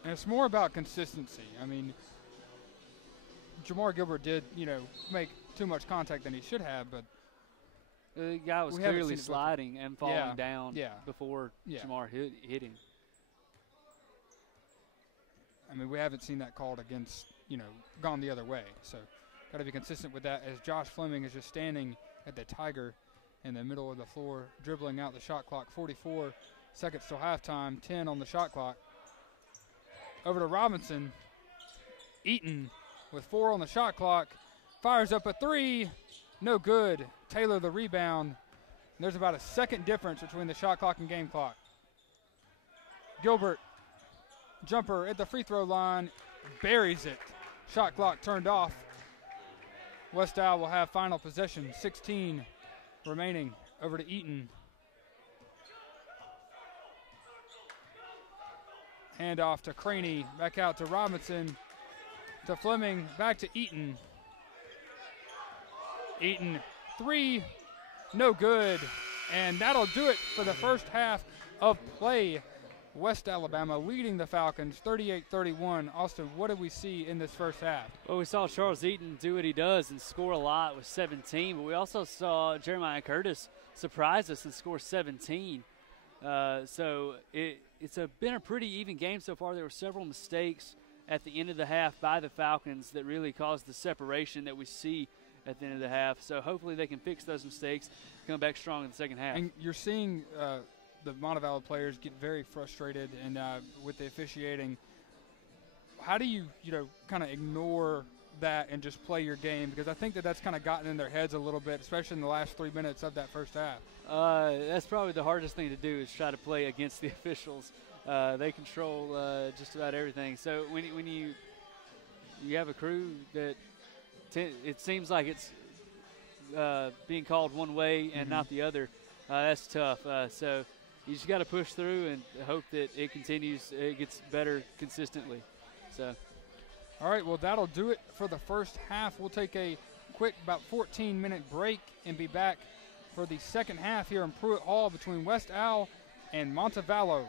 And it's more about consistency. I mean, Jamar Gilbert did, make too much contact than he should have, but the guy was clearly sliding and falling down before Jamar hit him. I mean, we haven't seen that called against, gone the other way. So got to be consistent with that as Josh Fleming is just standing at the Tiger in the middle of the floor, dribbling out the shot clock. 44 seconds till halftime, 10 on the shot clock. Over to Robinson. Eaton with 4 on the shot clock. Fires up a 3. No good. Taylor the rebound. And there's about a second difference between the shot clock and game clock. Gilbert, jumper at the free throw line, buries it. Shot clock turned off. West Al will have final possession. 16 remaining. Over to Eaton. Handoff to Craney. Back out to Robinson. To Fleming. Back to Eaton. Eaton, 3, no good. And that'll do it for the first half of play. West Alabama leading the Falcons 38-31. Austin, what did we see in this first half? Well, we saw Charles Eaton do what he does and score a lot with 17, but we also saw Jeremiah Curtis surprise us and score 17. So it's been a pretty even game so far. There were several mistakes at the end of the half by the Falcons that really caused the separation that we see at the end of the half. So hopefully they can fix those mistakes, come back strong in the second half. And you're seeing the Montevallo players get very frustrated and with the officiating. How do you kind of ignore that and just play your game? Because I think that's kind of gotten in their heads a little bit, especially in the last 3 minutes of that first half. That's probably the hardest thing to do is try to play against the officials. They control just about everything. So when you have a crew that it seems like it's being called one way and not the other, that's tough. So you just got to push through and hope that it continues, it gets better consistently. So. All right, well, that'll do it for the first half. We'll take a quick about 14-minute break and be back for the second half here in Pruitt Hall between West Al and Montevallo.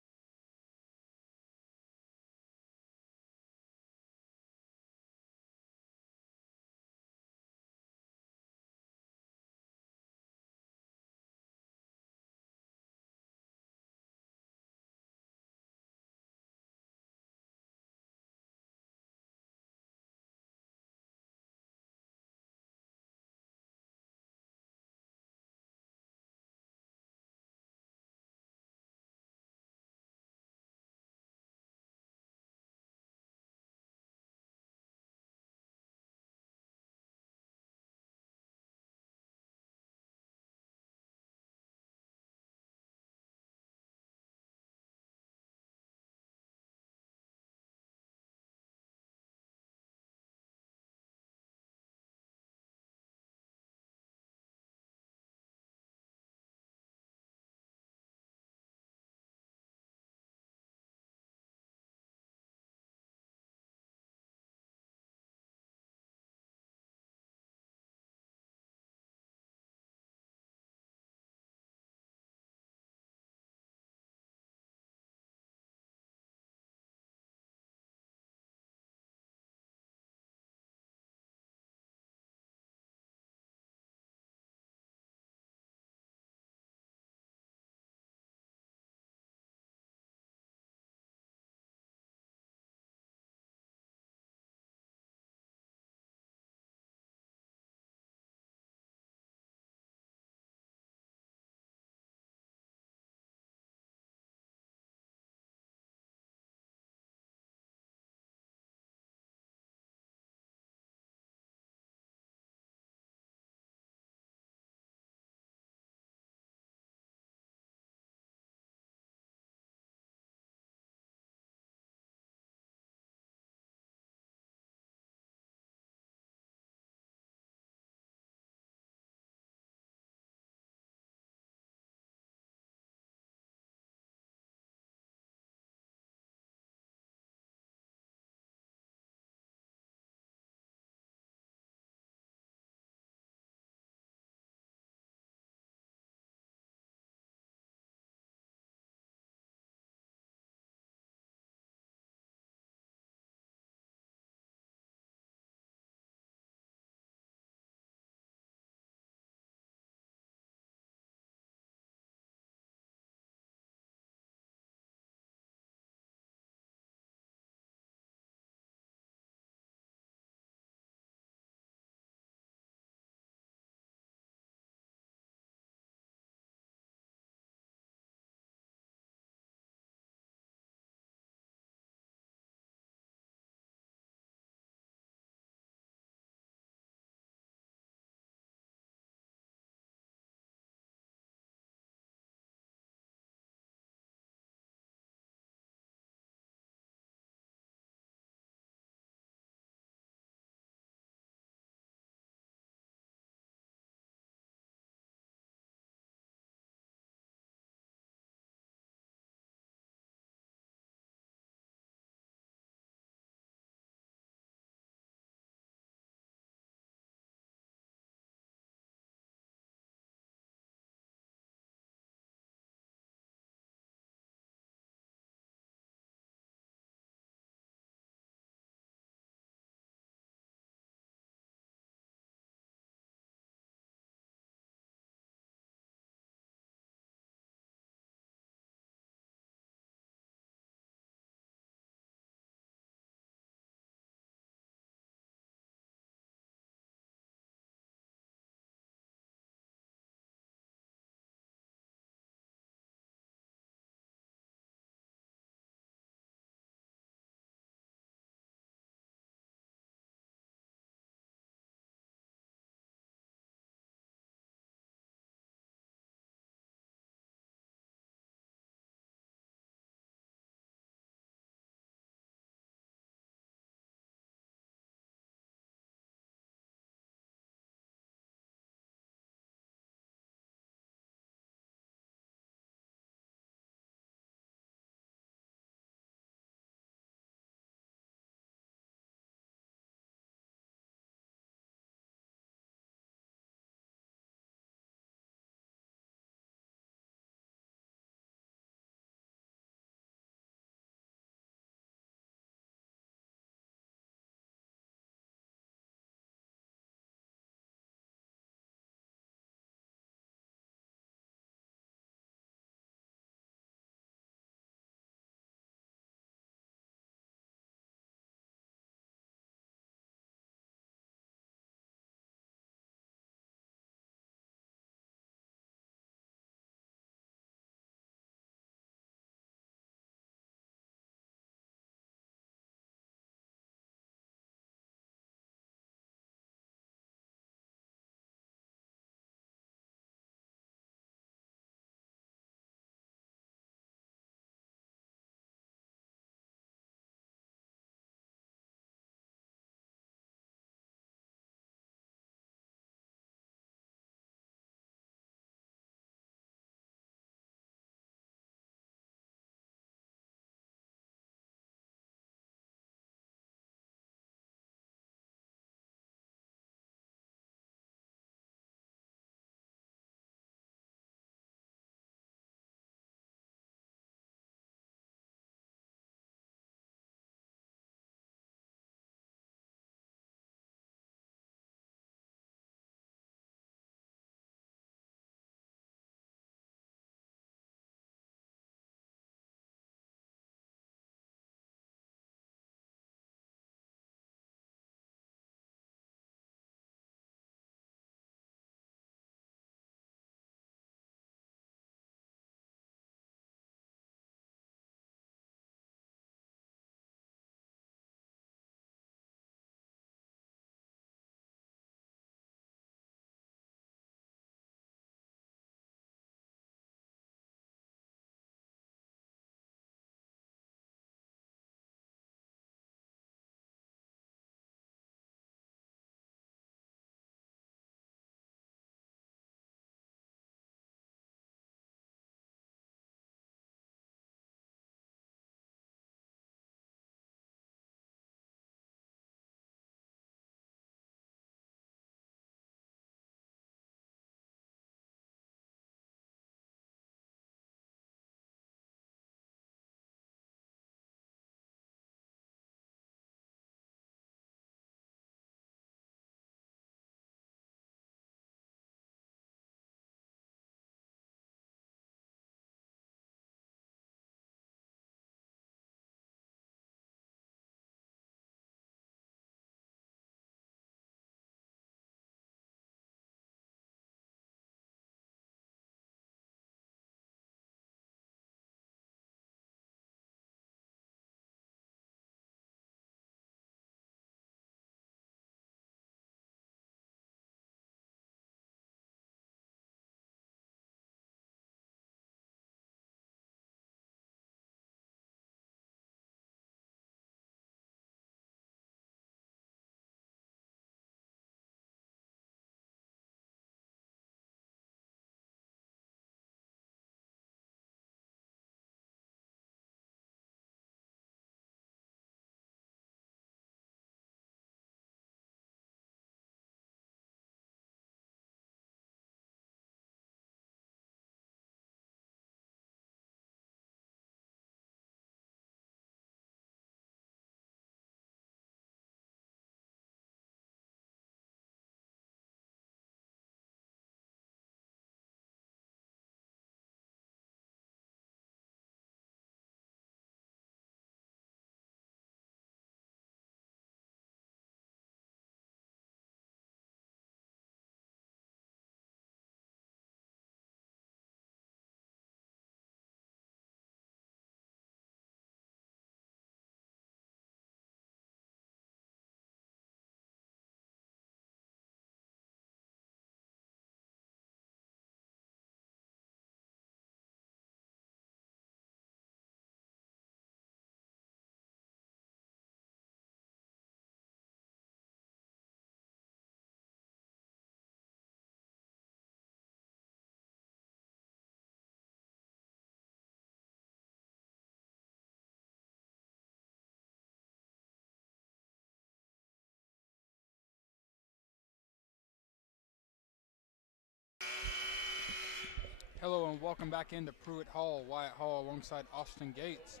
Hello and welcome back into Pruitt Hall. Wyatt Hall alongside Austin Gates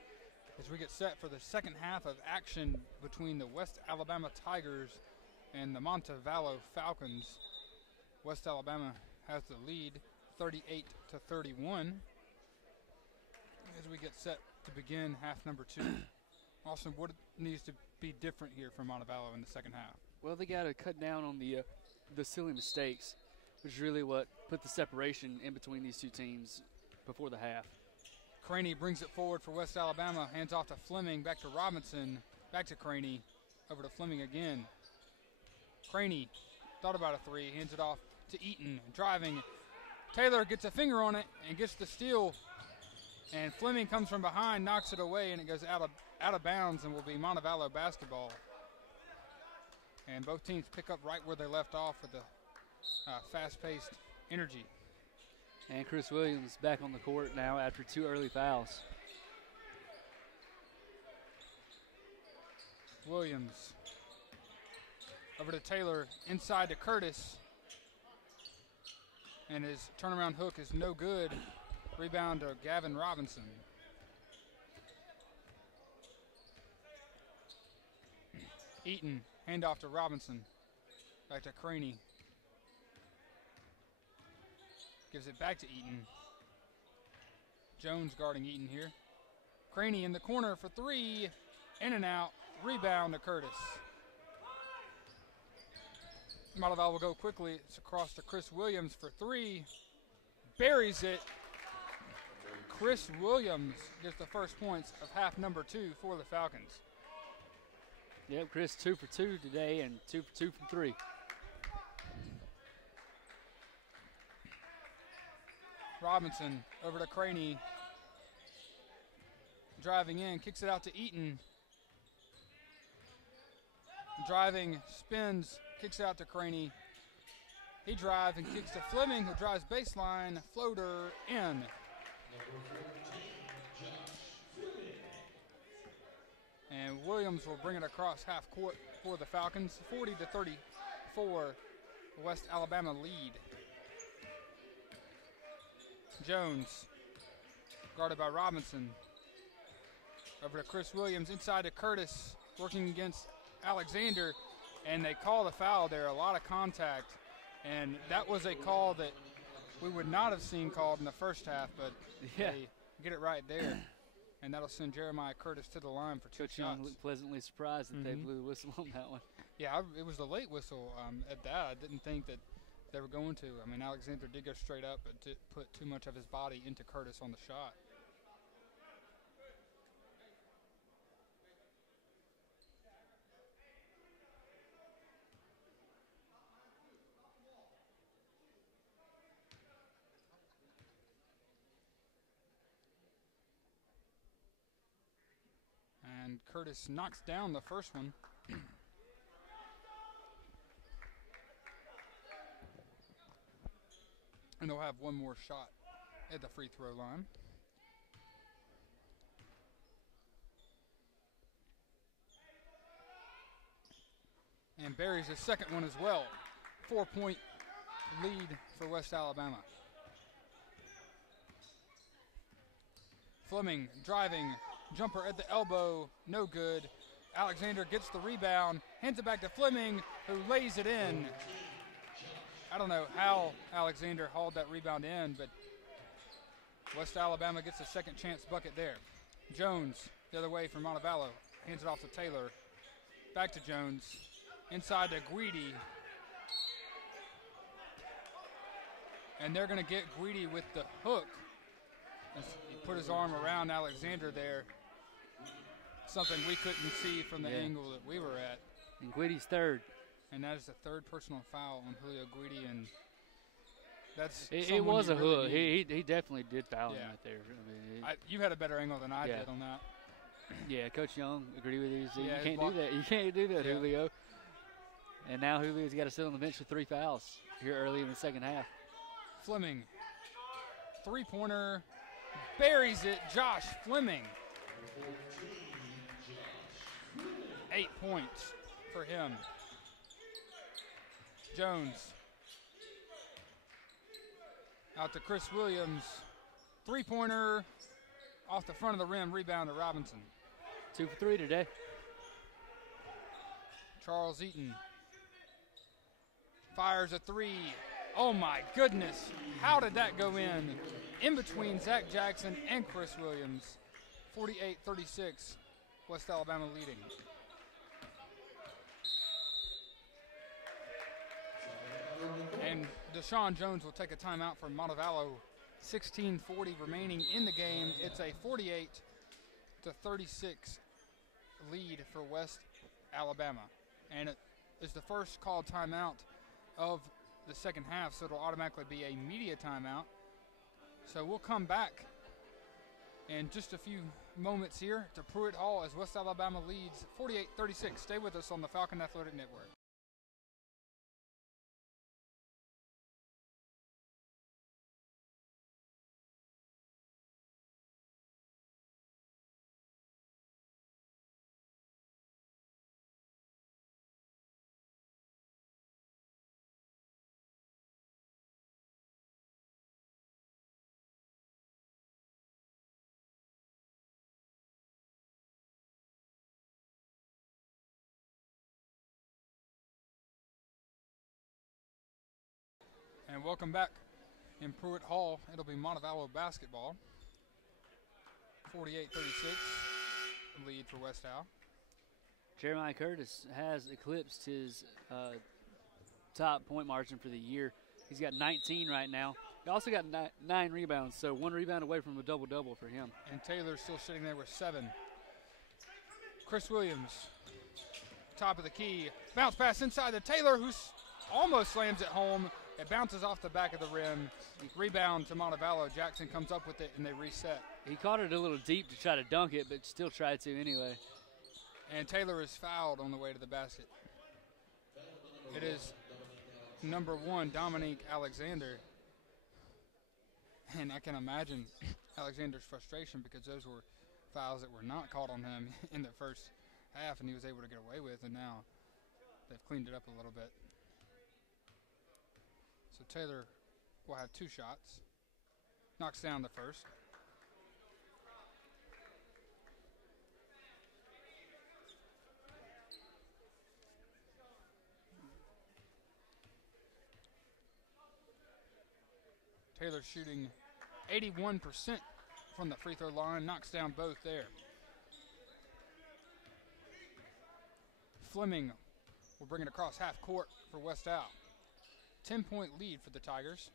as we get set for the second half of action between the West Alabama Tigers and the Montevallo Falcons. West Alabama has the lead 38-31 as we get set to begin half number 2. Austin, what needs to be different here for Montevallo in the second half? Well, they got to cut down on the silly mistakes, which is really what put the separation in between these two teams before the half. Craney brings it forward for West Alabama, hands off to Fleming, back to Robinson, back to Craney, over to Fleming again. Craney thought about a three, hands it off to Eaton, driving. Taylor gets a finger on it and gets the steal, and Fleming comes from behind, knocks it away, and it goes out of bounds and will be Montevallo basketball. And both teams pick up right where they left off with the fast-paced energy. And Chris Williams back on the court now after 2 early fouls. Williams over to Taylor, inside to Curtis. And his turnaround hook is no good. Rebound to Gavin Robinson. Eaton, handoff to Robinson. Back to Craney. Gives it back to Eaton. Jones guarding Eaton here. Craney in the corner for three. In and out. Rebound to Curtis. Montevallo will go quickly. It's across to Chris Williams for three. Buries it. Chris Williams gets the first points of half number 2 for the Falcons. Yep, Chris 2 for 2 today and 2 for 2 from 3. Robinson over to Craney. Driving in, kicks it out to Eaton. Driving, spins, kicks out to Craney. He drives and kicks to Fleming, who drives baseline, floater in. And Williams will bring it across half court for the Falcons. 40-34, West Alabama lead. Jones, guarded by Robinson. Over to Chris Williams, inside to Curtis, working against Alexander, and they call the foul there, a lot of contact. And that was a call that we would not have seen called in the first half, but they get it right there. And that'll send Jeremiah Curtis to the line for 2 Coach shots. Young looked pleasantly surprised that they blew the whistle on that one. Yeah, it was the late whistle at that. I didn't think that they were going to. I mean, Alexander did go straight up, but did put too much of his body into Curtis on the shot. And Curtis knocks down the first one. And they'll have one more shot at the free throw line. And buries his second one as well. 4-point lead for West Alabama. Fleming driving, jumper at the elbow, no good. Alexander gets the rebound, hands it back to Fleming, who lays it in. I don't know how Alexander hauled that rebound in, but West Alabama gets a second chance bucket there. Jones, the other way from Montevallo, hands it off to Taylor. Back to Jones, inside to Guidi. And they're going to get Guidi with the hook. He put his arm around Alexander there. Something we couldn't see from the angle that we were at. And Guidi's third. And that is the third personal foul on Julio Guidi, and that's it was a really hook. He definitely did foul him right there. I mean, you had a better angle than I did on that. Yeah, Coach Young agreed with you. So Yeah, you can't do that. You can't do that, Yeah. Julio. And now Julio's got to sit on the bench with 3 fouls here early in the second half. Fleming, three-pointer, buries it. Josh Fleming. 8 points for him. Jones. Out to Chris Williams. Three-pointer off the front of the rim. Rebound to Robinson. 2 for 3 today. Charles Eaton fires a three. Oh, my goodness. How did that go in between Zach Jackson and Chris Williams. 48-36, West Alabama leading. And Deshaun Jones will take a timeout for Montevallo. 16:40 remaining in the game. It's a 48-36 lead for West Alabama. And it is the first called timeout of the second half, so it'll automatically be a media timeout. So we'll come back in just a few moments here to Pruitt Hall as West Alabama leads 48-36. Stay with us on the Falcon Athletic Network. And welcome back in Pruitt Hall. It'll be Montevallo basketball. 48-36 lead for West Al. Jeremiah Curtis has eclipsed his top point margin for the year. He's got 19 right now. He also got 9 rebounds, so 1 rebound away from a double-double for him. And Taylor's still sitting there with 7. Chris Williams, top of the key. Bounce pass inside to Taylor, who almost slams it home. It bounces off the back of the rim. Rebound to Montevallo. Jackson comes up with it, and they reset. He caught it a little deep to try to dunk it, but still tried to anyway. And Taylor is fouled on the way to the basket. It is number 1, Dominique Alexander. And I can imagine Alexander's frustration because those were fouls that were not called on him in the first half, and he was able to get away with, and now they've cleaned it up a little bit. So Taylor will have 2 shots. Knocks down the first. Taylor shooting 81% from the free throw line. Knocks down both there. Fleming will bring it across half court for West Al. 10-point lead for the Tigers.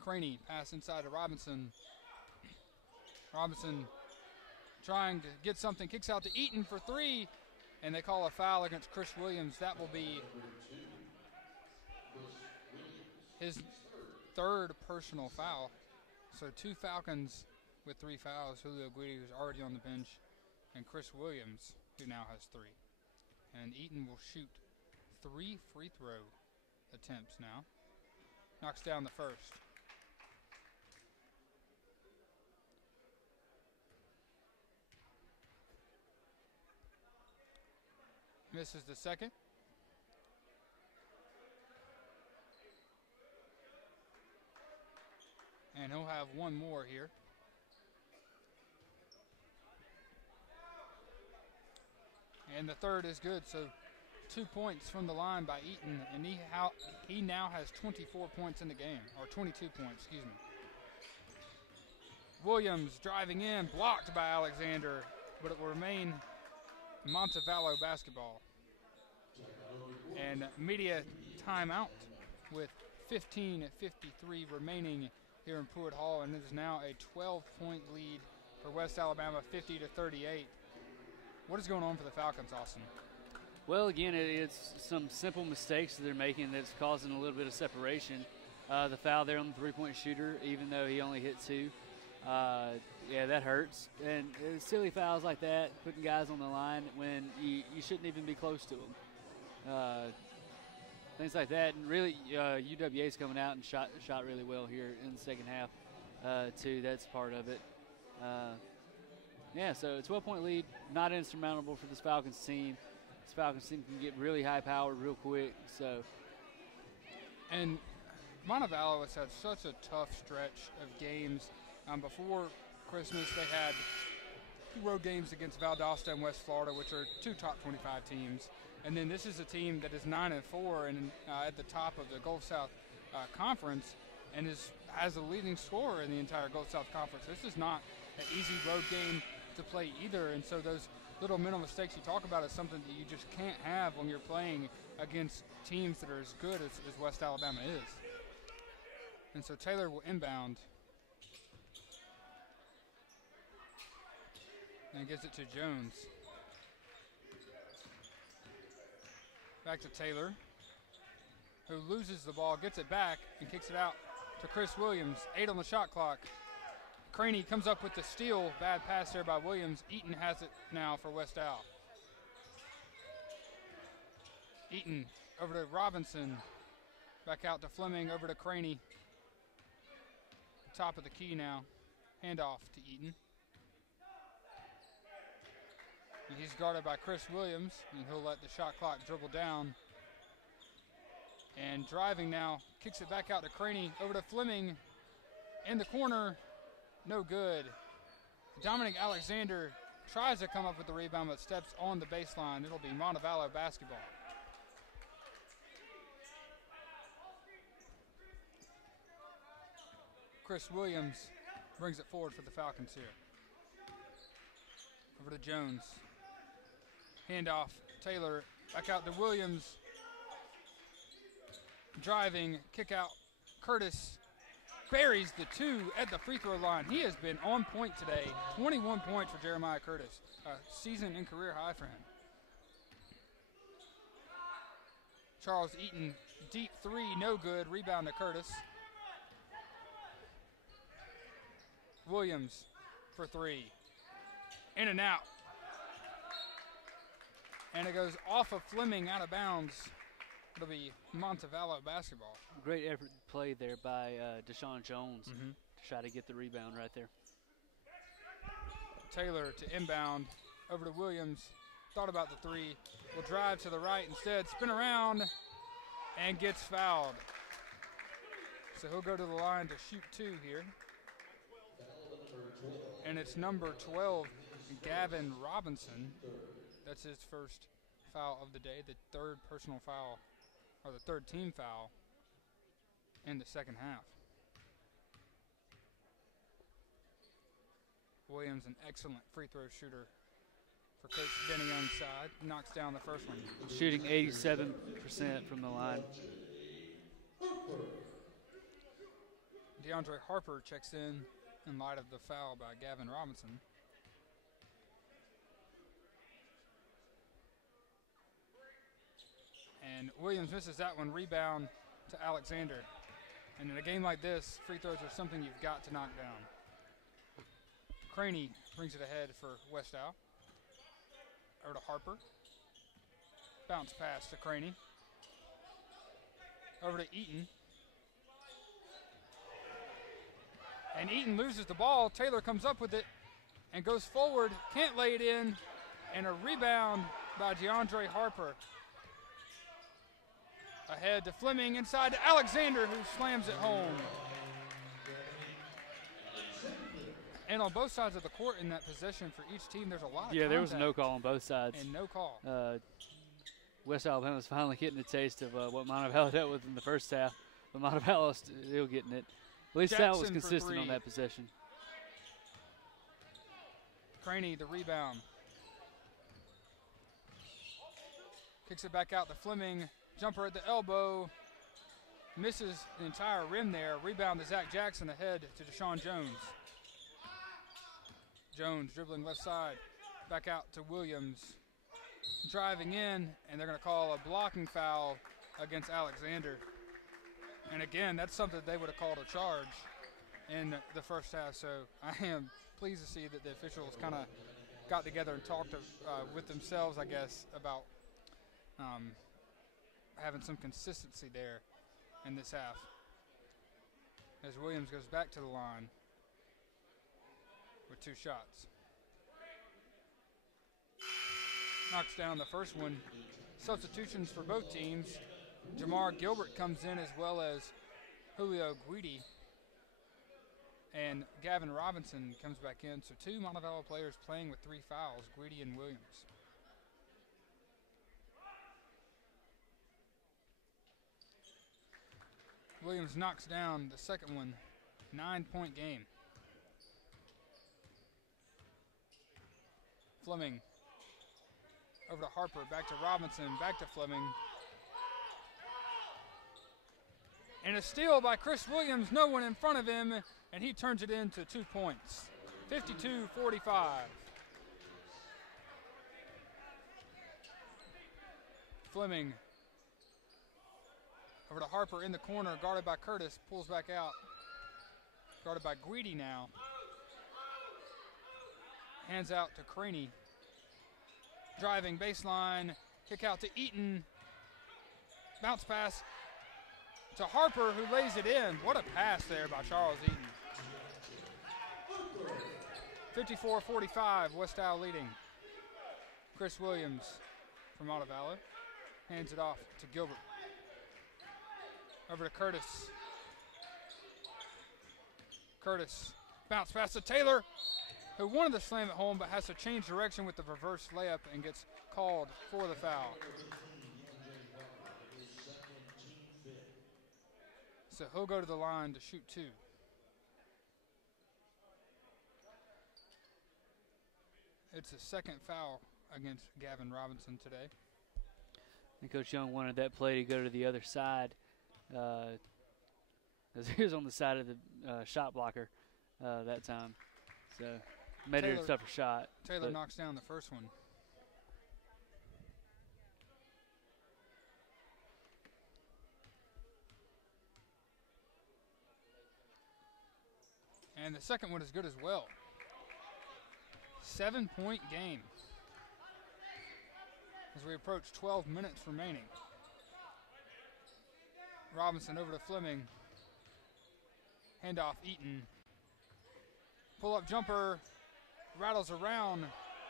Craney pass inside to Robinson. Robinson trying to get something, kicks out to Eaton for 3, and they call a foul against Chris Williams. That will be his 3rd personal foul. So 2 Falcons with 3 fouls. Julio Guidi, who's already on the bench, and Chris Williams, who now has 3. And Eaton will shoot 3 free throw attempts now. Knocks down the first. Misses the second. And he'll have 1 more here. And the 3rd is good, so 2 points from the line by Eaton, and he now has 24 points in the game, or 22 points, excuse me. Williams driving in, blocked by Alexander, but it will remain Montevallo basketball. And media timeout with 15:53 remaining here in Pruitt Hall, and it is now a 12-point lead for West Alabama, 50-38. What is going on for the Falcons, Austin? Well, again, it's some simple mistakes that they're making that's causing a little bit of separation. The foul there on the three-point shooter, even though he only hit 2, yeah, that hurts. And silly fouls like that, putting guys on the line when you shouldn't even be close to them. Things like that. And really, UWA's coming out and shot really well here in the second half, too. That's part of it. Yeah, so a 12-point lead, not insurmountable for this Falcons team. This Falcons team can get really high-powered real quick. So, and Montevallo has had such a tough stretch of games. Before Christmas, they had 2 road games against Valdosta and West Florida, which are 2 top 25 teams. And then this is a team that is 9-4 and at the top of the Gulf South Conference, and has the leading scorer in the entire Gulf South Conference. This is not an easy road game to play either, and so those little mental mistakes you talk about is something that you just can't have when you're playing against teams that are as good as West Alabama is. And so Taylor will inbound and gives it to Jones. Back to Taylor, who loses the ball, gets it back, and kicks it out to Chris Williams. 8 on the shot clock. Craney comes up with the steal. Bad pass there by Williams. Eaton has it now for West Al. Eaton over to Robinson. Back out to Fleming, over to Craney. Top of the key now. Handoff to Eaton. And he's guarded by Chris Williams, and he'll let the shot clock dribble down. And driving now, kicks it back out to Craney, over to Fleming. In the corner, no good. Dominic Alexander tries to come up with the rebound, but steps on the baseline. It'll be Montevallo basketball. Chris Williams brings it forward for the Falcons here. Over to Jones. Handoff, Taylor, back out to Williams. Driving, kick out, Curtis buries the 2 at the free throw line. He has been on point today. 21 points for Jeremiah Curtis, a season and career high for him. Charles Eaton, deep 3, no good. Rebound to Curtis. Williams for 3. In and out. And it goes off of Fleming, out of bounds. It'll be Montevallo basketball. Great effort play there by Deshaun Jones to try to get the rebound right there. Taylor to inbound, over to Williams. Thought about the 3. Will drive to the right instead, spin around, and gets fouled. So he'll go to the line to shoot 2 here. And it's number 12, Gavin Robinson. That's his first foul of the day, the 3rd personal foul, or the 3rd team foul in the second half. Williams, an excellent free throw shooter for Coach Denny Young's side. Knocks down the first one. Shooting 87% from the line. DeAndre Harper checks in light of the foul by Gavin Robinson. And Williams misses that one. Rebound to Alexander. And in a game like this, free throws are something you've got to knock down. Craney brings it ahead for West Al. Over to Harper. Bounce pass to Craney. Over to Eaton. And Eaton loses the ball. Taylor comes up with it and goes forward. Can't lay it in. And a rebound by DeAndre Harper. Ahead to Fleming, inside to Alexander, who slams it home. And on both sides of the court in that possession for each team, there's a lot of there was contact. no call on both sides. And no call. West Alabama's finally getting a taste of what Montevallo dealt with in the first half, but Montevallo's still getting it. At least that was consistent on that possession. Craney, the rebound. Kicks it back out to Fleming. Jumper at the elbow. Misses the entire rim there. Rebound to Zach Jackson, ahead to Deshaun Jones. Jones dribbling left side. Back out to Williams. Driving in, and they're going to call a blocking foul against Alexander. And again, that's something they would have called a charge in the first half. So I am pleased to see that the officials kind of got together and talked with themselves, I guess, about having some consistency there in this half. As Williams goes back to the line with 2 shots. Knocks down the first one. Substitutions for both teams. Jamar Gilbert comes in, as well as Julio Guidi and Gavin Robinson comes back in. So 2 Montevallo players playing with 3 fouls, Guidi and Williams. Williams knocks down the second one. 9-point game. Fleming over to Harper, back to Robinson, back to Fleming. And a steal by Chris Williams, no one in front of him, and he turns it into 2 points. 52-45. Fleming over to Harper in the corner, guarded by Curtis, pulls back out. Guarded by Guidi now. Hands out to Craney. Driving baseline, kick out to Eaton. Bounce pass to Harper, who lays it in. What a pass there by Charles Eaton. 54-45, West Isle leading. Chris Williams from Montevallo hands it off to Gilbert. Over to Curtis. Curtis, bounce pass to Taylor, who wanted to slam it home but has to change direction with the reverse layup and gets called for the foul. So he'll go to the line to shoot 2. It's a second foul against Gavin Robinson today. And Coach Young wanted that play to go to the other side, because he was on the side of the shot blocker that time. So made it a tougher shot. Taylor knocks down the first one. And the second one is good as well. 7-point game as we approach 12 minutes remaining. Robinson over to Fleming. Handoff Eaton. Pull-up jumper rattles around,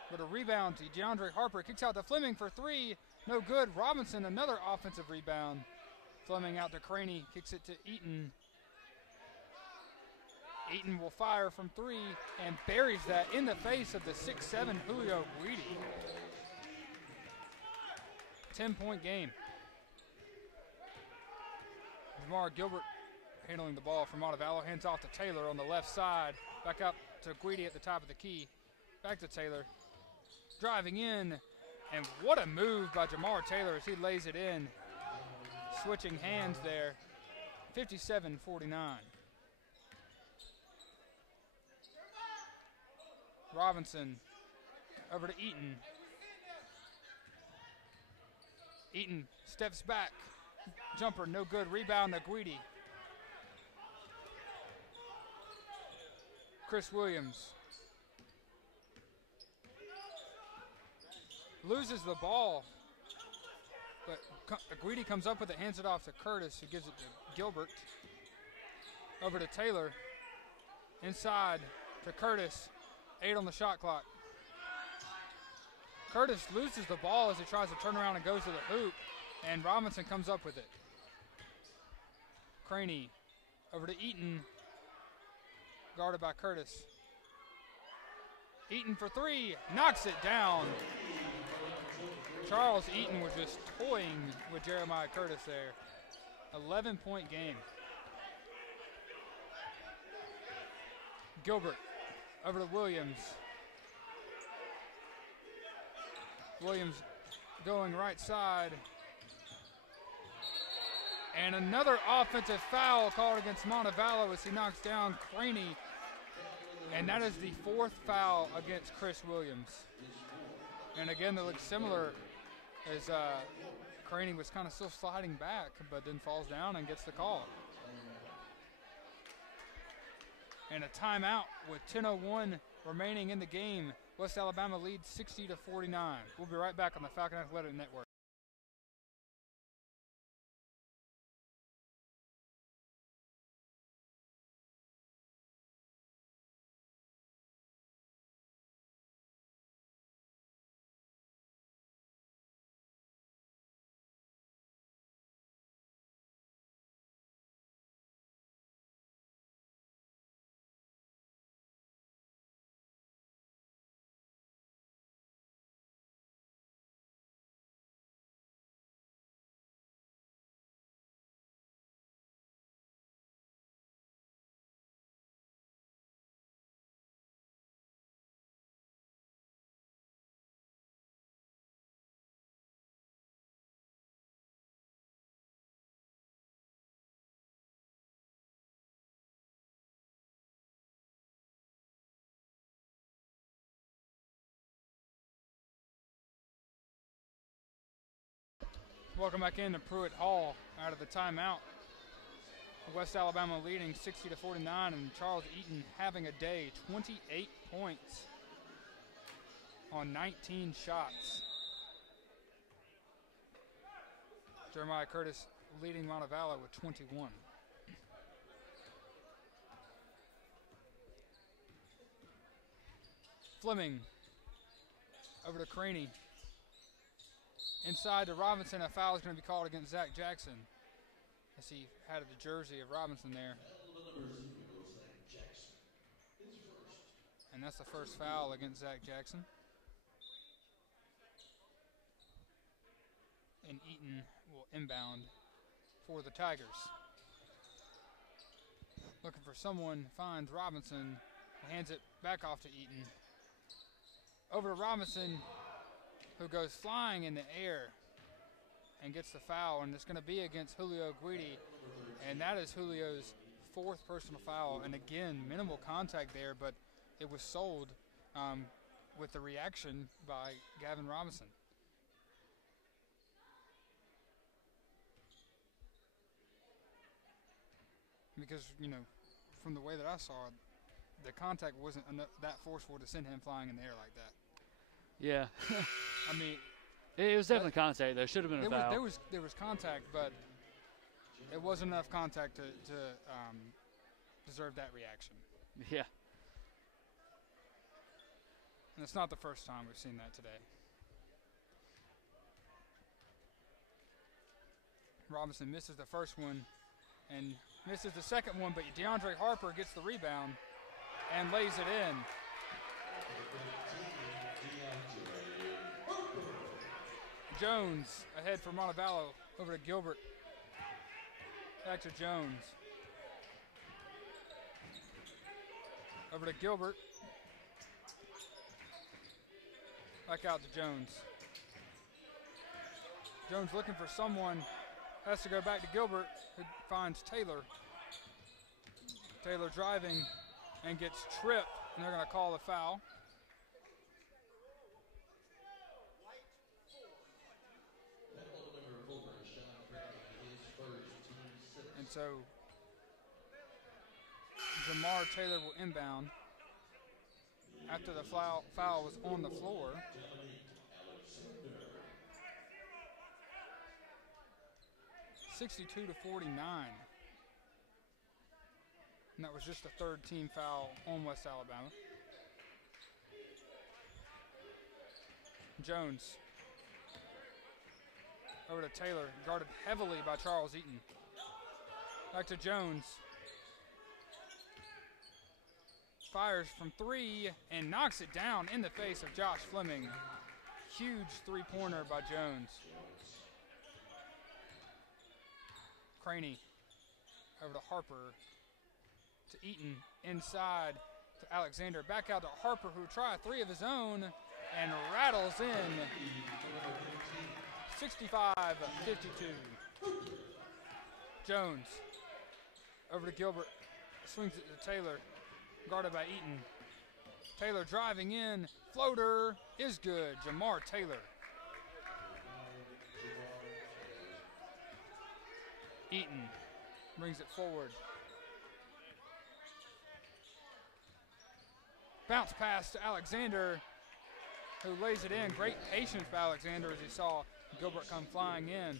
but a rebound to DeAndre Harper. Kicks out to Fleming for 3. No good. Robinson, another offensive rebound. Fleming out to Craney. Kicks it to Eaton. Eaton will fire from 3 and buries that in the face of the 6'7" Julio Guidi. 10-point game. Jamar Gilbert handling the ball from Montevallo. Hands off to Taylor on the left side. Back up to Guidi at the top of the key. Back to Taylor. Driving in. And what a move by Jamar Taylor as he lays it in. Switching hands there. 57-49. Robinson over to Eaton. Eaton steps back. Jumper, no good. Rebound to Guidi. Chris Williams loses the ball, but Guidi comes up with it, hands it off to Curtis, who gives it to Gilbert. Over to Taylor. Inside to Curtis. 8 on the shot clock. Curtis loses the ball as he tries to turn around and goes to the hoop, and Robinson comes up with it. Craney over to Eaton, guarded by Curtis. Eaton for 3, knocks it down. Charles Eaton was just toying with Jeremiah Curtis there. 11-point game. Gilbert over to Williams. Williams going right side. And another offensive foul called against Montevallo as he knocks down Craney. And that is the 4th foul against Chris Williams. And again, they look similar as Craney was kind of still sliding back, but then falls down and gets the call. And a timeout with 10:01 remaining in the game. West Alabama leads 60-49. We'll be right back on the Falcon Athletic Network. Welcome back into Pruitt Hall out of the timeout. West Alabama leading 60-49, and Charles Eaton having a day, 28 points on 19 shots. Jeremiah Curtis leading Montevallo with 21. Fleming over to Craney. Inside to Robinson, a foul is going to be called against Zach Jackson, as he had the jersey of Robinson there. And that's the first foul against Zach Jackson. And Eaton will inbound for the Tigers. Looking for someone, finds Robinson, hands it back off to Eaton. Over to Robinson, who goes flying in the air and gets the foul, and it's going to be against Julio Guidi, and that is Julio's 4th personal foul. And again, minimal contact there, but it was sold with the reaction by Gavin Robinson. Because, you know, from the way that I saw it, the contact wasn't that forceful to send him flying in the air like that. Yeah. I mean, it was definitely contact, though. Should have been a foul. There was contact, but it wasn't enough contact to deserve that reaction. Yeah. And it's not the first time we've seen that today. Robinson misses the first one and misses the second one, but DeAndre Harper gets the rebound and lays it in. Jones ahead for Montevallo, over to Gilbert. Back to Jones. Over to Gilbert. Back out to Jones. Jones looking for someone. Has to go back to Gilbert, who finds Taylor. Taylor driving and gets tripped, and they're going to call the foul. And so Jamar Taylor will inbound after the foul was on the floor. (62-49). And that was just the 3rd team foul on West Alabama. Jones over to Taylor, guarded heavily by Charles Eaton. Back to Jones. Fires from 3 and knocks it down in the face of Josh Fleming. Huge 3-pointer by Jones. Craney over to Harper, to Eaton, inside to Alexander, back out to Harper, who tried 3 of his own and rattles in. 65-52. Jones over to Gilbert, swings it to Taylor, guarded by Eaton. Taylor driving in, floater is good. Jamar Taylor. Eaton brings it forward. Bounce pass to Alexander, who lays it in. Great patience by Alexander as he saw Gilbert come flying in.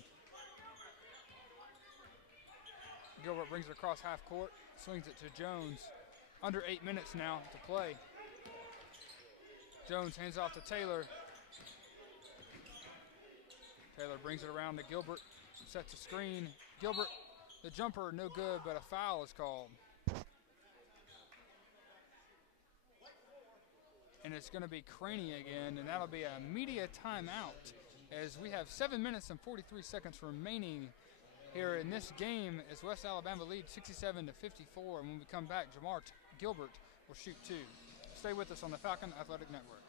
Gilbert brings it across half court, swings it to Jones. Under 8 minutes now to play. Jones hands off to Taylor. Taylor brings it around to Gilbert, sets a screen. Gilbert, the jumper, no good, but a foul is called. And it's going to be Craney again, and that'll be a media timeout, as we have 7 minutes and 43 seconds remaining here in this game as West Alabama leads 67-54. And when we come back, Jamar Gilbert will shoot 2. Stay with us on the Falcon Athletic Network.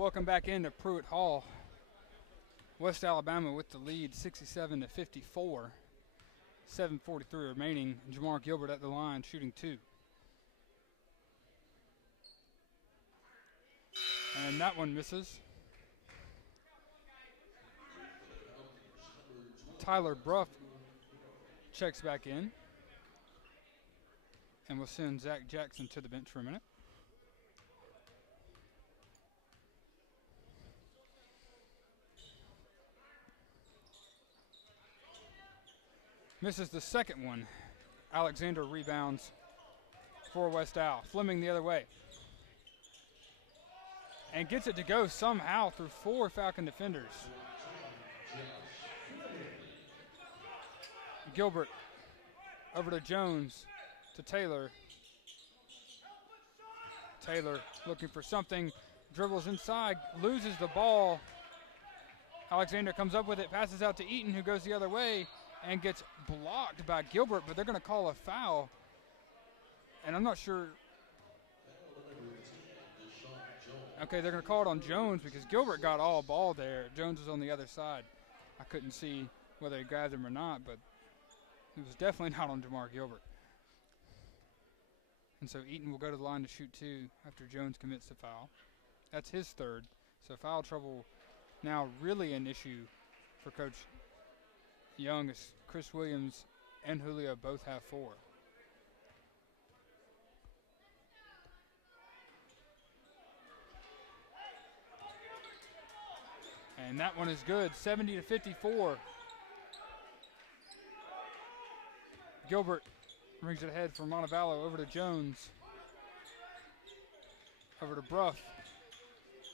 welcome back into Pruitt Hall. West Alabama with the lead, 67-54. 7:43 remaining. Jamar Gilbert at the line, shooting 2. And that one misses. Tyler Bruff checks back in. And we'll send Zach Jackson to the bench for a minute. Misses the second one. Alexander rebounds for West Al. Fleming the other way. And gets it to go somehow through 4 Falcon defenders. Gilbert over to Jones, to Taylor. Taylor looking for something, dribbles inside, loses the ball. Alexander comes up with it, passes out to Eaton, who goes the other way and gets blocked by Gilbert, but they're going to call a foul. And I'm not sure. Okay, they're going to call it on Jones because Gilbert got all ball there. Jones was on the other side. I couldn't see whether he grabbed him or not, but it was definitely not on Jamar Gilbert. And so Eaton will go to the line to shoot 2 after Jones commits the foul. That's his third. So foul trouble now really an issue for Coach Young, as Chris Williams and Julio both have 4. And that one is good, 70-54. Gilbert brings it ahead for Montevallo, over to Jones. Over to Bruff.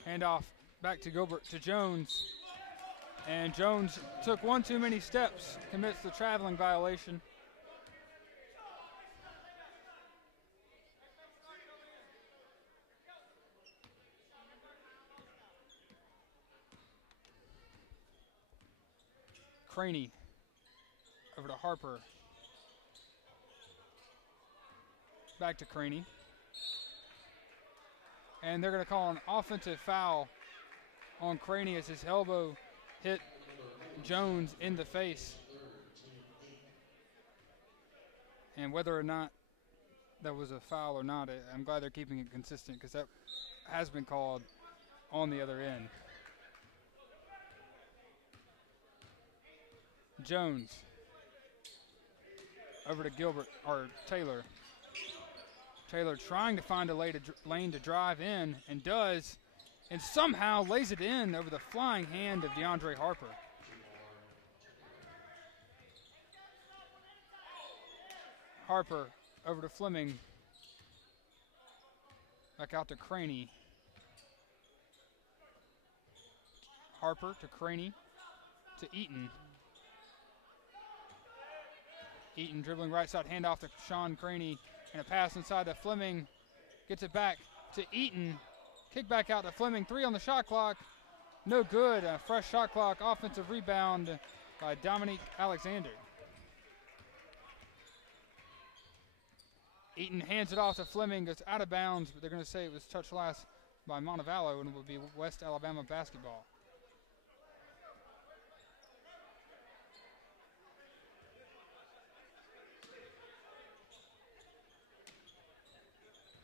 Handoff back to Gilbert to Jones. And Jones took one too many steps, commits the traveling violation. Craney over to Harper. Back to Craney. And they're going to call an offensive foul on Craney as his elbow hit Jones in the face. And whether or not that was a foul or not, I'm glad they're keeping it consistent because that has been called on the other end. Jones over to Gilbert, or Taylor. Taylor trying to find a lane to drive in, and does, and somehow lays it in over the flying hand of DeAndre Harper. Harper over to Fleming. Back out to Craney. Harper to Craney to Eaton. Eaton dribbling right side, handoff to Sean Craney, and a pass inside to Fleming. Gets it back to Eaton. Kick back out to Fleming. 3 on the shot clock. No good. A fresh shot clock. Offensive rebound by Dominique Alexander. Eaton hands it off to Fleming. Goes out of bounds, but they're going to say it was touched last by Montevallo, and it will be West Alabama basketball.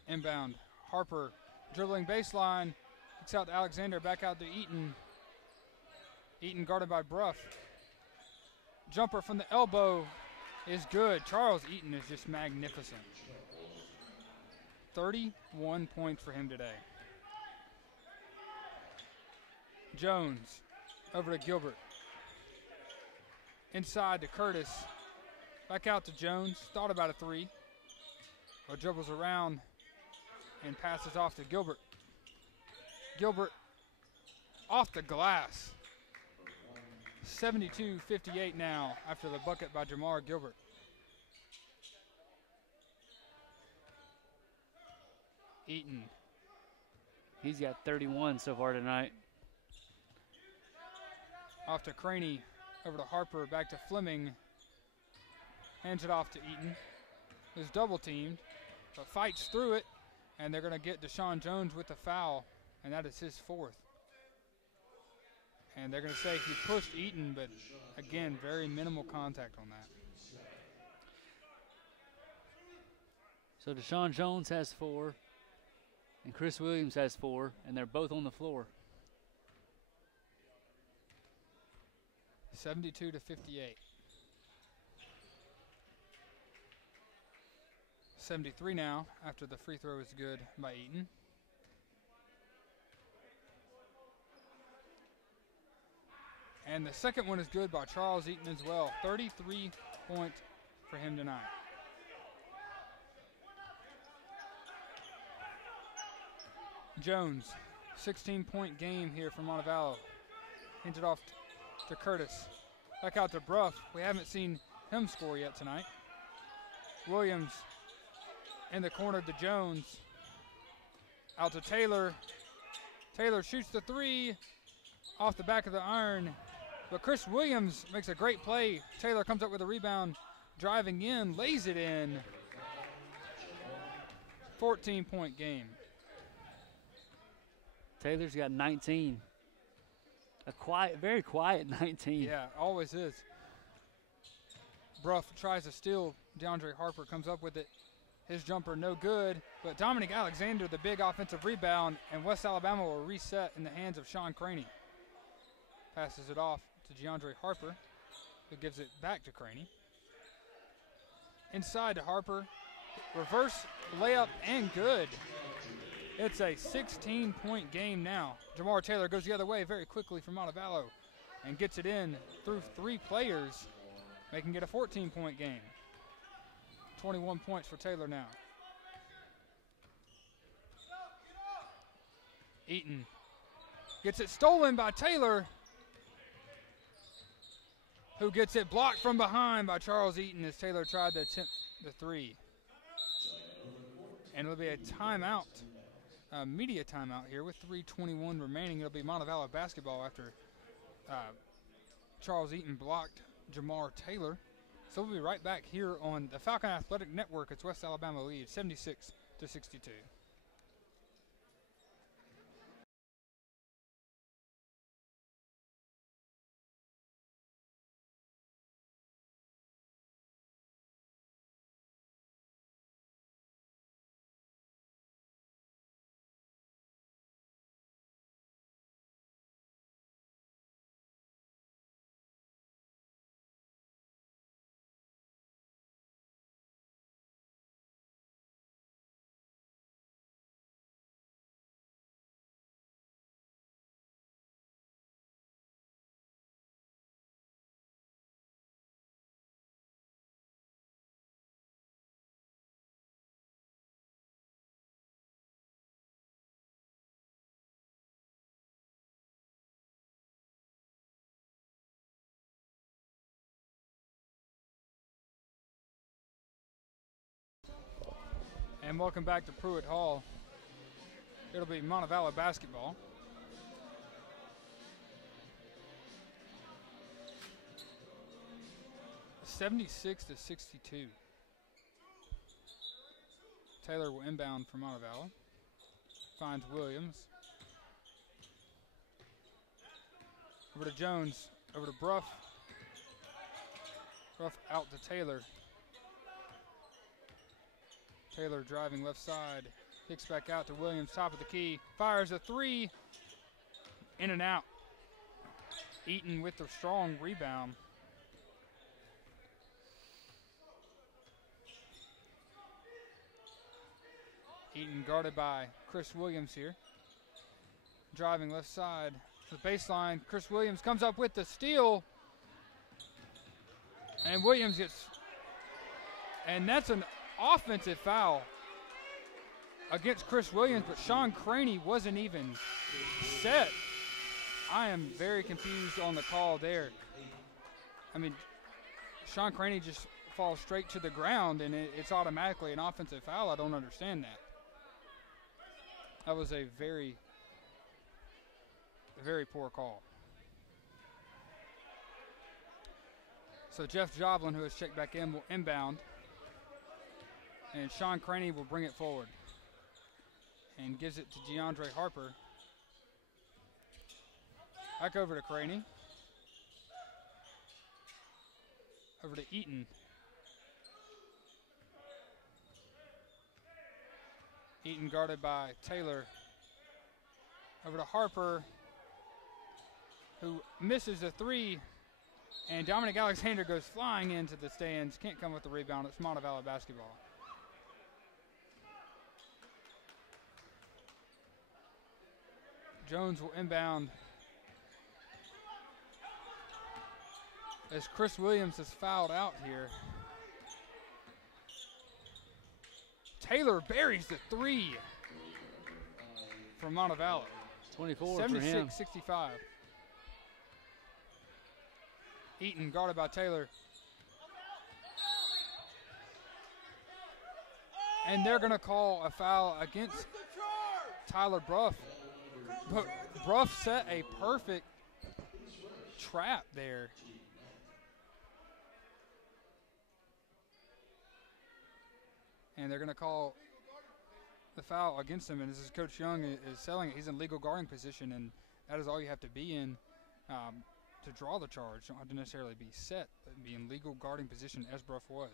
Inbound. Harper dribbling baseline. Kicks out to Alexander. Back out to Eaton. Eaton guarded by Bruff. Jumper from the elbow is good. Charles Eaton is just magnificent. 31 points for him today. Jones over to Gilbert. Inside to Curtis. Back out to Jones. Thought about a 3. But dribbles around and passes off to Gilbert. Gilbert off the glass. 72-58 now after the bucket by Jamar Gilbert. Eaton. He's got 31 so far tonight. Off to Craney, over to Harper, back to Fleming. Hands it off to Eaton. Is double teamed, but fights through it, and they're going to get Deshaun Jones with the foul, and that is his 4th. And they're going to say he pushed Eaton, but again, very minimal contact on that. So Deshaun Jones has 4, and Chris Williams has 4, and they're both on the floor. 72-58. 73 now after the free throw is good by Eaton. And the second one is good by Charles Eaton as well. 33 points for him tonight. Jones, 16-point game here for Montevallo. Hands it off to Curtis. Back out to Bruff. We haven't seen him score yet tonight. Williams in the corner to Jones. Out to Taylor. Taylor shoots the 3 off the back of the iron. But Chris Williams makes a great play. Taylor comes up with a rebound, driving in, lays it in. 14-point game. Taylor's got 19. Very quiet 19. Yeah, always is. Bruff tries to steal. DeAndre Harper comes up with it. His jumper no good, but Dominic Alexander, the big offensive rebound, and West Alabama will reset in the hands of Sean Craney. Passes it off to DeAndre Harper, who gives it back to Craney. Inside to Harper. Reverse layup and good. It's a 16-point game now. Jamar Taylor goes the other way very quickly from Montevallo and gets it in through 3 players, making it a 14-point game. 21 points for Taylor now. Eaton gets it stolen by Taylor, who gets it blocked from behind by Charles Eaton as Taylor tried to attempt the 3. And it'll be a timeout, media timeout here with 3:21 remaining. It'll be Montevallo basketball after Charles Eaton blocked Jamar Taylor. So we'll be right back here on the Falcon Athletic Network. It's West Alabama lead, 76-62. And welcome back to Pruitt Hall. It'll be Montevallo basketball. (76-62). Taylor will inbound for Montevallo. Finds Williams. Over to Jones. Over to Bruff. Bruff out to Taylor. Taylor driving left side. Kicks back out to Williams, top of the key. Fires a 3. In and out. Eaton with the strong rebound. Eaton guarded by Chris Williams here. Driving left side to the baseline. Chris Williams comes up with the steal. And Williams gets, and that's an offensive foul against Chris Williams, but Sean Craney wasn't even set. I am very confused on the call there. I mean, Sean Craney just falls straight to the ground, and it's automatically an offensive foul. I don't understand that. That was a very, very poor call. So Jeff Joblin, who has checked back in, will inbound. And Sean Craney will bring it forward. And gives it to DeAndre Harper. Back over to Craney. Over to Eaton. Eaton guarded by Taylor. Over to Harper, who misses a three. And Dominic Alexander goes flying into the stands. Can't come with the rebound. It's Montevallo basketball. Jones will inbound as Chris Williams is fouled out here. Taylor buries the three from Montevallo. 24 for him. 76-65. Eaton guarded by Taylor. And they're going to call a foul against Tyler Bruff. But Bruff set a perfect trap there. And they're going to call the foul against him. And this is Coach Young is selling it. He's in legal guarding position, and that is all you have to be in to draw the charge. You don't have to necessarily be set, but be in legal guarding position as Bruff was.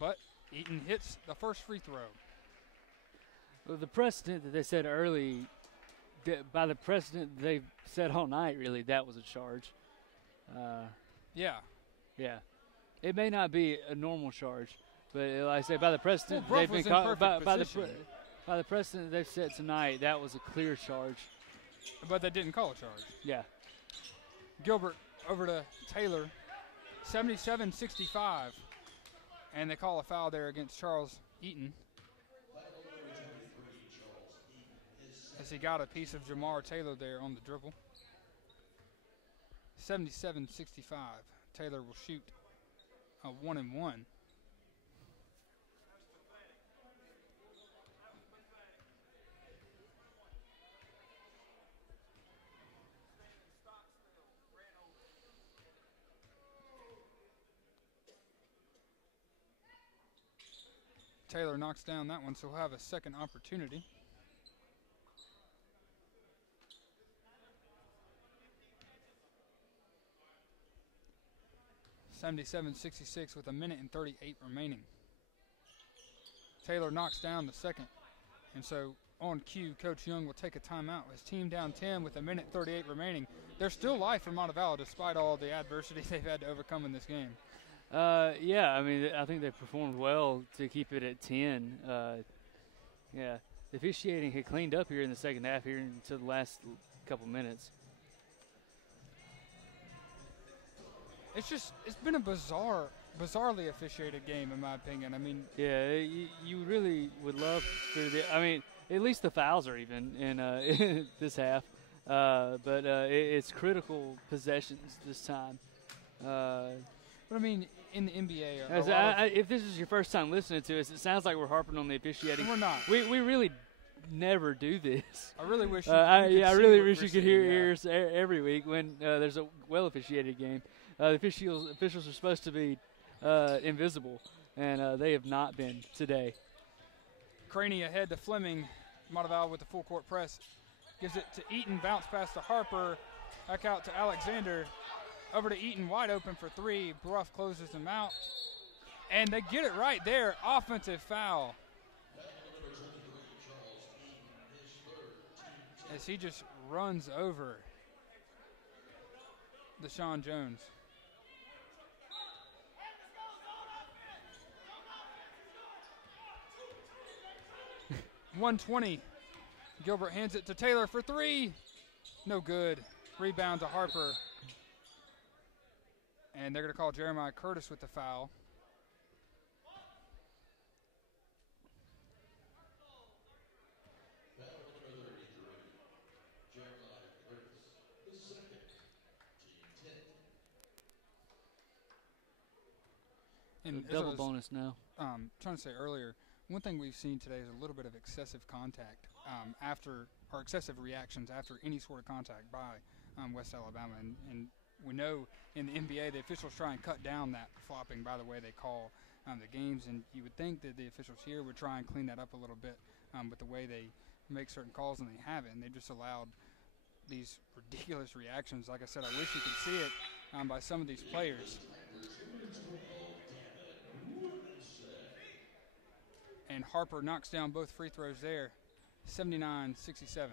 But Eaton hits the first free throw. Well, the precedent that they said early, by the precedent they've said all night, really, that was a charge. Yeah. Yeah. It may not be a normal charge, but like I say, by the precedent Well, they've Bruff been was in perfect position. by the precedent they've set tonight, that was a clear charge. But they didn't call a charge. Yeah. Gilbert over to Taylor, 77-65. And they call a foul there against Charles Eaton, as he got a piece of Jamar Taylor there on the dribble. 77-65. Taylor will shoot a 1-and-1. Taylor knocks down that one, so he'll have a second opportunity. (77-66) with 1:38 remaining. Taylor knocks down the second, and so on cue, Coach Young will take a timeout. His team down 10 with 1:38 remaining. There's still life for Montevallo despite all the adversity they've had to overcome in this game. Yeah, I mean, I think they performed well to keep it at 10. Yeah, the officiating had cleaned up here in the second half here into the last couple minutes. It's been a bizarrely officiated game in my opinion. I mean, yeah, you really would love at least the fouls are even in this half, but it's critical possessions this time. But I mean, in the NBA, if this is your first time listening to us, it sounds like we're harping on the officiating. We're not. We really never do this. I really wish. I really wish you could hear us every week when there's a well officiated game. The officials are supposed to be invisible, and they have not been today. Craney ahead to Fleming. Montevallo with the full court press. Gives it to Eaton, bounce pass to Harper. Back out to Alexander. Over to Eaton, wide open for three. Bruff closes him out. And they get it right there. Offensive foul. As he just runs over Deshaun Jones. .120. Gilbert hands it to Taylor for three. No good. Rebound to Harper. And they're going to call Jeremiah Curtis with the foul. And double bonus now. Trying to say earlier, one thing we've seen today is a little bit of excessive contact excessive reactions after any sort of contact by West Alabama. And we know in the NBA the officials try and cut down that flopping by the way they call the games. And you would think that the officials here would try and clean that up a little bit with the way they make certain calls, and they haven't. And they just allowed these ridiculous reactions. Like I said, I wish you could see it by some of these players. And Harper knocks down both free throws there, 79-67.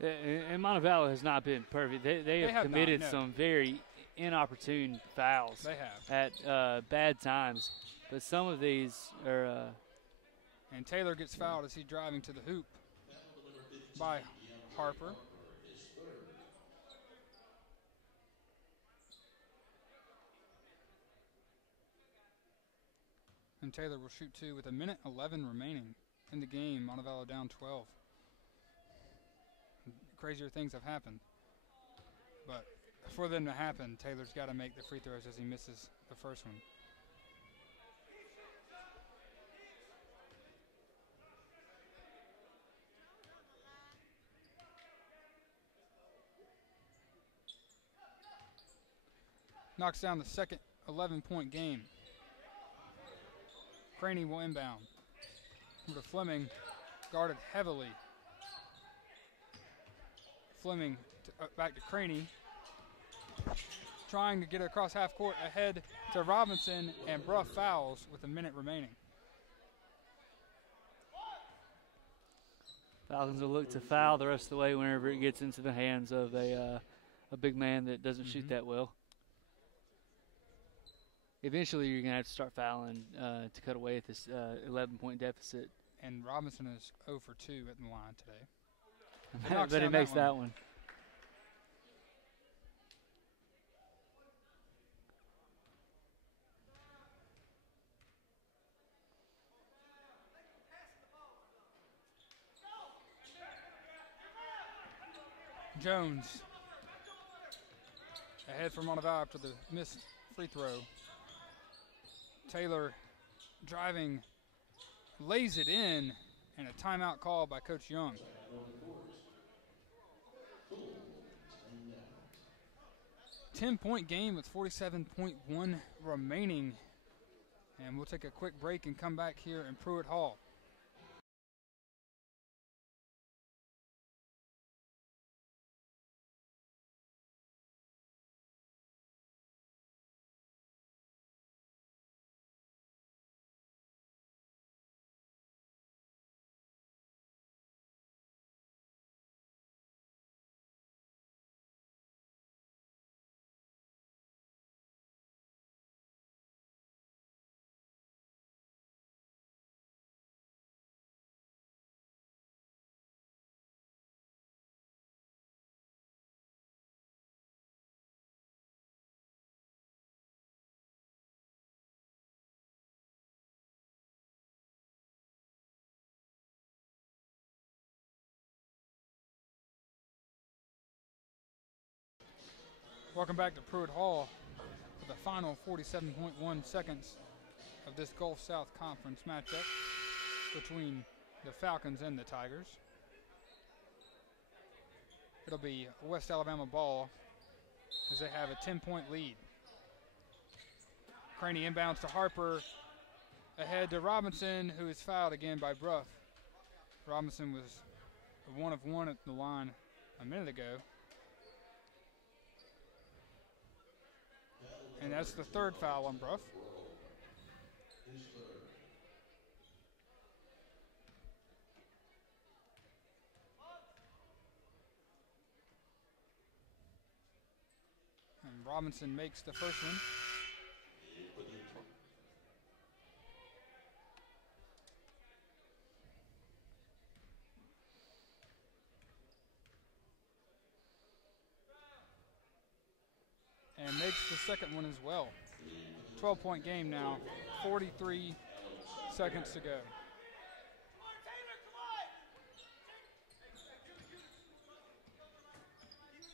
And Montevallo has not been perfect. They have committed some very inopportune fouls. They have. At bad times. But some of these are and Taylor gets fouled as he's driving to the hoop by Harper. And Taylor will shoot two with 1:11 remaining in the game. Montevallo down 12. Crazier things have happened. But for them to happen, Taylor's got to make the free throws as he misses the first one. Knocks down the second 11-point game. Craney will inbound. Over to Fleming, guarded heavily. Fleming back to Craney. Trying to get it across half court ahead to Robinson, and Bruff fouls with a minute remaining. Falcons will look to foul the rest of the way whenever it gets into the hands of a big man that doesn't shoot that well. Eventually, you're going to have to start fouling to cut away at this 11-point deficit. And Robinson is 0 for 2 at the line today. But he makes that one. Jones ahead for Montevallo after the missed free throw. Taylor driving, lays it in, and a timeout call by Coach Young. Ten-point game with 47.1 remaining. And we'll take a quick break and come back here in Pruitt Hall. Welcome back to Pruitt Hall for the final 47.1 seconds of this Gulf South Conference matchup between the Falcons and the Tigers. It'll be West Alabama ball as they have a 10-point lead. Craney inbounds to Harper, ahead to Robinson, who is fouled again by Bruff. Robinson was 1 of 1 at the line a minute ago. And that's the third foul on Bruff. And Robinson makes the first one. And makes the second one as well. 12-point game now, 43 seconds to go.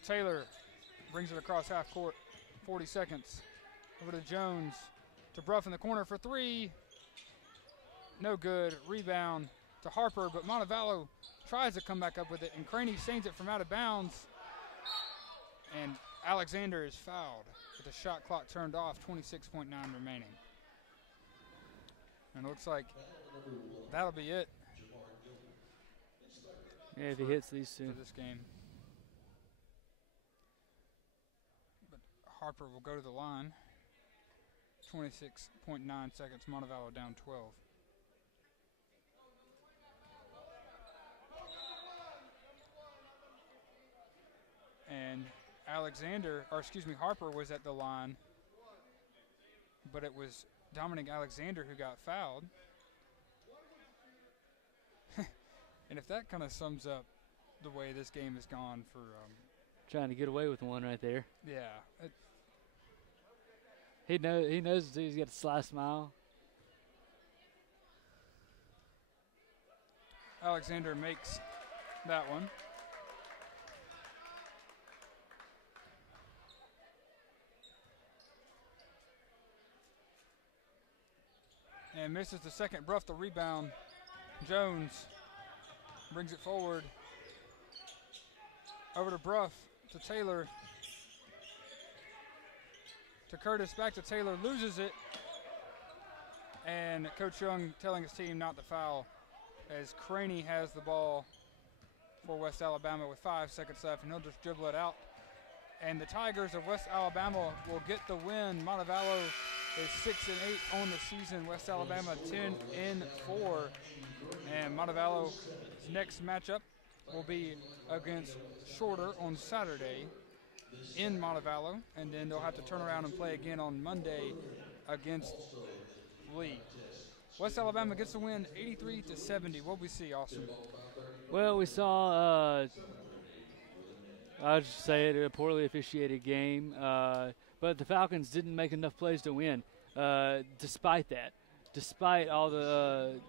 Taylor brings it across half court, 40 seconds. Over to Jones, to Bruff in the corner for three. No good, rebound to Harper, but Montevallo tries to come back up with it, and Craney saves it from out of bounds. And Alexander is fouled with the shot clock turned off, 26.9 remaining. And it looks like that'll be it. Yeah, if he hits these two. For this game. Harper will go to the line. 26.9 seconds. Montevallo down 12. And Harper was at the line, but it was Dominic Alexander who got fouled. And if that kind of sums up the way this game has gone for trying to get away with one right there. Yeah. He knows he's got a sly smile. Alexander makes that one. And misses the second. Bruff the rebound. Jones brings it forward. Over to Bruff, to Taylor. To Curtis, back to Taylor, loses it. And Coach Young telling his team not to foul as Craney has the ball for West Alabama with 5 seconds left, and he'll just dribble it out. And the Tigers of West Alabama will get the win. Montevallo is 6-8 on the season. West Alabama 10-4. And Montevallo's next matchup will be against Shorter on Saturday in Montevallo, and then they'll have to turn around and play again on Monday against Lee. West Alabama gets the win 83-70. What we see, Austin? Well, we saw, I would just say it, a poorly officiated game, but the Falcons didn't make enough plays to win. Despite that, despite all the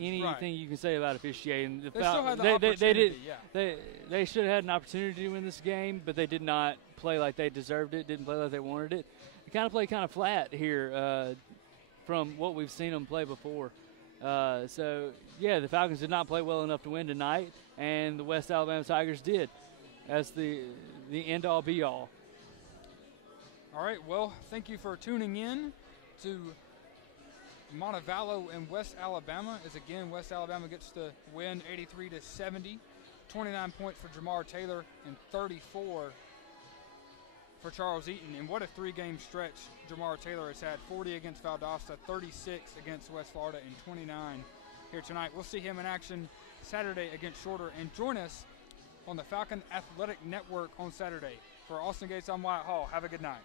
anything you can say about officiating, they still had the opportunity. They should have had an opportunity to win this game, but they did not play like they deserved it. Didn't play like they wanted it. They kind of played kind of flat here from what we've seen them play before. So yeah, the Falcons did not play well enough to win tonight, and the West Alabama Tigers did. That's the end-all, be-all. All right. Well, thank you for tuning in to Montevallo and West Alabama, as again West Alabama gets the win 83-70. 29 points for Jamar Taylor and 34 for Charles Eaton. And what a three-game stretch Jamar Taylor has had. 40 against Valdosta, 36 against West Florida, and 29 here tonight. We'll see him in action Saturday against Shorter. And join us on the Falcon Athletic Network on Saturday. For Austin Gates, I'm Wyatt Hall. Have a good night.